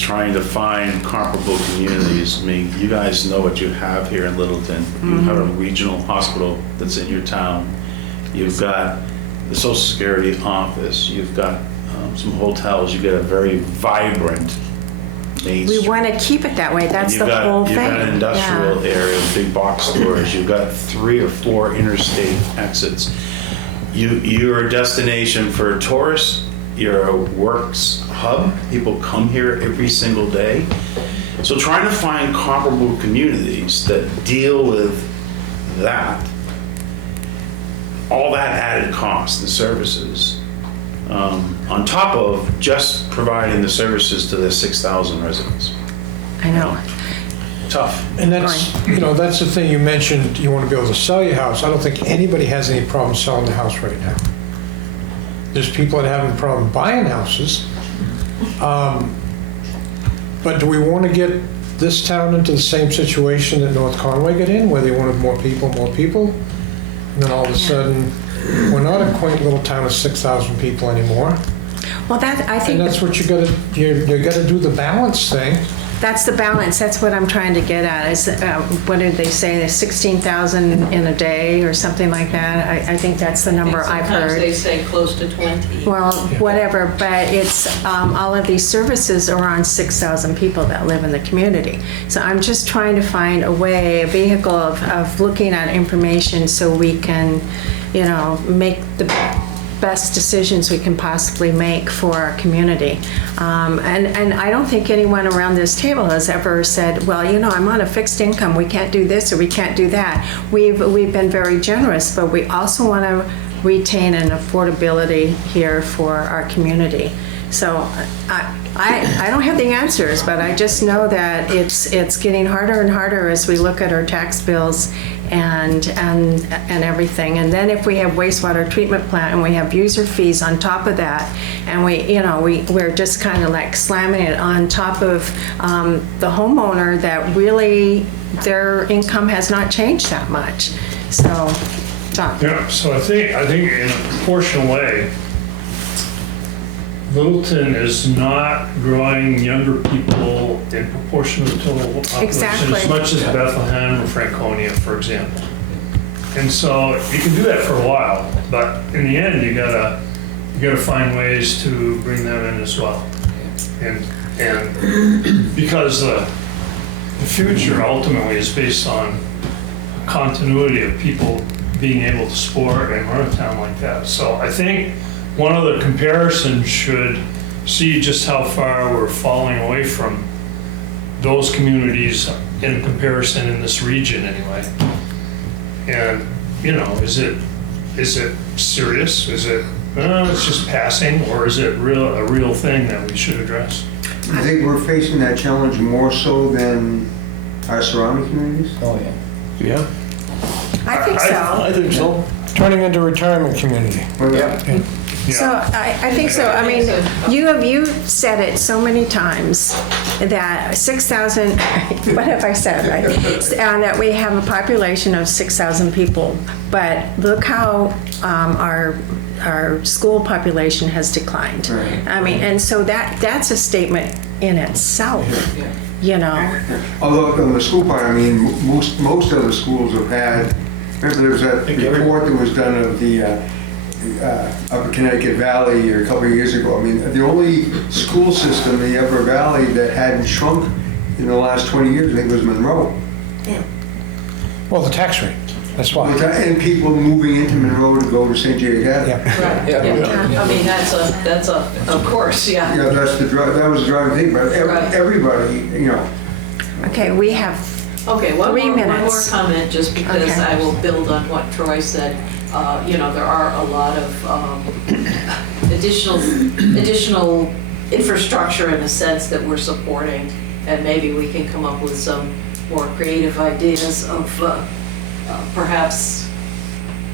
trying to find comparable communities. I mean, you guys know what you have here in Littleton. You have a regional hospital that's in your town. You've got the Social Security office. You've got some hotels. You've got a very vibrant Main Street. We want to keep it that way. That's the whole thing. You've got an industrial area, big box stores. You've got 3 or 4 interstate exits. You're a destination for tourists. You're a works hub. People come here every single day. So trying to find comparable communities that deal with that, all that added cost, the services, on top of just providing the services to the 6,000 residents. I know. Tough. And that's, that's the thing you mentioned, you want to be able to sell your house. I don't think anybody has any problem selling the house right now. There's people that have a problem buying houses. But do we want to get this town into the same situation that North Conway got in, where they wanted more people, and then all of a sudden, we're not a quaint little town of 6,000 people anymore. Well, I think. And that's what you gotta do the balance thing. That's the balance. That's what I'm trying to get at. Is what did they say? There's 16,000 in a day or something like that. I think that's the number I've Sometimes heard. they say close to 20. Well, whatever, but it's all of these services are on 6,000 people that live in the community. So I'm just trying to find a way, a vehicle of looking at information so we can, make the best decisions we can possibly make for our community. And I don't think anyone around this table has ever said, well, I'm on a fixed income, we can't do this or we can't do that. We've been very generous, but we also want to retain an affordability here for our community. So I don't have the answers, but I just know that it's getting harder and harder as we look at our tax bills and everything. And then if we have wastewater treatment plant and we have user fees on top of that, and we're just kind of like slamming it on top of the homeowner that really their income has not changed that much. So, John. Yeah, so I think in a proportional way, Littleton is not drawing younger people in proportion to the total population Exactly. as much as Bethlehem or Franconia, for example. And so you can do that for a while, but in the end, you gotta find ways to bring them in as well. And because the future ultimately is based on continuity of people being able to support and run a town like that. So I think one other comparison should see just how far we're falling away from those communities in comparison in this region anyway. And, is it serious? Is it, it's just passing, or is it a real thing that we should address? I think we're facing that challenge more so than our surrounding communities. Oh, yeah. Yeah. I think so. I think so. Turning into a retirement community. Yeah. So I think so. I mean, you said it so many times that 6,000. What have I said? Right? That we have a population of 6,000 people, but look how our school population has declined. Right. I mean, and so that's a statement in itself. Although on the school part, I mean, most of the schools have had. Remember, there was that report that was done of the Upper Connecticut Valley a couple of years ago. I mean, the only school system in the Upper Valley that hadn't shrunk in the last 20 years, I think, was Monroe. Yeah. Well, the tax rate, that's why. And people moving into Monroe to go to St. J. Academy. Yeah. Right, yeah. I mean, that's of course, yeah. Yeah, that was the driving thing, but everybody, Okay, we have Okay, one 3 more minutes. comment, just because Okay. I will build on what Troy said. There are a lot of additional infrastructure in a sense that we're supporting, and maybe we can come up with some more creative ideas of perhaps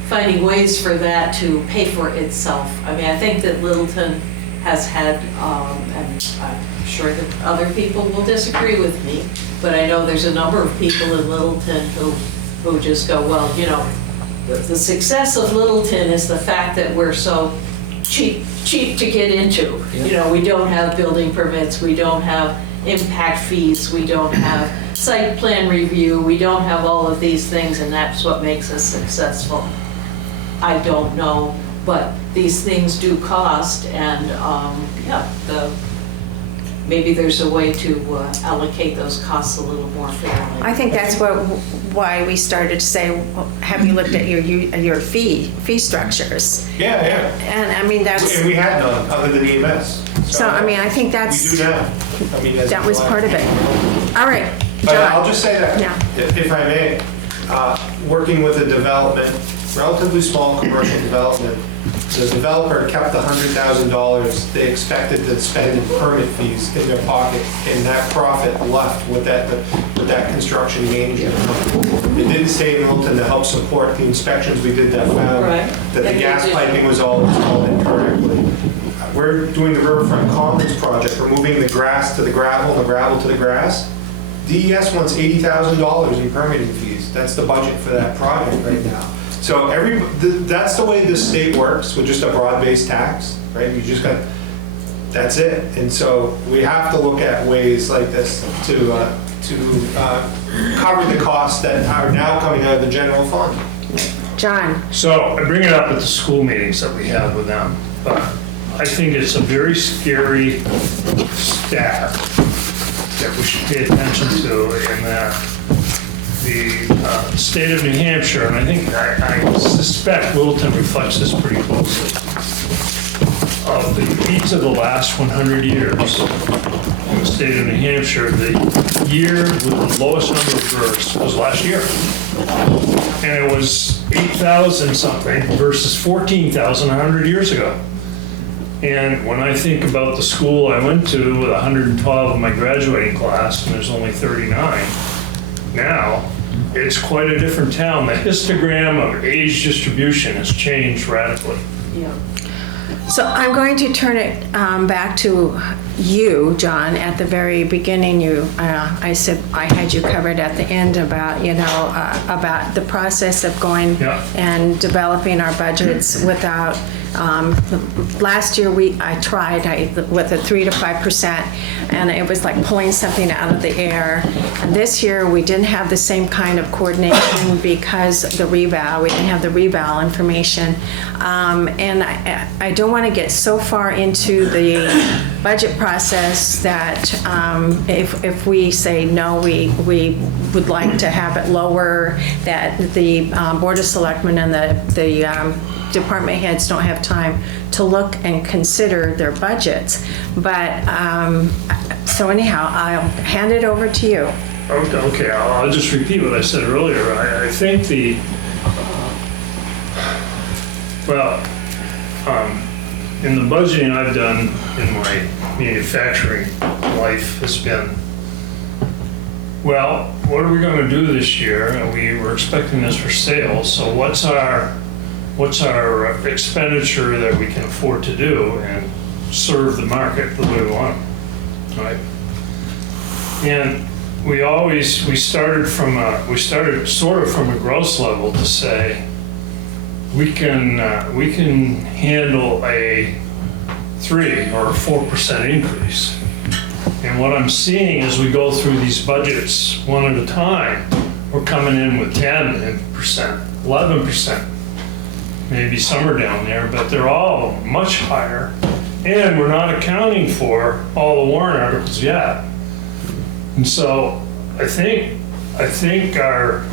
finding ways for that to pay for itself. I mean, I think that Littleton has had, and I'm sure that other people will disagree with me, but I know there's a number of people in Littleton who just go, well, the success of Littleton is the fact that we're so cheap to get into. We don't have building permits, we don't have impact fees, we don't have site plan review, we don't have all of these things, and that's what makes us successful. I don't know, but these things do cost, and maybe there's a way to allocate those costs a little more fairly. I think that's why we started to say, well, have you looked at your fee structures? Yeah. And I mean, that's, And we had none other than EMS. so I mean, I think that's, We do now. I mean, that's that was part of it. All right, But I'll John. just say that, Yeah. if I may, working with a development, relatively small commercial development, the developer kept the $100,000 they expected to spend in permit fees in their pocket, and that profit left with that construction management company. It didn't stay in Littleton to help support the inspections we did that found Right. that the gas piping was all installed incorrectly. We're doing the Riverfront Commons project, we're moving the grass to the gravel, the gravel to the grass. DES wants $80,000 in permitting fees. That's the budget for that project right now. So that's the way this state works with just a broad-based tax, right? You just got, that's it. And so we have to look at ways like this to cover the costs that are now coming out of the general fund. John? So I bring it up at the school meetings that we have with them, but I think it's a very scary stat that we should pay attention to, in that the state of New Hampshire, and I suspect Littleton reflects this pretty closely, of each of the last 100 years in the state of New Hampshire, the year with the lowest number of births was last year. And it was 8,000 something versus 14,000 100 years ago. And when I think about the school I went to with 112 in my graduating class, and there's only 39 now, it's quite a different town. The histogram of age distribution has changed radically. Yeah. So I'm going to turn it back to you, John. At the very beginning, I said I had you covered at the end about, about the process of going and developing our budgets without. Last year I tried with a 3 to 5%, and it was like pulling something out of the air. And this year we didn't have the same kind of coordination because the reval. We didn't have the reval information, and I don't want to get so far into the budget process that if we say no, we would like to have it lower, that the Board of Selectmen and the department heads don't have time to look and consider their budgets. But, so anyhow, I'll hand it over to you. Okay, I'll just repeat what I said earlier. I think in the budgeting I've done in my manufacturing life has been, well, what are we going to do this year? And we were expecting this for sales, so what's our expenditure that we can afford to do and serve the market the way we want, right? And we started sort of from a gross level to say we can handle a 3 or 4% increase. And what I'm seeing as we go through these budgets one at a time, we're coming in with 10%, 11%. Maybe some are down there, but they're all much higher. And we're not accounting for all the warrant articles yet. And so I think our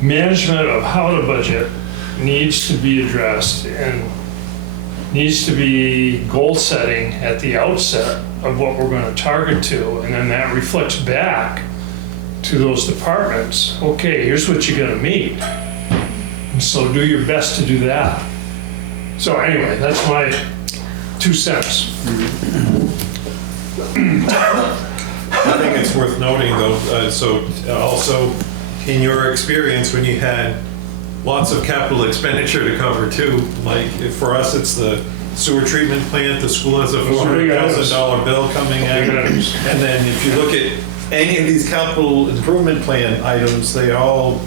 management of how to budget needs to be addressed and needs to be goal setting at the outset of what we're going to target to. And then that reflects back to those departments. Okay, here's what you're going to meet. So do your best to do that. So anyway, that's my 2 cents. I think it's worth noting though, so also in your experience when you had lots of capital expenditure to cover too, like for us it's the sewer treatment plant, the school has a $400,000 bill coming in. And then if you look at any of these capital improvement plan items, they all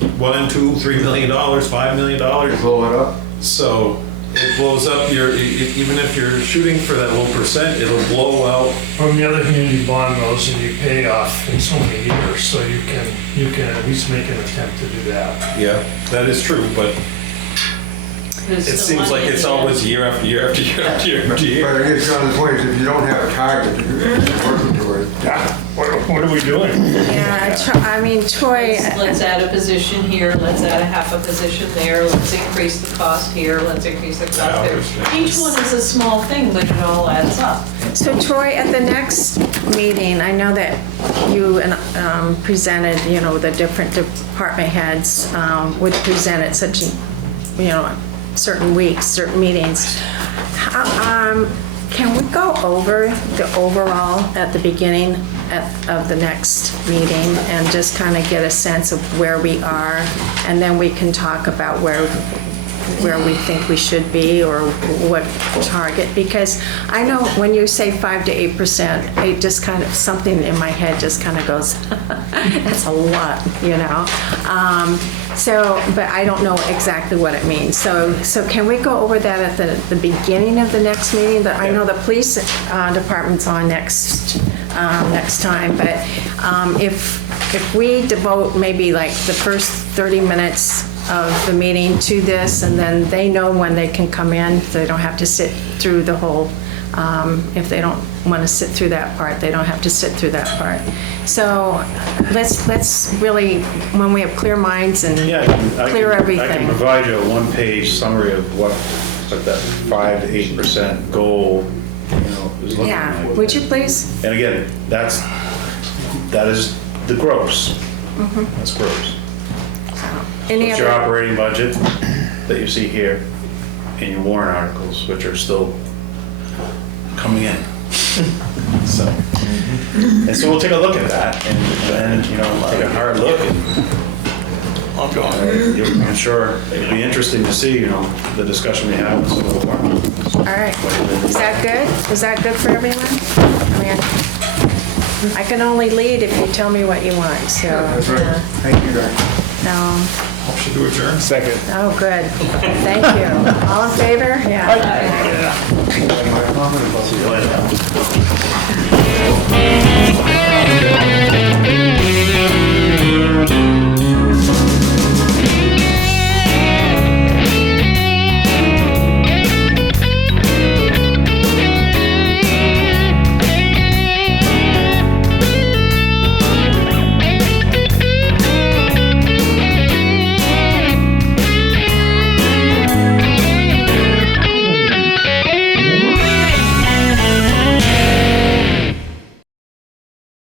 $1, $2, $3 million, $5 million. Blow it up. So it blows up even if you're shooting for that low percent, it'll blow out. On the other hand, you bond those and you pay off in so many years, so you can at least make an attempt to do that. Yeah, that is true, but it seems like it's always year after year after year after year after year. But I guess John's point is if you don't have a target to work toward. Yeah, what are we doing? Yeah, Troy. Let's add a position here, let's add a half a position there, let's increase the cost here, let's increase the cost there. Each one is a small thing, but it all adds up. So Troy, at the next meeting, I know that you presented, the different department heads would present at such, certain weeks, certain meetings. Can we go over the overall at the beginning of the next meeting and just kind of get a sense of where we are, and then we can talk about where where we think we should be or what target, because I know when you say 5 to 8%, it just kind of, something in my head just kind of goes, that's a lot, you know? But I don't know exactly what it means. So can we go over that at the beginning of the next meeting? I know the police department's on next time, but if we devote maybe like the first 30 minutes of the meeting to this, and then they know when they can come in, so they don't have to sit through the whole, if they don't want to sit through that part, they don't have to sit through that part. So let's really, when we have clear minds and clear everything. I can provide you a one-page summary of what like that 5 to 8% goal, is looking Yeah, like. would you please? And again, that is the gross. That's gross. Any It's your other? operating budget that you see here, and your warrant articles, which are still coming in. So we'll take a look at that, and then, take a hard look. I'm sure it'd be interesting to see, the discussion we have with some of the warrant articles. All right. Is that good? Is that good for everyone? I can only lead if you tell me what you want, so. That's right. Thank you, guys. No. Motion to adjourn? Second. Oh, good. Thank you. All in favor? Yeah. My comment about the